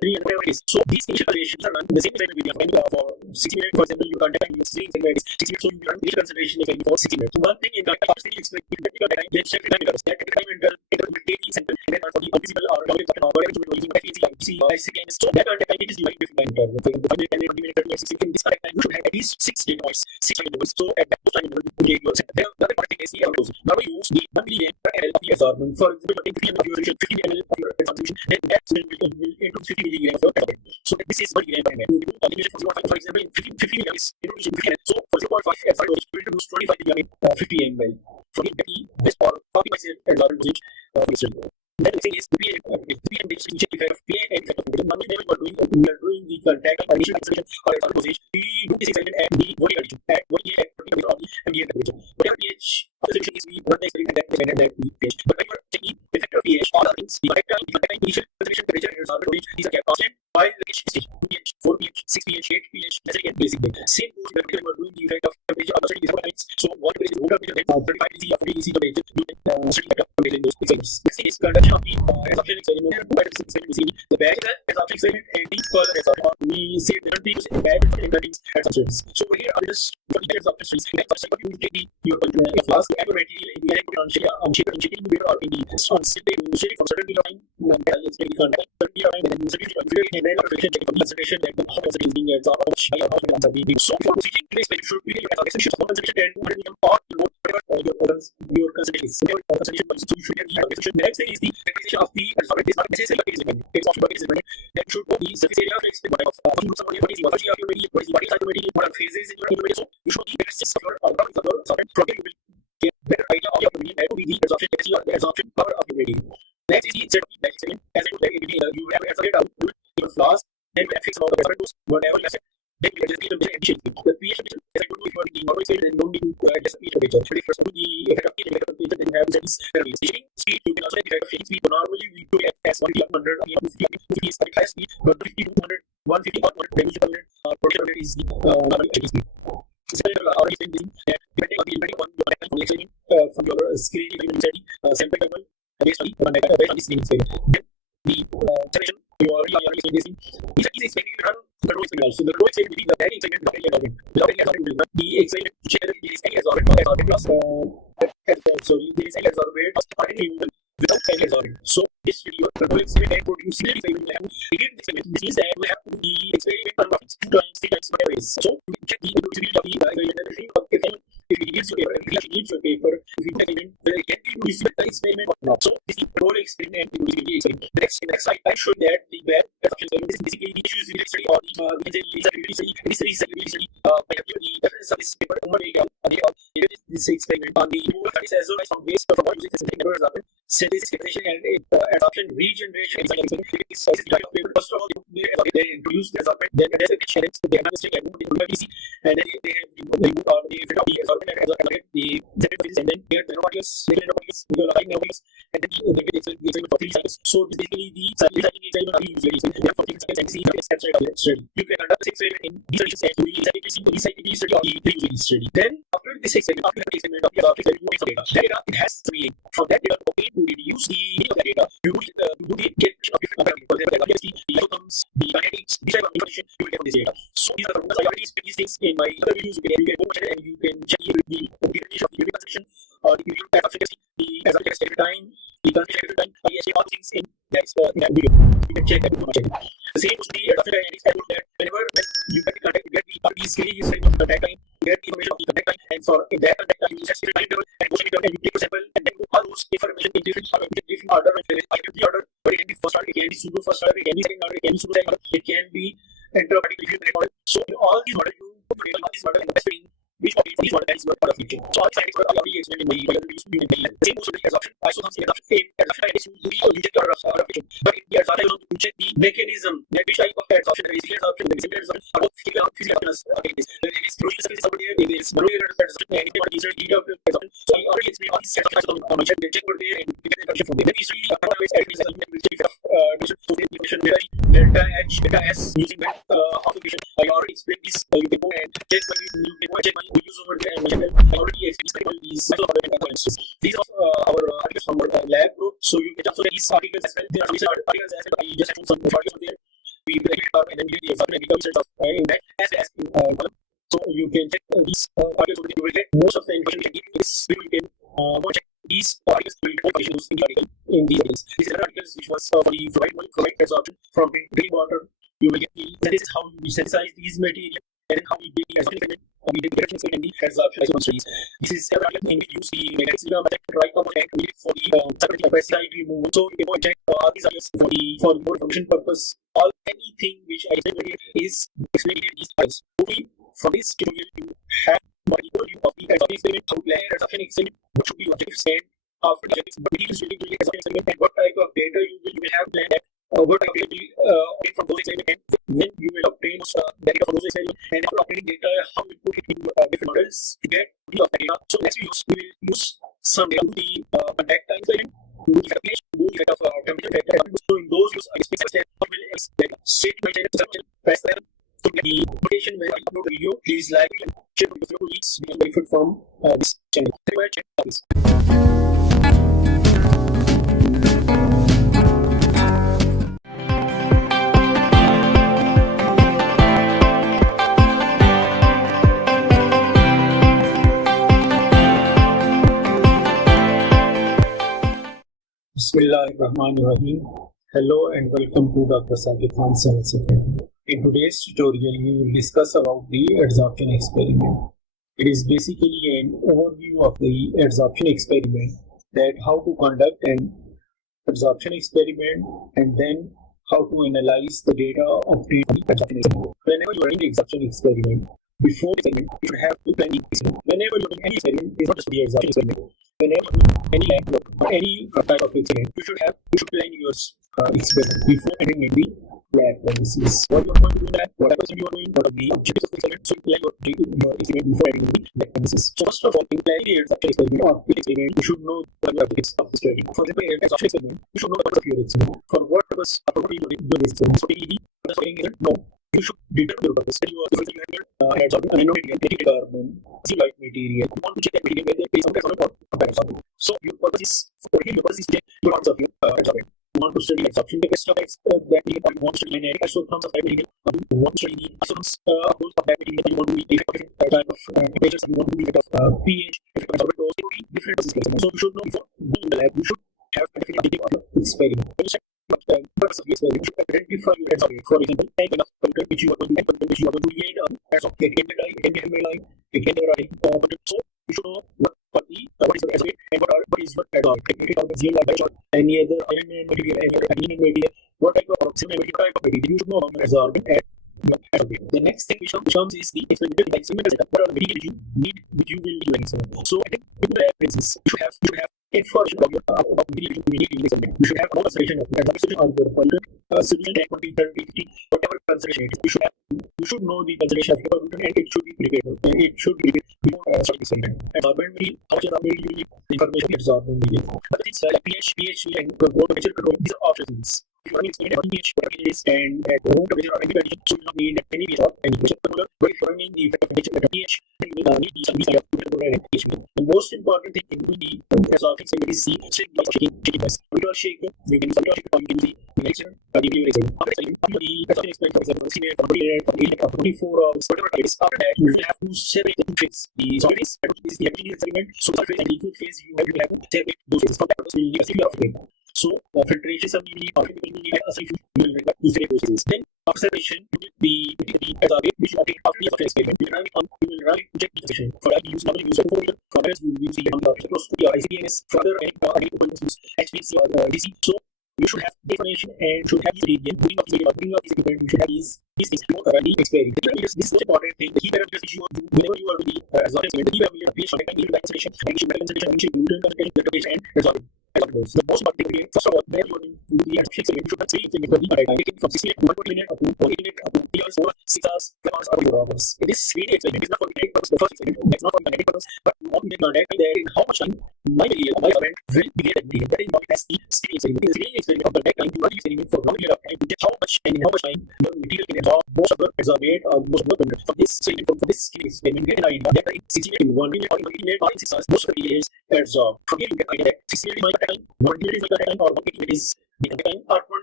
So these initial considerations are run in the same experiment with your friend for 60 minutes. For example, you contact time is 60 minutes, so you run initial consideration experiment for 60 minutes. So one thing in the capacity technical time, then check the time meters. That time intermediate sample, and then for the visible or whatever you are using, like see seconds. So that time it is divided with time interval. For example, 5 minutes, 10 minutes, 20 minutes, 60 minutes. This time you should have at least 6 data points, 6 time intervals. So at that time interval, you take your sample. Then the other part is the average. Now we use the 1 milligram per ml of the adsorbent. For example, take 3 ml of your solution, 50 ml of your adsorption, then that will into 50 milligrams of adsorbent. So this is 1 gram per ml. For example, 50 milligrams into 50 ml. So for 0.5 adsorbent, we will produce 25 milligrams 50 ml. For this for 40% adsorbent dosage of insulin. Then the thing is pH effect of pH and effect of temperature. Normally we are doing the contact of initial concentration or adsorbent dosage. We do this experiment at the volume addition at 1 year at 40 of the ambient temperature. Whatever pH of the solution is, we run the experiment at that pH. But when you are checking the effect of pH, all other things, the contact time, initial concentration, temperature, and adsorbent dosage, these are kept constant. While the pH stage, 2 pH, 4 pH, 6 pH, 8 pH, basic and basic. Same goes when we are doing the effect of temperature of certain experiments. So what temperature is room temperature, then 35 degrees or 40 degrees temperature, you can study the effect of temperature in those experiments. Next is conduction of the adsorption experiment. There are two types of experiments. The batch adsorption experiment and the further adsorption. We say different things in batch and different adsorptions. So over here are just for the adsorption studies. In adsorption, you will take your flask, you add your material, and you can put it on shaker or in the on simple you shake from certain line, let's take the contact, certain line, and then you set it on and then observation check the concentration and how much is being absorbed, how much the answer being. So before proceeding to this, you should be your concentration or 200 milligram or your concentration is. So you should get the concentration. The next thing is the preparation of the adsorbent. This is not necessarily a element. It's also a element. Then should go the surface area of experiment. What is the body of your material? What is the body size of your material? What are phases in your material? So you should the characteristics of your adsorbent. From here you will get better idea of your material. That will be the adsorption capacity or the adsorption power of your material. Next is the set of the batch experiment. As I told you, you have adsorbent output in your flask. Then you fix about the adsorbent dose, whatever you have said. Then you adjust the temperature efficiently. The pH temperature, as I told you, if you are the normal experiment, then you don't need to adjust the pH temperature. But if you are the effect of pH and effect of temperature, then you have to set this parameters. Shaking speed, you can also have the effect of shaking speed. But normally we do it as 150 up 100, 50 is the high speed, but 50 to 100, 150 or 100 temperature per is the normal shaking speed. Depending on your experiment, from your screening sample level, based on the screening experiment. The selection you already explained this thing. These are expected to run control experiment also. The control experiment will be the very experiment without any adsorbent. Without any adsorbent, will not the experiment to check whether there is any adsorbent or adsorbent plus there is any adsorbent or any removal without any adsorbent. So this will be your control experiment and produce similar experiment. You have to repeat the experiment. This means that we have to do the experiment 2 times, 3 times, whatever it is. So you can check the reproducibility of the experiment. If it needs your paper, if it needs your paper, if you do experiment, whether it can be reproducible the experiment or not. So this is the control experiment and reproducibility experiment. The next slide I showed that the batch adsorption experiment is basically the issues with study or the reusability study. This reusability study by having the reference of this paper over this experiment on the removal of as well as from waste from using the synthetic member adsorbent, synthesis separation and adsorption regeneration design experiment. This is the type of paper. First of all, they introduce the adsorbent, then they test the challenge, they have the and move the PC, and then they have the effect of the adsorbent and adsorbent, the synthesis, and then they have the Nanomaterials, and then they get the experiment for 3 cycles. So this is basically the recycling experiment are used very easily. They have 40 seconds and see the steps of the study. You can conduct this experiment in these solutions and you the recycling study or the reusability study. Then after this experiment, after the experiment of the adsorption, you make some data. That data it has to be from that data to reduce the meaning of that data. You do the calculation of different parameters. For example, the isotherms, the kinetics, these type of information you will get from this data. So these are the formulas. I already explained these things in my other videos. You can go and you can check the definition of the unit concentration or the unit adsorption capacity, the adsorption capacity every time, the concentration every time. I explain all things in that video. You can check that video. The same goes to the adsorption kinetics. I told that whenever you get the contact, you get the screening is of the contact time, you get the information of the contact time, and for in that contact time you set different time table and motion meter and you take a sample and then put all those information in different order. Order, but it can be first order, it can be pseudo first order, it can be second order, it can be pseudo second order, it can be enteropatic order. So in all these orders you put together all these orders and the best thing which of these order is part of feature. So all these scientists are already explained in the the same goes to the adsorption. Isotherms in adsorption. Adsorption is you check your order of feature. But in the adsorption you check the mechanism that which type of adsorption, the physical adsorption, the physical adsorption, or both physical adsorption again this. There is crucial surface over there, there is molecular adsorption, and if you want to insert heat of adsorption. So I already explained all these adsorptions on my channel. Check over there and you get the information from there. Then usually so the information delta H, delta S using that application. I already explained this. You can go and check my we use over there and my channel. I already explained these components. These are our articles from our lab group. So you can also get these articles as well. There are some articles as well. I just have some articles over there. we the and then we get the absorption and recovery results of in that as in column. So you can check these articles over there. You will get most of the information we can give this. You can go check these articles. You will get information in the article in these articles. These are articles which was for the correct absorption from rainwater. You will get this is how we synthesize these materials and then how we build the absorption. We did the direction and the absorption studies. This is several articles in which we use the magnetic method, right component, and we did for the separating pesticide removal. So you can go and check these articles for more information purpose. All anything which I explained here is explained in these articles. Moving from this tutorial, you have my overview of the absorption experiment, how to plan absorption experiment, what should be objectives, and after the objectives, what materials will be doing absorption experiment, and what type of data you will have planned that. What type of data will obtain from those experiments, and when you will obtain data from those experiments, and after obtaining data, how you put it in different models to get the of data. So next we will use some data to the contact time experiment, to the effect of pH, to the effect of temperature, effect. So in those use I specify how will data state my channel, press them. So the notification when I upload the video, please like and share with your colleagues. We can benefit from this channel. Thank you very much. Bismillahirrahmanirrahim. Hello and welcome to Dr. Saqib Khan Science Academy. In today's tutorial, we will discuss about the adsorption experiment. It is basically an overview of the adsorption experiment, that how to conduct an adsorption experiment and then how to analyze the data obtained from the adsorption experiment. Whenever you are in the adsorption experiment, before the experiment, you should have to plan the experiment. Whenever you are doing any experiment, it's not just the adsorption experiment. Whenever you do any lab work or any type of experiment, you should plan your experiment before entering in the lab premises. What you are going to do that, what experiment you are doing, what are the objectives of the experiment, so you plan your experiment before entering in the lab premises. So first of all, in planning the adsorption experiment or field experiment, you should know the objectives of the study. For example, in adsorption experiment, you should know the purpose of your experiment. For what purpose are you doing this experiment? So PED, no. You should determine your purpose. You have adsorption, nanomaterial, anti-carbon, light material. You want to check that material whether there is some kind of adsorption. So your purpose is to check your purpose of your adsorption. You want to study adsorption, the question of that you want to study an isotherms of that material. You want to study the isotherms of that material. You want to be effect of type of temperatures. You want to be effect of pH, effect of absorbent dose. There will be different processes. So you should know before being in the lab. You should have a definite idea of your experiment. When you check purpose of the experiment, you should identify your adsorption. For example, type of content which you are going to create adsorption. It can be dye, it can be hammer-like, it can be writing. So you should know what is your adsorption and what is your adsorption. It is zero or any other iron material, any other aluminum material, what type of material you should know about your adsorption and adsorption. The next thing which comes is the experimental data. What are the materials you need which you will be doing experiment. So I think with the references, you should have information about material you need in the experiment. You should have no concentration of the adsorption or your pollutant solution at 20, 30, 50, whatever concentration it is. You should know the concentration of your pollutant and it should be prepared. It should be prepared before starting experiment. Adsorbent meal, how much adsorbent you need, the information of adsorbent meal. But it's like pH and temperature control. These are options. If you are running experiment at pH, whatever it is, and at room temperature or any condition, so you don't need any pH or any pressure controller. But if you are running the effect of temperature at pH, then you will need these kind of controller and pH. The most important thing in the adsorption experiment is the shaking device. We do a shaker, we can use a shaker, or we can use the mixer, the experiment. After the adsorption experiment, for example, from 48 or 24 hours, whatever it is, after that, you will have to separate the two phases. The solid phase, that is the homogeneous experiment, so solid phase and liquid phase, you have to separate those phases. For that purpose, we will need a series of them. So, filtration sublimity, will separate those phases. Then, after separation, you will be the adsorbate, which you obtain after the adsorption experiment. You will run it to check the concentration. For that, you normally use a photometer. For others, you will use the spectroscopy or ICP-MS. For other, any components use HPLC or DC. So, you should have the information and should have the ingredient. Bring up these equipment, you should have these things to run the experiment. The parameters, this is the most important thing. The key parameters which you want to do whenever you are doing the adsorption experiment, the key parameters are pH, contact time, concentration, initial gluten concentration, and adsorbent. The most important thing, first of all, whenever you are doing the adsorption experiment, you should have 3 things for the contact time. It can be from 60 minutes to 120 minutes up to 40 minutes up to 3 hours, 4 hours, 6 hours, 5 hours, or 4 hours. It is really experiment. It's not for the kinetic purpose, the first experiment. That's not for the kinetic purpose, but you want to make contact time there in how much time my material, my absorbent will be there. That is what as the screening experiment. In the screening experiment of the contact time, you are the experiment for a long period of time to check how much and in how much time your material can absorb most of the adsorbate or most of the content. For this screening experiment, you get an idea that in 60 minutes, 1 minute, or 80 minutes, or in 6 hours, most of the material is adsorbed. From here, you get an idea that 60 minutes is my contact time, 1 minute is my contact time, or 180 minutes is the contact time, or 20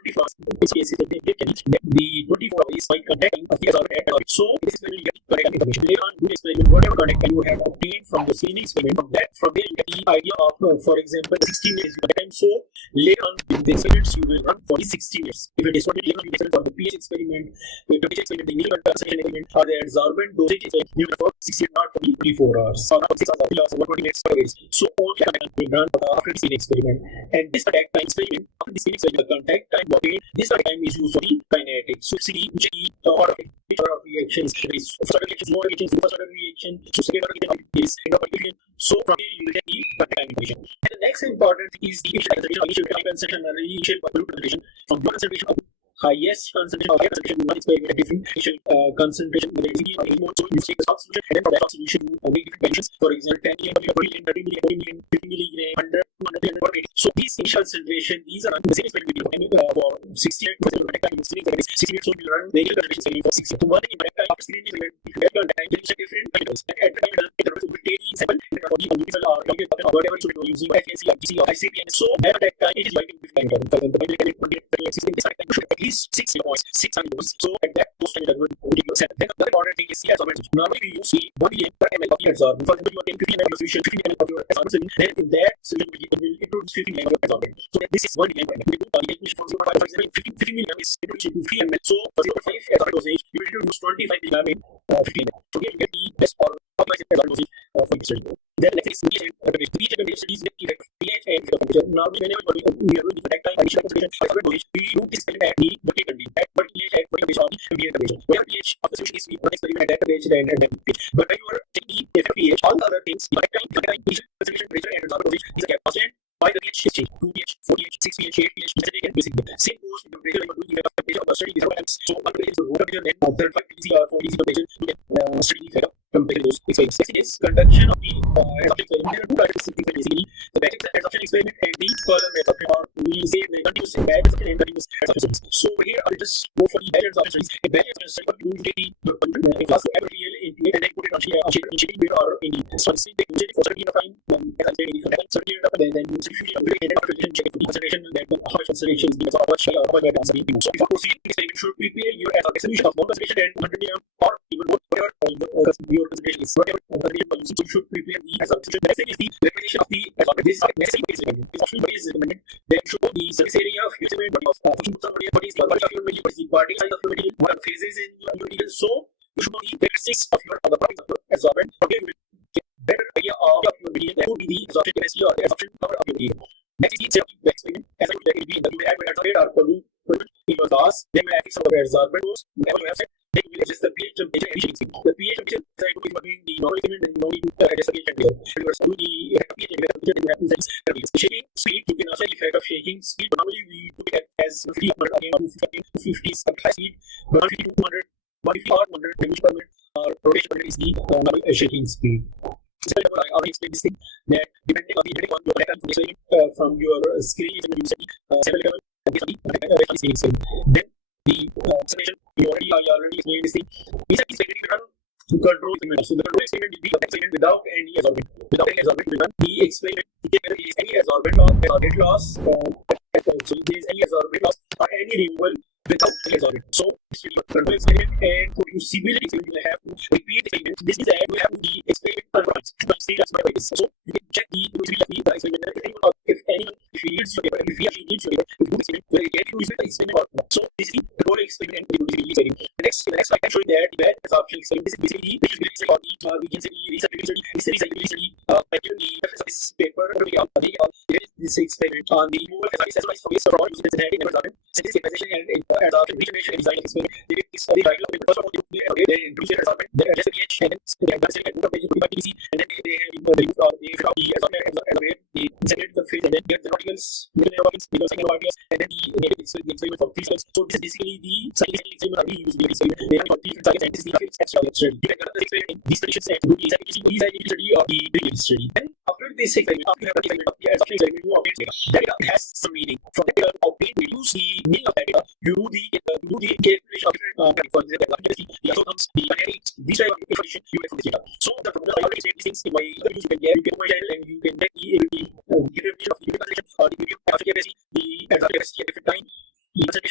first, which case is the 24 hours by contacting a adsorbent. So this is when you get the correct information. Later on, do the experiment, whatever contact you have obtained from the screening experiment, from there you get the idea of, for example, 16 minutes time. So later on, in the experiments you will run for the 60 minutes. If it is later on, you get for the pH experiment, the pH experiment, the initial concentration experiment, or the adsorbent dosage experiment, you will for 60, not for the 24 hours, or not for 6 hours, 3 hours, or 120 minutes per day. So only contact will run after the screening experiment. And this contact time experiment, after the screening experiment, the contact time obtained, this contact time is used for the kinetics. So see which order of reactions, first order reactions, lower reactions, first order reaction, so second order reaction, so from here you will get the contact time information. And the next important is the initial concentration and the initial concentration. From your concentration up to highest concentration or higher concentration, you must experiment a different initial concentration with the or more. So you take the stock solution, and then from that stock solution you make different conditions. For example, 10 million, 40 million, 30 million, 40 million, 50 milligram, 100, 200, 180. So these initial concentration, these are the same experiment for 60 minutes. 60 minutes, so you run various concentration for 60. So one thing in time after screening experiment, if you have done time, then you check different intervals. And at the time intervals, you will take the sample and for the universal or whatever should be using FNC or GC or ICP. And so at that time, it is writing different intervals. For example, you can 20, 30, 60. This time you should at least 6 points, 600 points. So at that post time interval, you will set. Then the important thing is the adsorbent. Normally we use 1 million per ml of the adsorbent. For example, you are taking 50 ml of solution, 50 ml of your adsorbent. Then in that solution will introduce 50 ml of adsorbent. So this is 1 million per ml. We do the calculation from 0.5, for example, 50 milligram is introduced into 3 ml. So for 0.5 adsorbent dosage, you will introduce 25 milligram in 50 ml. So here you get the best or optimized adsorbent dosage for the study. Then next is pH and temperature. pH and temperature studies with effect pH and temperature. Normally whenever we are doing the contact time, initial concentration, adsorbent dosage, we do this experiment at the vertical condition, at vertical pH, at vertical temperature, or the ambient temperature. Whatever pH of the solution is, we run experiment at that temperature and pH. But when you are taking the effect pH, all the other things, the contact time, initial concentration, temperature, and adsorbent dosage, these are kept constant. By the pH is changed, 2 pH, 4 pH, 6 pH, 8 pH, acidic and basic. Same goes with the temperature. When you are doing the effect of temperature of the study, so one temperature is the room temperature, then 35 degrees or 40 degrees temperature, you can study the effect of temperature those experiments. Next is conduction of the adsorption experiment. There are two types of things basically: the batch adsorption experiment and the column adsorption, or we say the continuous batch adsorption and continuous adsorption. So here I will just go for the batch adsorption studies. A batch adsorption study, you will take the glass of material into it and then put it on shipping bed or in the sunset. They use it for 30 time, as I said, in the contact 30 time, and then centrifuge of it, and then after check it for the concentration, then how much concentration is because how much that answer is. So before proceeding, experiment should prepare your adsorption solution of 1 concentration and 100 million or even whatever your concentration is. Whatever concentration you should prepare the adsorption. The next thing is the preparation of the adsorbent. This is necessary experiment. This optional body is recommended. Then show the surface area of your experiment, body of function of material, what is the body of your material, what is the particle size of your material, what are phases in your material. So you should know the characteristics of your properties of your adsorbent. Okay, you will get better idea of your material. That would be the adsorption capacity or the adsorption power of your material. Next is the experiment. As I would like it to be, you will add adsorbate or pollute in your gas. Then you will fix some of the adsorbent dose. Whenever you have set, then you will adjust the pH temperature and initial experiment. The pH temperature, as I told you, between the normal experiment and the normal adjust the pH temperature. When you are do the effect of pH and temperature, then you have to set the shaking speed. You can also effect of shaking speed. But normally we do it as 50 again, 250 is at high speed, 150 to 200, 150 or 100 revolution per minute, or rotation per minute is the normal shaking speed. So I already explained this thing that depending on your experiment from your screen, you set the sample level based on the screening experiment. Then the observation, I already explained this thing. We set the experiment run to control experiment. So the control experiment will be an experiment without any adsorbent. Without any adsorbent, we run the experiment to check whether there is any adsorbent or adsorbent loss. So if there is any adsorbent loss or any removal without any adsorbent. So this will be a control experiment, and for usability experiment, you will have to repeat the experiment. This is that you have to the experiment once. So you can check the usability of the experiment. If he needs your paper, if he or she needs your paper, if you do this experiment, whether you can use the experiment or not. So this is the control experiment and the usability experiment. The next slide I can show you that the batch adsorption experiment. This is basically the usability study, or we can say the research study. This is the study by giving the reference of this paper. This experiment on the removal as well as from this fraud using the genetic adsorbent, synthesis and adsorption, regeneration and design of experiment. They did this the title of it. First of all, they introduce the adsorbent, they adjust the pH, and then they have done setting at 25 degrees, and then they have the adsorbent, they separate the phase, and then get the particles, because second particles, and then the negative experiment for 3 cells. So this is basically the scientific experiment we use the experiment. They have for 3 different targets, and this is the extra study. You can conduct the experiment in these conditions and do the isotherms study or the reactivity study. Then after this experiment, after you have the experiment of the adsorption experiment, you obtain data. That data has some meaning. From the data obtained, we use the meaning of that data. You do the calculation of different for example, the isotherms, the kinetics, these type of information you get from this data. So the formula I already explained these things in my other videos. You can go my channel and you can get the information of the concentration or the adsorption capacity, the adsorption capacity at different time, the concentration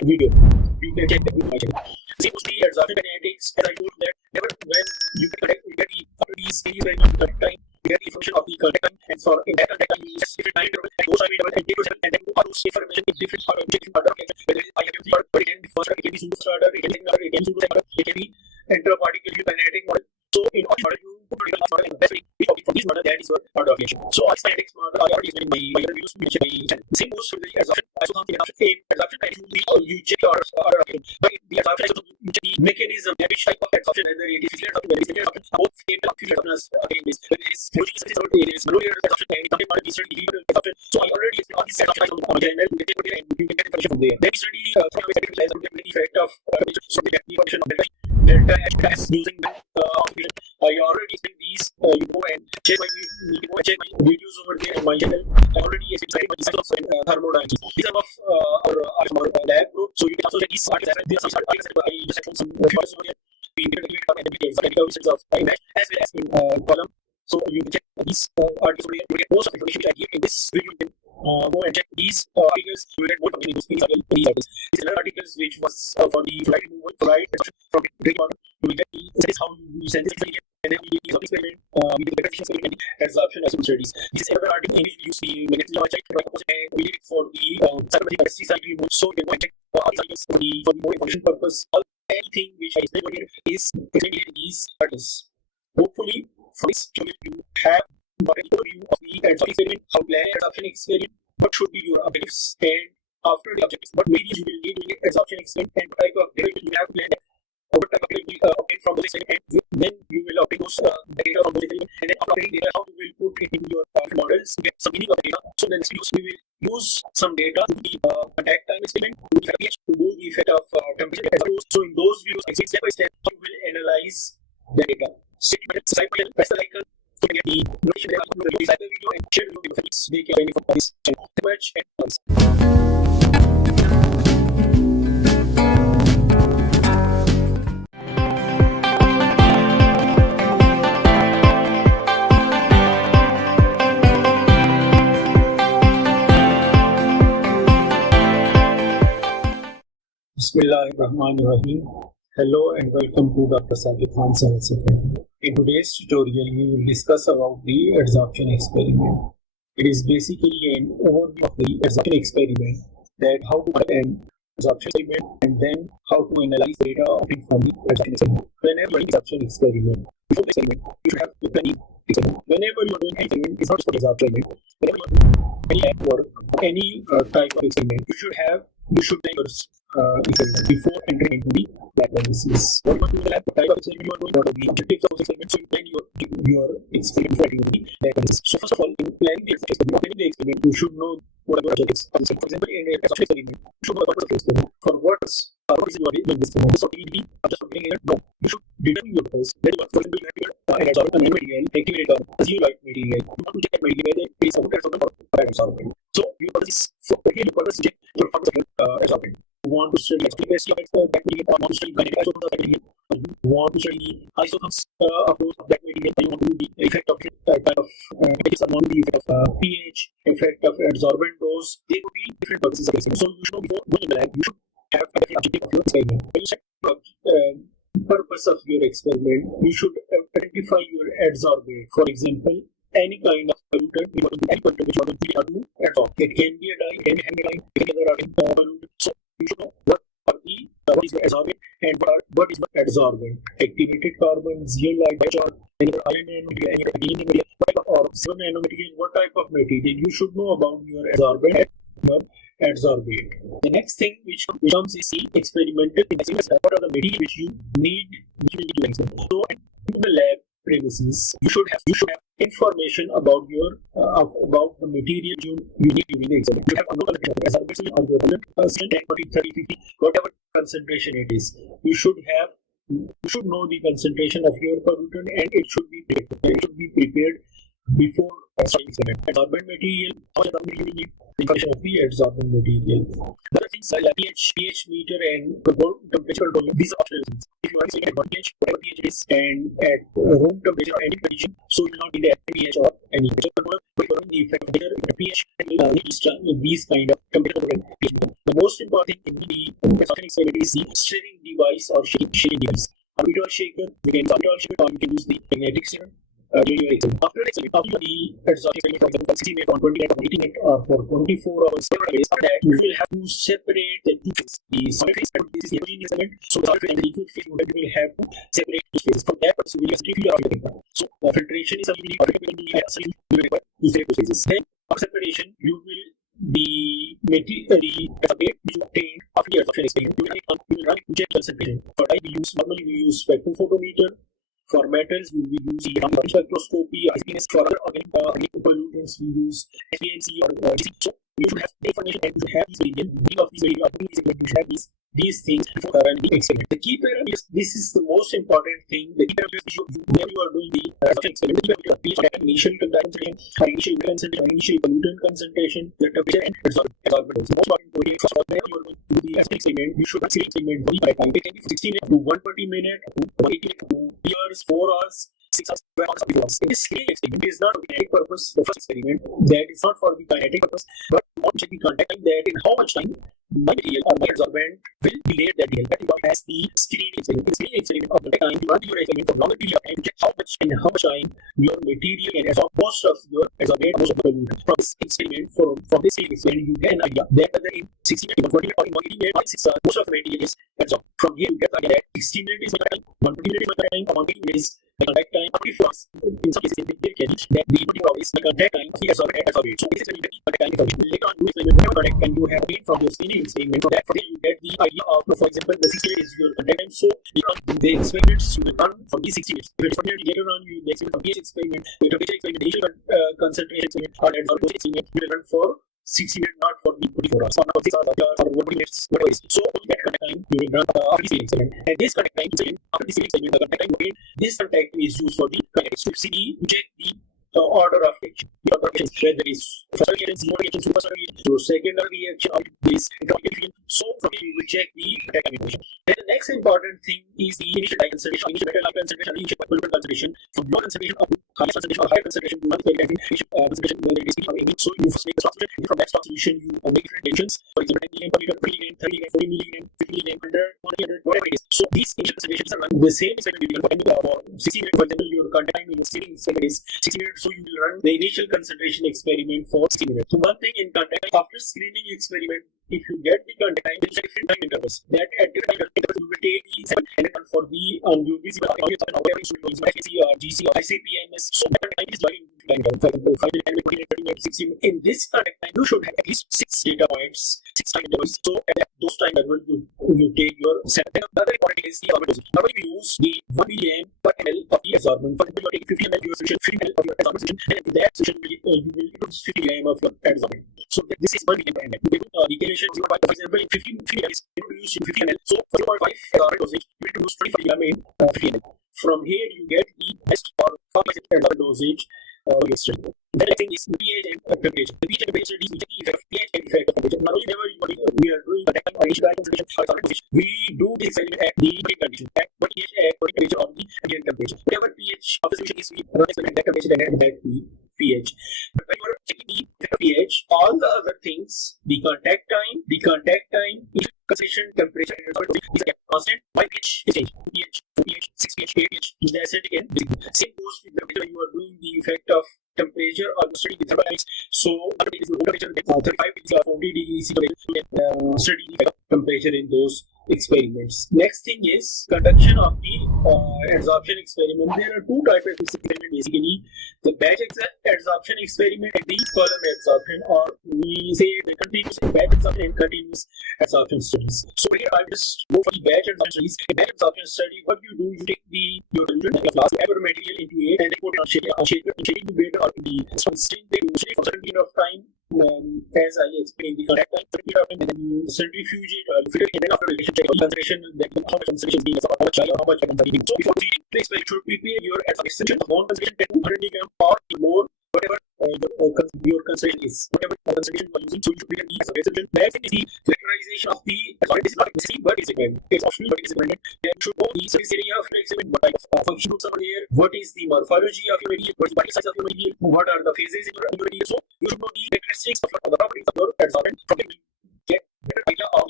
video. You can check the video. See, mostly adsorption kinetics, as I told that never when you get the after these series when you contact time, you get the information of the contact time, and for in that contact time you use different time interval and those time interval and take and then how to save information in different order of action. Whether I have the but it can be first order, it can be pseudo order, it can be another, it can be pseudo order, it can be intraparticle kinetic model. So in all model you put together model and the best way from this model that is your order of action. So all kinetics model are already in my reviews which I the same goes for the adsorption isotherms adsorption and you check your order of action. But the adsorption isotherms you check the mechanism which type of adsorption whether it is physical adsorption, physical adsorption, both same physical adsorption again this whether it is physical adsorption and something called physical adsorption. So I already explained all these adsorption on my channel. You can take it and you can get information from there. Then study the effect of so the function of delta H using I already explained these. You go and check my videos over there on my channel. I already explained my design of thermodynamics. These are of our lab group. So you can also check these articles. I just have some videos over there. We did and then we get some results of image as well as in column. So you can check these articles over there. You get most of the information which I give in this video. You can go and check these articles. You will get more of these articles. These are articles which was for the fluoride removal, fluoride from drinking water. You will get this is how you send this experiment, and then we do the experiment, we do the repetition experiment and adsorption as studies. This is another article in which we use the negative charge and we did it for the psychometric side removal. So you can check all these articles for the more information purpose. Anything which I explained here is explained in these articles. Hopefully, from this tutorial you have got an overview of the adsorption experiment, how to plan an adsorption experiment, what should be your objectives, and after the objectives, what mediums you will need to make adsorption experiment, and what type of data you have to plan that. What type of data you will obtain from those experiments, and then you will obtain those data from those experiments, and then after obtaining data, how you will put it in your models to get some meaning of the data. So then we will use some data to the contact time experiment, to the pH, to do the effect of temperature. So in those videos, step by step, you will analyze the data. Subscribe button, press the icon to get the notification that I upload the video and share the video with friends. They can benefit from this channel. Thank you much and thanks. Bismillahirrahmanirrahim. Hello and welcome to Dr. Saqib Khan Science Academy. In today's tutorial, we will discuss about the adsorption experiment. It is basically an overview of the adsorption experiment, that how to conduct an adsorption experiment and then how to analyze data obtained from the adsorption experiment. Whenever you are doing adsorption experiment, before the experiment, you should have the planning experiment. Whenever you are doing any experiment, it's not just for the adsorption experiment. Whenever you are doing any lab work, any type of experiment, you should plan your experiment before entering into the lab premises. What you want to do in the lab, what type of experiment you are doing, what are the objectives of the experiment, so you plan your experiment before entering into the lab premises. So first of all, in planning the experiment, you should know what are your objectives of the experiment. For example, in an adsorption experiment, you should know the purpose of the experiment. For what reason you are doing this experiment? Just for activity, just for getting it? No. You should determine your purpose. Then for example, you have an adsorbent, a nanomaterial, activated or a zero-light material. You want to check that material whether it is a good adsorbent or bad adsorbent. So your purpose is to check your purpose of your adsorbent. You want to study activity of that material, or want to study kinetic isotherms of that material, or you want to study isotherms of that material, or you want to do the effect of type of the effect of pH, effect of adsorbent dose. There could be different purposes of experiment. So you should know before going in the lab, you should have a different objective of your experiment. When you set the purpose of your experiment, you should identify your adsorbent. For example, any kind of pollutant, any pollutant which you want to adsorb. It can be a dye, it can be a dye, it can be other pollutant. So you should know what is your adsorbent and what is your adsorbent. Activated carbon, zeolite, bicarbonate, any iron nanomaterial, any gadolinium material, what type of or silver nanomaterial, what type of material you should know about your adsorbent and your adsorbate. The next thing which comes is the experimental things. What are the materials which you will need to experiment? So in the lab premises, you should have information about about the material you need during the experiment. You have a concentration of adsorbate or your 10, 20, 30, 50, whatever concentration it is. You should know the concentration of your pollutant, and it should be prepared before starting experiment. Adsorbent material, how much adsorbent you will need, the information of the adsorbent material. Other things like pH meter and temperature control, these are optional things. If you are using at 1 pH, whatever pH it is, and at room temperature or any condition, so you will not need the pH or any temperature controller, but you will need the effect of the pH and these kind of temperature control and pH meter. The most important thing in the adsorption experiment is the stirring device or shaking device. A meter shaker, you can use a meter shaker or you can use the magnetic stirrer. After the adsorption experiment, for example, 60 minutes or 20 minutes or 80 minutes or for 24 hours, after that, you will have to separate the two phases. The solid phase, this is the homogeneous element, so the solid phase and the liquid phase, you will have to separate two phases. From that, you will centrifuge of the paper. So, filtration is something you will require to separate two phases. Then, after separation, you will the material, the which you obtained after the adsorption experiment, you will run it to check concentration. For that, normally we use spectrophotometer. For metals, we use spectroscopy. For other organic pollutants, we use HPLC or GC. So you should have the information and you should have these variants. You should have these things before running the experiment. The key parameters, this is the most important thing. The key parameters when you are doing the experiment, the key parameters are initial concentration, initial pollutant concentration, the temperature and adsorbent. The most important point is whenever you are going to do the experiment, you should not see experiment very by time. It can be 60 minutes to 120 minutes to 180 minutes to 3 hours, 4 hours, 6 hours, 12 hours, 12 hours. In this experiment, it is not for kinetic purpose. The first experiment, that is not for the kinetic purpose, but you want to check the contact time, that in how much time my material or my adsorbent will delay that material. That is what has the screening experiment. In screening experiment of the time, you run your experiment for longer period of time to check how much time your material can absorb most of your adsorbent, most of the pollutant. From this experiment, from this experiment, you get an idea that whether in 60 minutes, 120 minutes, or in 180 minutes, or 6 hours, most of the material is absorbed. From here, you get the idea that 60 minutes is my time, 120 minutes is my time, or 180 minutes is my contact time. If you ask, in some cases, it can be that the 20 hours is my contact time, the adsorbent and adsorbate. So this is when you get the contact time information. Later on, you experiment whatever contact time you have made from your screening experiment. From that, you get the idea of, for example, the 60 minutes is your contact time. So the experiments you will run for these 60 minutes. Later on, you the experiment from pH experiment, the temperature experiment, the initial concentration experiment, or adsorbate experiment, you will run for 60 minutes, not for the 24 hours, or not for 6 hours, or 1 minutes, whatever it is. So that contact time you will run after this experiment. And this contact time, after this experiment, the contact time again, this contact is used for the kinetics to see, to check the order of reaction. The order of reaction, whether it is first reaction, zero reaction, super reaction, so secondary reaction, or this reaction. So from here, we will check the contact time information. Then the next important thing is the initial dye concentration, initial metal dye concentration, initial pollutant concentration. From low concentration up to high concentration or higher concentration, you want to get initial concentration whether it is or any. So you first make the stock solution. From that stock solution, you make different dilutions. For example, 10 milligram per liter, 20 milligram, 30 milligram, 40 milligram, 50 milligram, 100, 100, whatever it is. So these initial concentrations are run the same experiment you will run for 60 minutes. For example, your contact time in your screening experiment is 60 minutes. So you will run the initial concentration experiment for 60 minutes. So one thing in contact time, after screening experiment, if you get the contact time, there is different time intervals. That at different time intervals, you will take the 7 and then for the UVC or whatever you should use, FAC or GC or ICPMS. So that time is very time. For example, 5 minutes, 10 minutes, 20 minutes, 60 minutes. In this contact time, you should have at least 6 data points, 6 time intervals. So at those time intervals, you take your set. Then another important thing is the adsorbent dosage. Normally we use the 1 milligram per ml of the adsorbent. For example, you are taking 50 ml of your solution, 50 ml of your adsorbent solution, and in that solution you will use 50 gram of your adsorbent. So this is 1 milligram per ml. You will do decalation 0.5. For example, in 50 ml, you will use 50 ml. So for 0.5 adsorbent dosage, you will use 25 gram in 50 ml. From here, you get the best or formulated adsorbent dosage. The next thing is pH and temperature. The pH and temperature is the effect of pH and effect of temperature. Normally, whenever we are doing contact time or initial concentration or adsorbent dosage, we do this experiment at the condition, at what pH, at what temperature, or the ambient temperature. Whatever pH of the solution is, we run experiment at that temperature and at the pH. But when you are checking the effect of pH, all the other things, the contact time, initial concentration, temperature, and adsorbent dosage is again constant. Why pH is changed? pH, 4pH, 6pH, 8pH, is the acidic and basic. Same goes with the when you are doing the effect of temperature or study with thermodynamics. So, if you temperature 35 degrees or 40 degrees, you can study the effect of temperature in those experiments. Next thing is conduction of the adsorption experiment. There are two types of experiment basically: the batch adsorption experiment and the column adsorption, or we say the continuous batch adsorption and continuous adsorption studies. So here I'll just go for the batch adsorption studies. In batch adsorption study, what you do, you take your solution, your flask, add material into it, and then put it on shaker, incubator, or in the steam. They usually for a certain period of time. As I explained, the contact time, and then you centrifuge it, filter it, and then after reaction check concentration, how much concentration is being absorbed, how much high or how much concentration. So before proceeding to experiment, you should prepare your adsorption of one concentration 200 milligram or more, whatever your concentration is, whatever concentration you are using. So you should prepare the adsorption. Next is the characterization of the adsorption. This is not necessary, but it's recommended. It's optional, but it's recommended. Then you should know the surface area of your experiment, what type of function groups are here, what is the morphology of your material, what is the body size of your material, what are the phases in your material. So you should know the characteristics of the properties of your adsorbent. From there, you get better idea of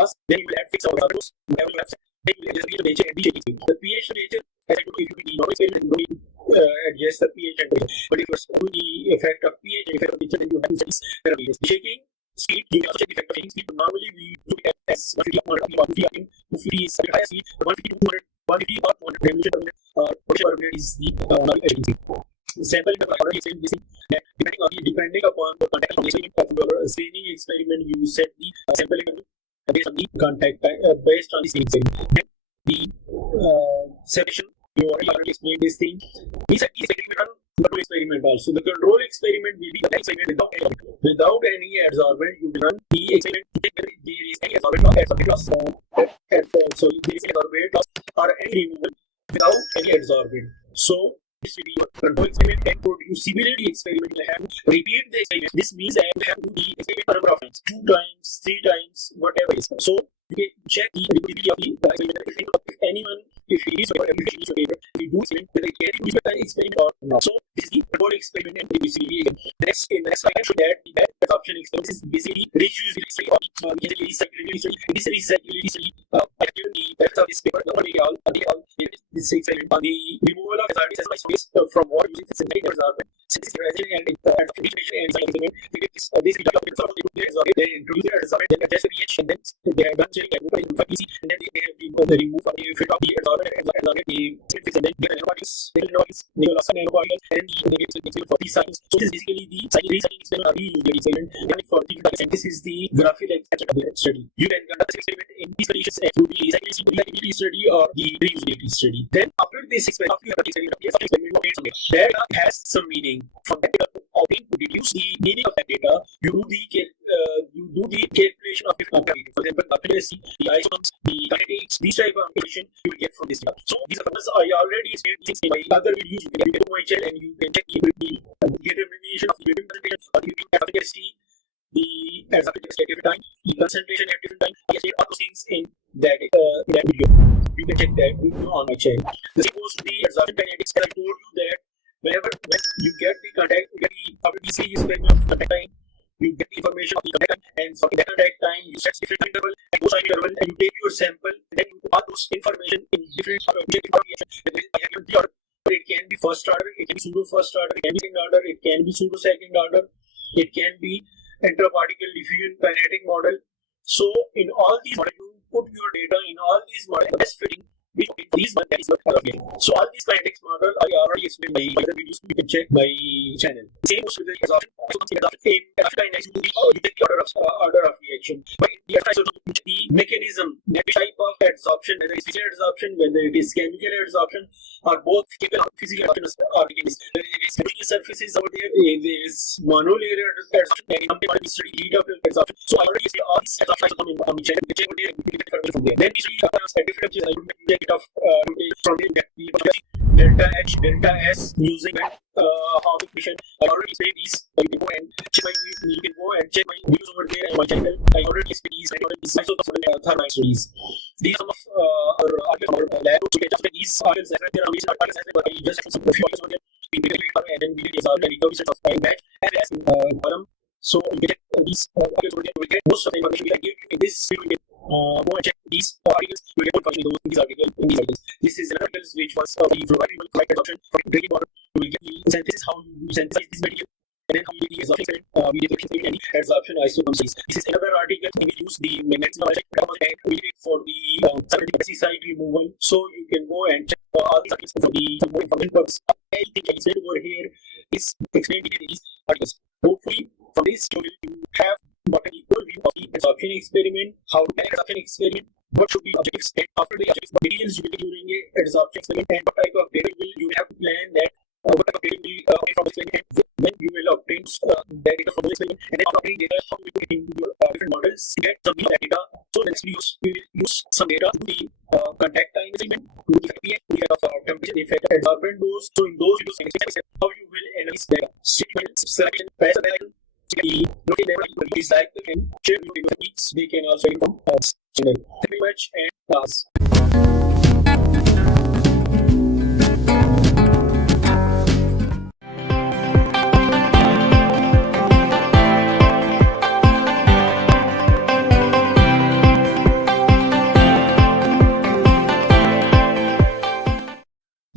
mass, then you will add fixed values, whatever you have set, then you will adjust the nature and the changing. The pH nature, as I told you, if you do the normal experiment, you don't need to adjust the pH and temperature. But if you do the effect of pH and effect of nature, then you have to set these parameters. The shaking speed, you can also check the effect of shaking speed, but normally we do it as 150 or 250 is the higher speed, but 150 to 200, 150 or 200 revolution per minute, per minute is the normal shaking speed. Sample in the already explained this that depending upon the contact of the your screening experiment, you set the sampling based on the contact based on the screening experiment. Then the separation, you already explained this thing. We set the experiment control experiment also. The control experiment will be the experiment without any adsorbent. You run the experiment to check whether there is any adsorbent loss, so there is any adsorbent loss or any removal without any adsorbent. So this will be your control experiment and producibility experiment. You have to repeat the experiment. This means that you have to do the experiment a number of times, 2 times, 3 times, whatever is. So you can check the repeatability of the experiment. If anyone, if he is or if he is your favorite, if you do experiment, whether it can be the experiment or not. So this is the control experiment and repeatability. Next slide, I show that the bad adsorption experiment is basically reusability study or recyclability study. This recyclability study, I have given the best of this paper, they all this experiment on the removal of hazardous waste from water using synthetic adsorbent, synthetic and filtration and recycling. This is the adsorbent, they introduce the adsorbent, then adjust the pH, and then they have done checking and moving for PC, and then they have removed the fit of the adsorbent, and then they have nanoparticles, and then the for these cycles. So this is basically the recycling experiment or reusability experiment. And for the this is the graphic study. You can conduct this experiment in these conditions through the recyclability study or the reusability study. Then after this experiment, data has some meaning. From that data, to deduce the meaning of that data, you do the calculation of different parameters. For example, the affinity, the isotherms, the kinetics, these type of information you will get from this data. So these are the I already explained these in my other videos. You can go to my channel and you can check the determination of the presentation or the efficacy, the adsorption at different time, the concentration at different time. I explained all those things in that video. You can check that video on my channel. This goes to the adsorption kinetics. As I told you that when you get the contact, you get the after the series of contact time, you get the information of the contact time, and from that contact time, you set different interval and those interval, and you take your sample, and then you put those information in different variation. It can be first order, it can be pseudo first order, it can be second order, it can be pseudo second order, it can be intraparticle diffusion kinetic model. So in all these models, you put your data in all these models, best fitting. These that is what so all these kinetics model I already explained by other videos. You can check my channel. Same goes with the adsorption. You take the order of reaction. But in the the mechanism, the type of adsorption, whether it is physical adsorption, whether it is chemical adsorption, or both chemical or physical adsorption or mechanism. There is surfaces over there. There is monolayer adsorption and something study heat of adsorption. So I already explained all these adsorptions on the channel. You check there and you get information from there. Then we see different of from that delta H, delta S using how equation. I already explained these. You can go and check my videos over there and my channel. I already explained these. I already thermal studies. These are some of our articles from our lab. So you can just get these articles. There are these articles, but I just have a few articles over there. We did it and then we did the recovery of time batch as in column. So you get these articles over there. We get most of the information we give you in this video. Go and check these articles. You get information in these articles. This is an article which was the provided adsorption for drinking water. You will get the synthesis, how you synthesize this material, and then how you do the adsorption experiment, we did the adsorption isotherms. This is another article and we use the magnetism and we did it for the pesticide removal. So you can go and check all these articles for the more information purpose. Everything I said over here is explained in these articles. Hopefully, from this tutorial, you have got an equal view of the adsorption experiment, how to manage adsorption experiment, what should be objectives, and after the objectives, what materials you will be during a adsorption experiment, and what type of data you will have to plan that, what type of data will obtain from the experiment, and when you will obtain that data from the experiment, and then obtain data, how you will put it into your different models, get some of that data. So next we will use some data to the contact time experiment, to the pH, to the temperature, the effect of adsorbent dose. So in those videos, how you will analyze data, statement, selection, parameter, the looking level, recycle and share with the techniques they can also inform us. Thank you very much and class.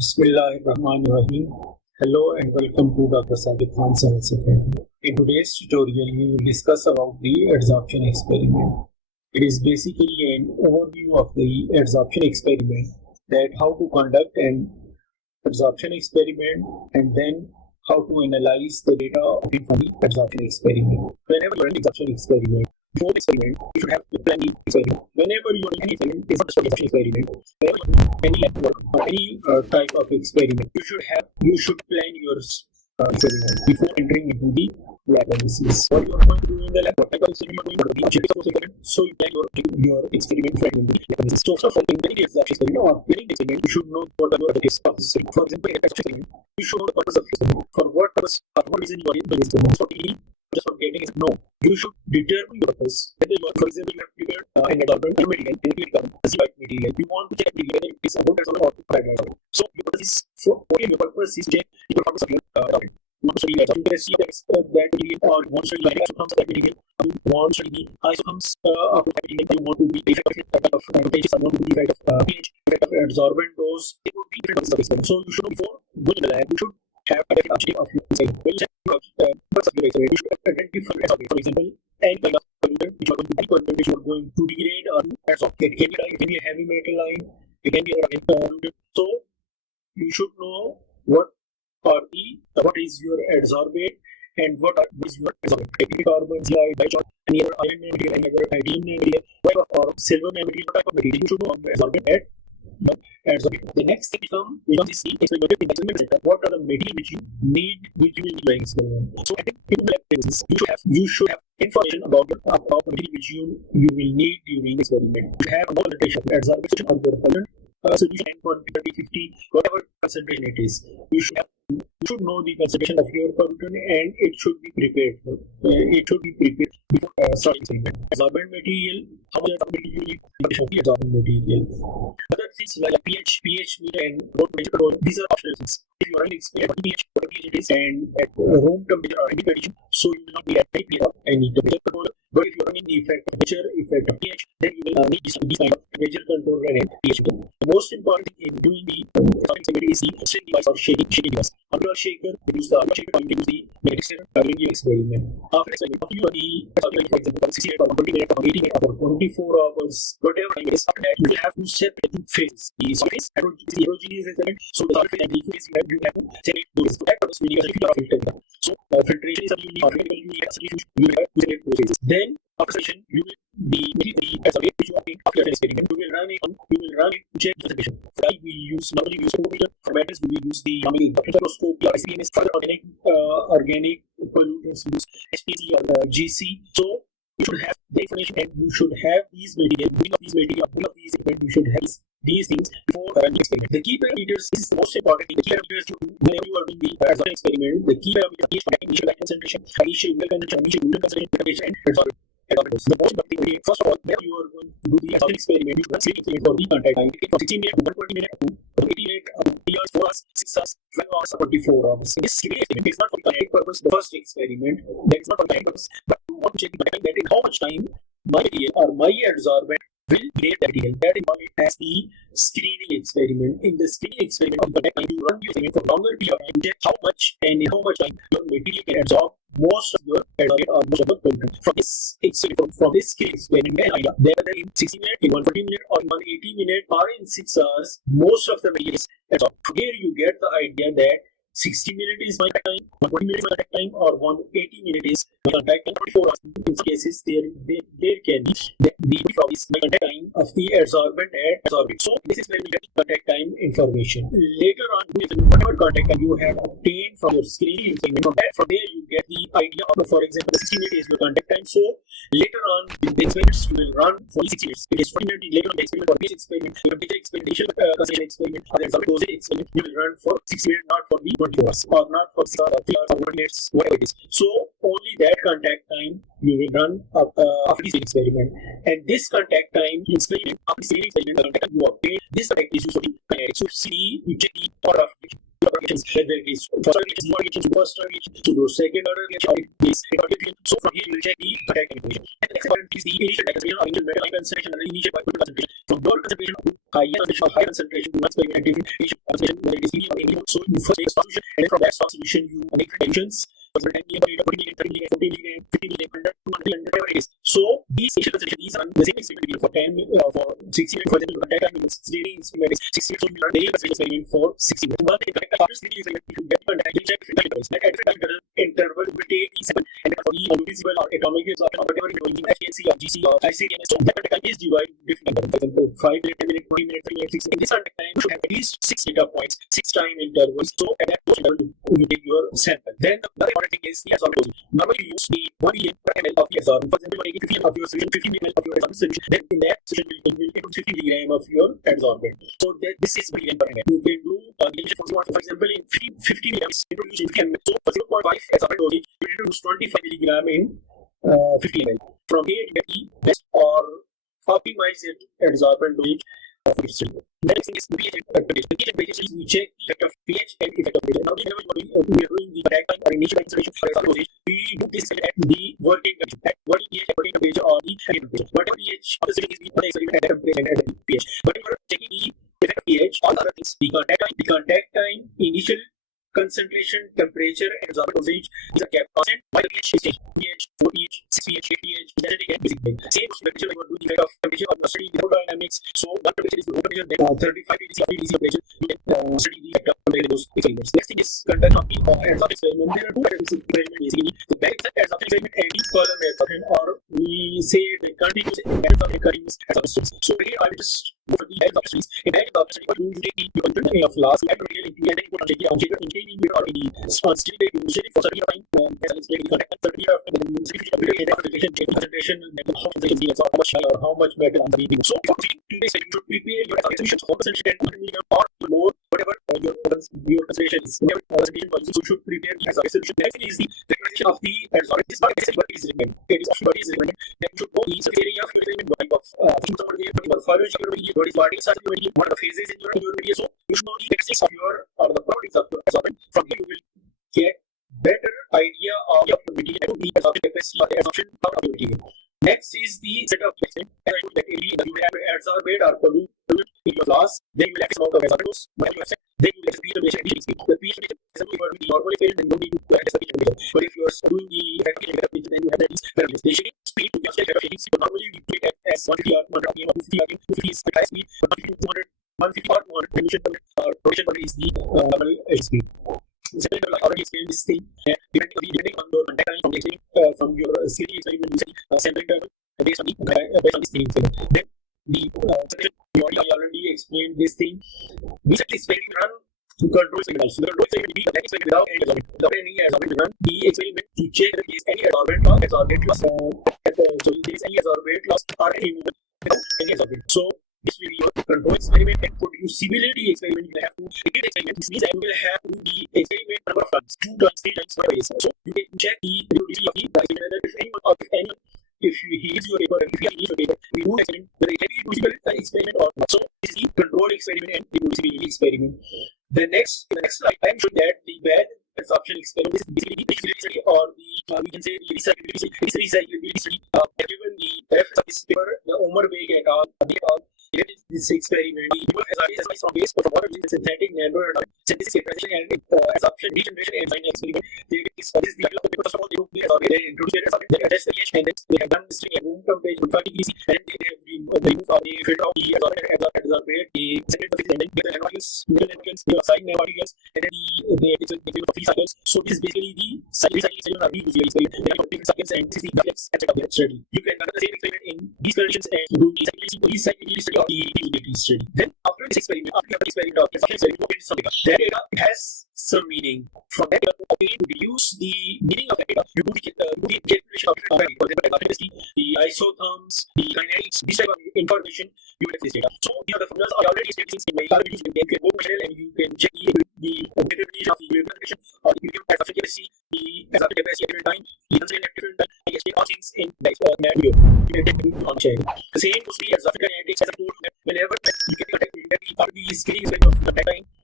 Bismillahirrahmanirrahim. Hello and welcome to Dr. Sadiq Khan Science Academy. In today's tutorial, we will discuss about the adsorption experiment. It is basically an overview of the adsorption experiment, that how to conduct an adsorption experiment and then how to analyze the data obtained from the adsorption experiment. Whenever you run an adsorption experiment, before the experiment, you should have to plan the experiment. Whenever you run any experiment, it's not just an adsorption experiment. Whenever you do any lab work or any type of experiment, you should plan your experiment before entering into the lab premises. What you are going to do in the lab, what type of experiment you are going to do, the objectives of the experiment. So you plan your experiment before entering the lab premises. So first of all, in any adsorption experiment or planning the experiment, you should know what are your objectives of the experiment. For example, in a experiment, you should know the purpose of the experiment. For what purpose, for what reason you are doing the experiment. For TD, just for getting it. No, you should determine your purpose. Whether you are, for example, you have prepared an adsorbent material, a white material. You want to check whether it is about adsorbent or adsorbent. So your purpose is your purpose is check the performance of your adsorbent. You want to study adsorbent that material, or you want to study the isotherms of that material. You want to study the isotherms of that material. You want to be the effect of voltages. You want to be the effect of pH, effect of adsorbent dose. It would be different purposes of experiment. So you should know before going to the lab. You should have a definite objective of your experiment. When you check the purpose of your experiment, you should identify adsorbent. For example, any kind of pollutant which you are going to degrade or adsorb. It can be a heavy metal line. It can be a pollutant. So you should know what is your adsorbate and what is your adsorbent. Carbon, bichon, any other iron material, any other titanium material, or silver material, what type of material you should know on the adsorbent at. The next thing becomes is the experiment center. What are the materials which you need during experiment? So I think in lab premises, you should have information about the material which you will need during the experiment. You have a concentration of adsorption of your pollutant solution, 20, 50, whatever concentration it is. You should know the concentration of your pollutant, and it should be prepared for. It should be prepared before starting experiment. Adsorbent material, how much adsorbent material you need, of the adsorbent material. Other things like pH meter and room temperature control, these are optional things. If you are running experiment, what pH it is, and at room temperature or any condition, so you will not be at any pH or any temperature control. But if you are running the effect of temperature, effect of pH, then you will need this kind of temperature control and pH. The most important thing in doing the experiment is the shaking device or shaking device. Under a shaker, you use the shaker, or you can use the magnetic stirrer during the experiment. After you are for example, for 60 minutes or 20 minutes or 80 minutes or 24 hours, whatever time it is, after that you will have to separate the two phases. The solid phase and the heterogeneous element. So the solid phase and the liquid phase, you have to separate those. For that purpose, we need a filter or filter. So filtration is something you need, you have to separate those phases. Then after selection, you will be the adsorbate which you obtain after an experiment. You will run it to check the concentration. For that, normally we use photometer. For metals, we will use the microscope or SPMS. For organic pollutants, we use HPC or GC. So you should have the information, and you should have these material. You should have these things before running experiment. The key parameters, this is the most important thing. The key parameters to do whenever you are doing the adsorption experiment. The key parameters are initial light concentration, initial metal concentration, initial lumen concentration, and adsorbent. The most important thing, first of all, when you are going to do the adsorption experiment, you should run experiment for the contact time. From 60 minutes to 120 minutes to 80 minutes, 3 hours, 4 hours, 6 hours, 12 hours, 24 hours. This experiment is not for the kinetic purpose. The first experiment, that is not for the kinetic purpose, but you want to check the contact time, that in how much time my material or my adsorbent will grade that material. That is called as the screening experiment. In the screening experiment of the contact time, you run the experiment for longer period of time to check how much and in how much time your material can absorb most of your adsorbent or most of the pollutant. From this screening experiment, you get an idea whether in 60 minutes, in 140 minutes, or in 180 minutes, or in 6 hours, most of the material is absorbed. Here you get the idea that 60 minutes is my contact time, 120 minutes is my contact time, or 180 minutes is my contact time, 24 hours. In some cases, there can be the difference is my contact time of the adsorbent and adsorbate. So this is where we get contact time information. Later on, whatever contact time you have obtained from your screening experiment, from there you get the idea of, for example, the 60 minutes is your contact time. So later on, the experiments you will run for 60 minutes. It is 40 minutes later on the experiment, for pH experiment, your temperature experiment, concentration experiment, or the adsorbate dosage experiment, you will run for 60 minutes, not for the 20 hours, or not for 6 hours, or 3 hours, or 1 minutes, whatever it is. So only that contact time you will run after this experiment. And this contact time experiment, after this experiment, the contact you obtain, this contact is used for the kinetics. So see, you check the order of reactions, whether it is first order reaction, first order reaction, pseudo second order reaction, or it is reactivity. So from here you will check the attack information. And the next part is the initial concentration or initial metal concentration and the initial concentration. From lower concentration to higher concentration to one experiment at different initial concentration, whether it is medium or medium. So you first make a solution, and then from that solution you make additions. For example, 10 mg, 40 mg, 30 mg, 14 mg, 15 mg, 100, 200, whatever it is. So these initial concentration, these are the same experiment for 10 for 60 minutes. For example, attack time is 60 experiment 60 minutes. So you learn daily experiment for 60 minutes. But after 60 experiment, if you get to attack, you check intervals. Like at different interval will take each second, and then for the invisible or atomic absorption or whatever you're doing, HNC or GC or ICDMS. So that time is divided different intervals. For example, 5 minutes, 10 minutes, 20 minutes, 3 minutes, 6 minutes. In this time, you should have at least 6 data points, 6 time intervals. So at that interval, you take your sample. Then the other important thing is the absorption. Normally you use the 1 million per ml of the absorbent. For example, you take 50 ml of your solution, 50 ml of your absorbent solution. Then in that solution, you will include 50 milligram of your adsorbent. So this is milligram per ml. You can do for example, in 50 milligrams, introduce in 50 ml. So for 0.5 adsorbent dosage, you introduce 25 milligram in 50 ml. From here, you get the best or optimized adsorbent dosage of each solution. The next thing is pH and temperature. The pH and temperature is we check the effect of pH and effect of temperature. Now, whenever we are doing the attack time or initial concentration for adsorbent dosage, we do this at the working condition, at working pH, at working temperature, or the ambient temperature. Whatever pH of the solution is, we do the experiment at that temperature and at the pH. But when we are checking the effect of pH, all the other things, the contact time, initial concentration, temperature, and adsorbent dosage is a kept constant while the pH is changed. pH, 4 pH, 6 pH, 8 pH, acidic and basic pH. Same for temperature, when you do the effect of temperature or study the thermodynamics. So one temperature is the low temperature, then 35 degrees or 50 degrees temperature, you can study the effect of temperature in those experiments. Next thing is conduct of the adsorption experiment. There are two types of experiment basically. The basic adsorption experiment and the column adsorption, or we say the continuous adsorption. So here I will just go for the adsorption. In the adsorption, you take the content of last material into and then you put on shaker in or in the still they usually for certain time as I explained the contact certain of and then you see the application concentration and how concentration is how much high or how much better on the beam. So for today you should prepare your concentration for concentration 100 milligram or more, whatever your concentration is. Whatever concentration was, you should prepare the solution. Next is the preparation of the adsorption. This is not exactly what is recommended. It is actually what is recommended. Then you should know the surface area of your element, what type of morphology of your media, what is body size of your media, what are the phases in your media. So you should know the characteristics of your or the properties of your adsorbent. From here you will get better idea of your material and the adsorption capacity or the adsorption power of your material. Next is the setup placement. As I told that you will have adsorbate or pollute in your glass, then you will have a amount of adsorbent dose, then you will have pH temperature. The pH temperature is simply for the normal phase, then you don't need to adjust the pH temperature. But if you are doing the effective temperature, then you have these parameters. The shaking speed to just effective shaking speed, but normally we put it as 150 or 200 rpm or 250 rpm. 250 is the high speed, but 150 or 200 emission rotation is the normal speed. Second, I already explained this thing. Depending on your contact time from your CD experiment, you say sampling term based on the CD experiment. Then the I already explained this thing. We set this experiment run to control experiment. So the control experiment will be an experiment without any adsorbent. Without any adsorbent, run the experiment to check if there is any adsorbent or adsorbent loss. So if there is any adsorbent loss or any movement without any adsorbent. So this will be your control experiment and producibility experiment. You will have to repeat the experiment. This means that you will have to do the experiment number of times, 2 times, 3 times, whatever it is. So you can check the reproducibility of the experiment. If he gives you a paper, if he needs your paper, we do experiment whether it can be reproducible experiment or not. So this is the control experiment and reproducibility experiment. In the next slide, I am showing that the bad adsorption experiment is basically the reproducibility study or the we can say the recyclability study. Given the reference of this paper, the Omar Beg et al. This experiment, the is from waste from water using synthetic synthesis separation and adsorption, regeneration, and final experiment. This is the idea of the paper. First of all, they introduce the adsorption, then adjust the pH, and then they have done this thing at room temperature 45 degrees, and then they have removed or they filter out the adsorbate, the second and then the nanomaterials, the side nanomaterials, and then they give 3 cycles. So this is basically the recycling experiment or reusable experiment. There are different cycles, and this is the complex aspect of the study. You can conduct the same experiment in these conditions and do the recyclability study or the reusability study. Then after this experiment, after the experiment of something, that data has some meaning. From that data, to reduce the meaning of that data, you do the calculation of value. For example, affinity, the isotherms, the kinetics, this type of information, you will have this data. So these are the formulas I already explained in my other videos. You can go material and you can check the capabilities of the equation or the adsorption capacity, the adsorption capacity at different time, the concentration at different time. I explain all things in that video. You can take it on chain. The same goes to the adsorption kinetics as I told you that whenever you get the after the screening of the time,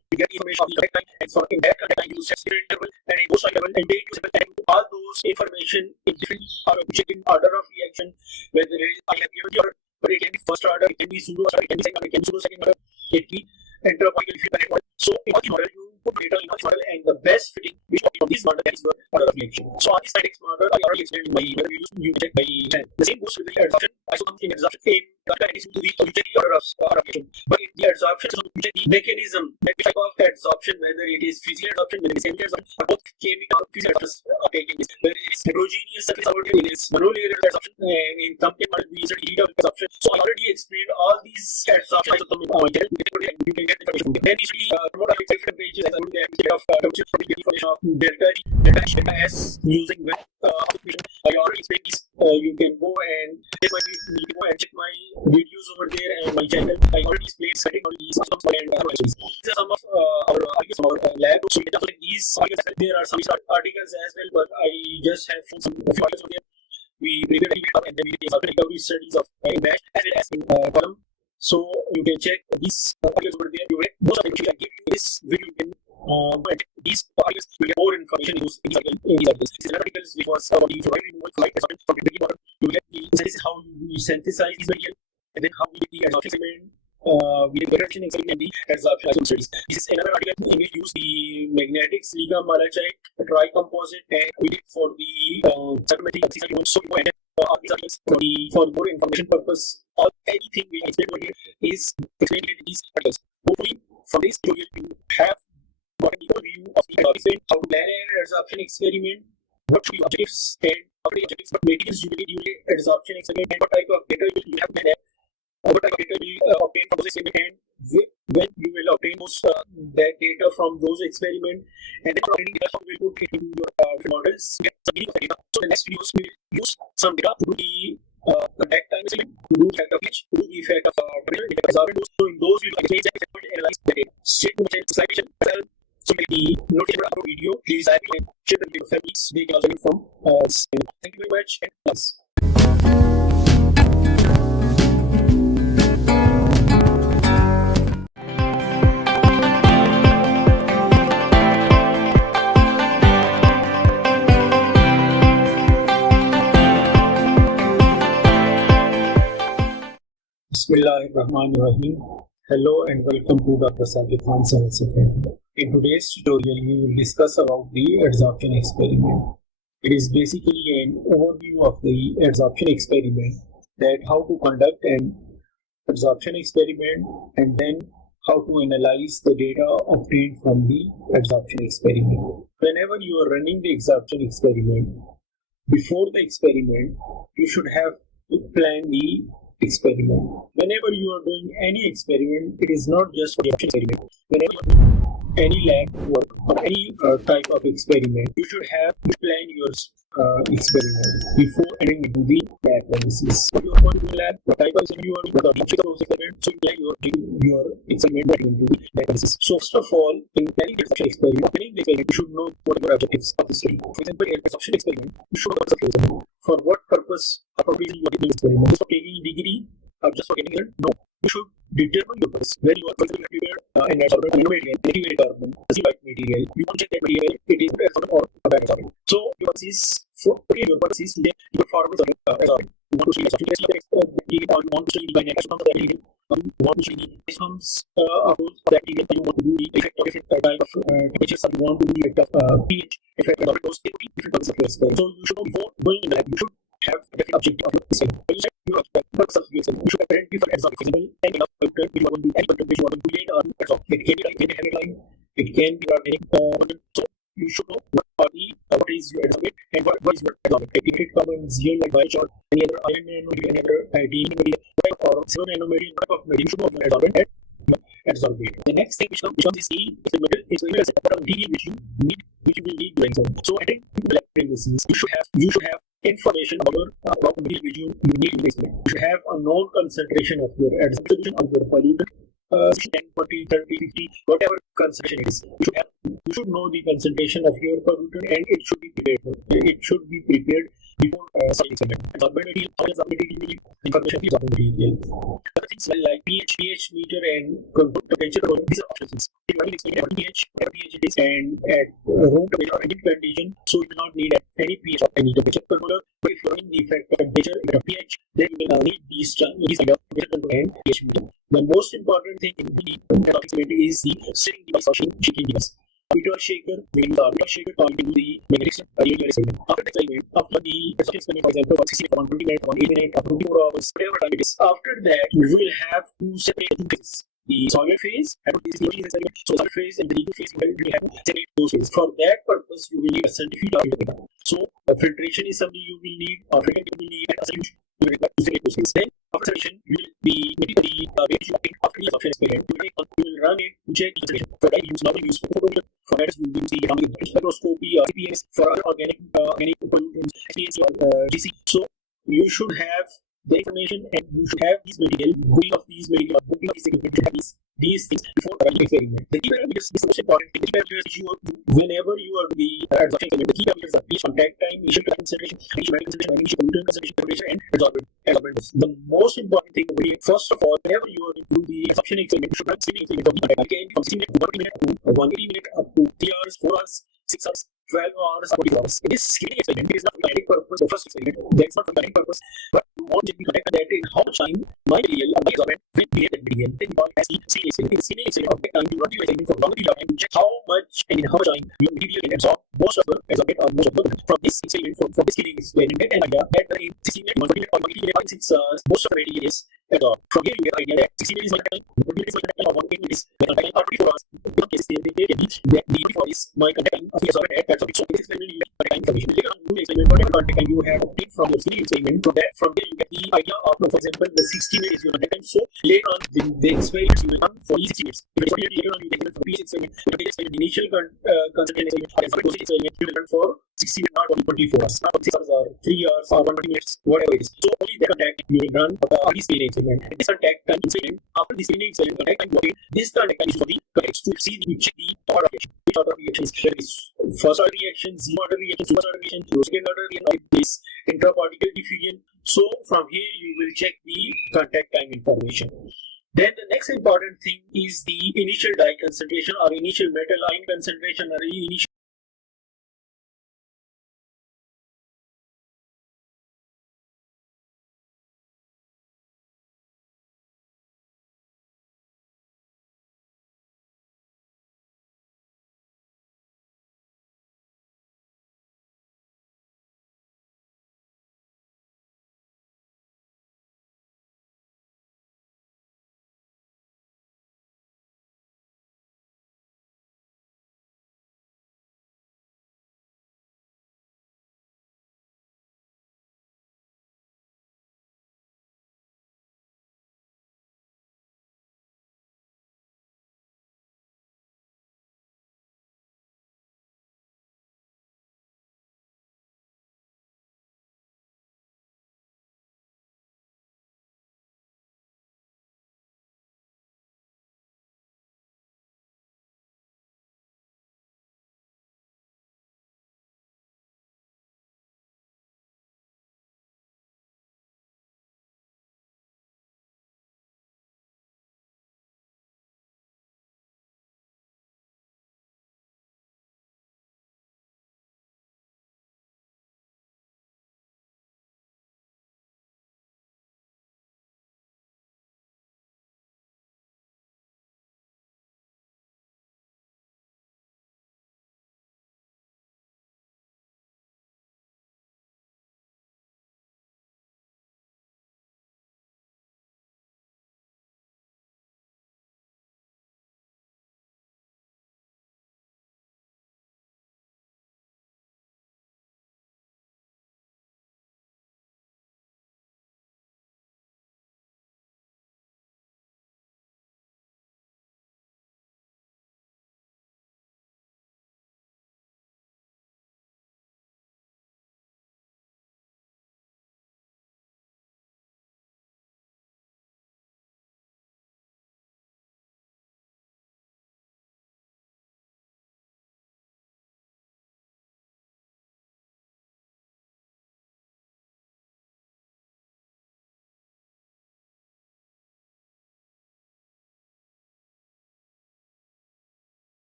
you get information of the correct time, and for in that correct time, you set zero interval and a post interval, and take usable time to all those information in different order of reaction, whether it is I have given you order, but it can be first order, it can be pseudo order, it can be second order, it can be pseudo second order, it can be enteropoical if you connect one. So in all the model, you put data in all the model, and the best fitting which of this model that is your order of reaction. So on this kinetics model, I already explained in my whether you check by the same goes with the adsorption. Isotherms in adsorption same kinetics to the usually order of reaction. But in the adsorption, so you check the mechanism, that type of adsorption, whether it is physical adsorption, whether it is chemical adsorption, or both chemical or physical adsorption are taking this. Whether it is heterogeneous surface or it is monolayer adsorption, and in Temkin model we usually heat of adsorption. So I already explained all these adsorption isotherms in my channel. You can get information. Then usually promote different pages as I would instead of temperature from the information of delta T, delta H, delta S using with application. I already explained this. You can go and check my videos over there and my channel. I already explained setting all these systems and these are some of our articles from our lab. So in terms of these articles, there are some articles as well, but I just have shown some few articles over there. We prepared and then we did recovery studies of batch as well as in column. So you can check these articles over there. Most of the information I give you this video, you can these articles will get more information in these articles. These are articles which was about the fluoride removal, fluoride adsorption from the drinking water. You will get the synthesis, how we synthesize these material, and then how we do the adsorption experiment, we do the reduction experiment and the adsorption studies. This is another article in which we use the magnetic silicon malachite tricomposite, and we did for the supplementary oxygen. So you can all these articles for more information purpose. All anything we explain over here is explained in these articles. Hopefully, from this tutorial you have got an overview of the experiment, how to plan an adsorption experiment, what should be objectives, and what are the objectives, what materials you will need during adsorption experiment, and what type of data you have to have, what type of data you will obtain from those experiment, and when you will obtain those that data from those experiment, and then obtaining data how you will put it in your models, get some meaning of the data. So in the next videos we will use some data to do the contact time experiment, to do the effect of H, to do the effect of temperature, effect of adsorption. So in those we will explain and analyze the data. Stay tuned with the slide. So make the notification of our video, please like and share the video with families. They can also learn from us. Thank you very much and plus. Bismillahirrahmanirrahim. Hello and welcome to Dr. Saqib Khan Science Academy. In today's tutorial, we will discuss about the adsorption experiment. It is basically an overview of the adsorption experiment, that how to conduct an adsorption experiment and then how to analyze the data obtained from the adsorption experiment. Whenever you are running the adsorption experiment, before the experiment, you should have to plan the experiment. Whenever you are doing any experiment, it is not just for the experiment. Whenever you are doing any lab work or any type of experiment, you should have to plan your experiment before entering into the lab premises. What you are going to do in lab, what type of experiment you are doing, what are the objectives of experiment, so you plan your experiment into the lab premises. So first of all, in planning the experiment, you should know what are your objectives of the study. For example, in adsorption experiment, you should know what's the experiment. For what purpose or reason you are doing experiment? Just for taking degree or just for getting it? No. You should determine your purpose. When you are going to prepare an adsorbent nanomaterial, negative carbon, white material, you want to check that material it is good adsorbent or a bad adsorbent. So your purpose is to get your performance of adsorbent. You want to study adsorption or you want to study the dynamics of that material, you want to study the isotherms of that material, you want to do the effect of different type of temperatures, you want to do the effect of pH, effect of those different purposes of your experiment. So you should know before going in the lab, you should have a different objective of your experiment. When you set your purpose of your experiment, you should apparently for adsorption feasible and enough filter which you are going to do any filter which you are going to create or adsorb. It can be like a heavy line, it can be organic so you should know what is your adsorbent and what is your adsorbent. Activated carbon, zero like white or any other iron nanomaterial, any other titanium material, or silver nanomaterial, what type of material you should know your adsorbent and adsorbate. The next thing which comes is the middle is the setup of material which you will need to examine. So at the lab premises, you should have information about the material which you need to examine. You should have a known concentration of your adsorption of your pollutant, 10, 40, 30, 50, whatever concentration it is. You should know the concentration of your pollutant and it should be prepared for. It should be prepared before starting experiment. Absorbent material, how is absorbent material? Information of the absorbent material. Other things like pH meter and temperature control. These are options. If you want to explain what pH it is, and at room temperature or ambient condition, so you will not need any pH or any temperature controller. But if you are in the effect of temperature and pH, then you will need these kind of temperature control and pH meter. The most important thing in the experiment is the stirring device or shaking device. Orbital shaker, when the orbital shaker pointing to the magnetic experiment. After the experiment, after the experiment, for example, 60 minutes, 120 minutes, 180 minutes, after 24 hours, whatever time it is, after that, you will have to separate two phases. The solid phase, and this is the only experiment. So, solid phase and the liquid phase, you will have to separate those phases. For that purpose, you will need a centrifuge or so, filtration is something you will need, filtering you will need, and a solution you will require to separate those phases. Then, after separation, you will be making the range you obtain after the absorption experiment. You will run it to check the concentration. For that, you normally use photometer. For that, you will use the atomic spectroscopy or CPS for other organic pollutants, SPSC or GC. So, you should have the information and you should have these material, booking of these material, booking of these equipment, you have these things before running experiment. The key parameters is the most important thing. The key parameters you whenever you are the absorption experiment, the key parameters are pH contact time, initial concentration, initial concentration, initial pollutant concentration, temperature, and absorbent. The most important thing over here, first of all, whenever you are into the absorption experiment, you should run similar experiment of the contact time from 60 minutes to 1 minute to 180 minutes up to 3 hours, 4 hours, 6 hours, 12 hours, 40 hours. In this scaling experiment, it is not for kinetic purpose. The first experiment, that is not for kinetic purpose, but you want to be connected that in how much time my material or my absorbent will create that material. Then you call it as the scaling experiment. In the scaling experiment of that time, you run your experiment for longer period of time to check how much and in how much time your material can absorb most of the absorbent or most of the from this experiment, from this scaling experiment, get an idea that in 60 minutes, 140 minutes, or 180 minutes, 6 hours, most of the material is absorbed. From here, you get an idea that 60 minutes is my time, 140 minutes is my time, or 180 minutes is my time, or 24 hours. In some cases, they can be that the 24 is my contact time of the absorbent at that topic. So, in this experiment, you get contact time information. Later on, you experiment whatever contact time you have obtained from your scaling experiment. From there, you get the idea of, for example, the 60 minutes is your contact time. So, later on, the experiments you will run for each 60 minutes. If it's later on, you get for each experiment, the initial concentration experiment, or for dosage experiment, you will run for 60 minutes, not only 24 hours, not for 6 hours or 3 hours or 120 minutes, whatever it is. So, only the contact you will run for the scaling experiment. This contact time experiment, after the scaling experiment, contact time you this contact time is for the context to see the check the order reaction. Which order reactions there is first order reaction, Z order reaction, super order reaction, second order reaction, this intraparticle diffusion. So from here you will check the contact time information. Then the next important thing is the initial dye concentration or initial metal ion concentration or initial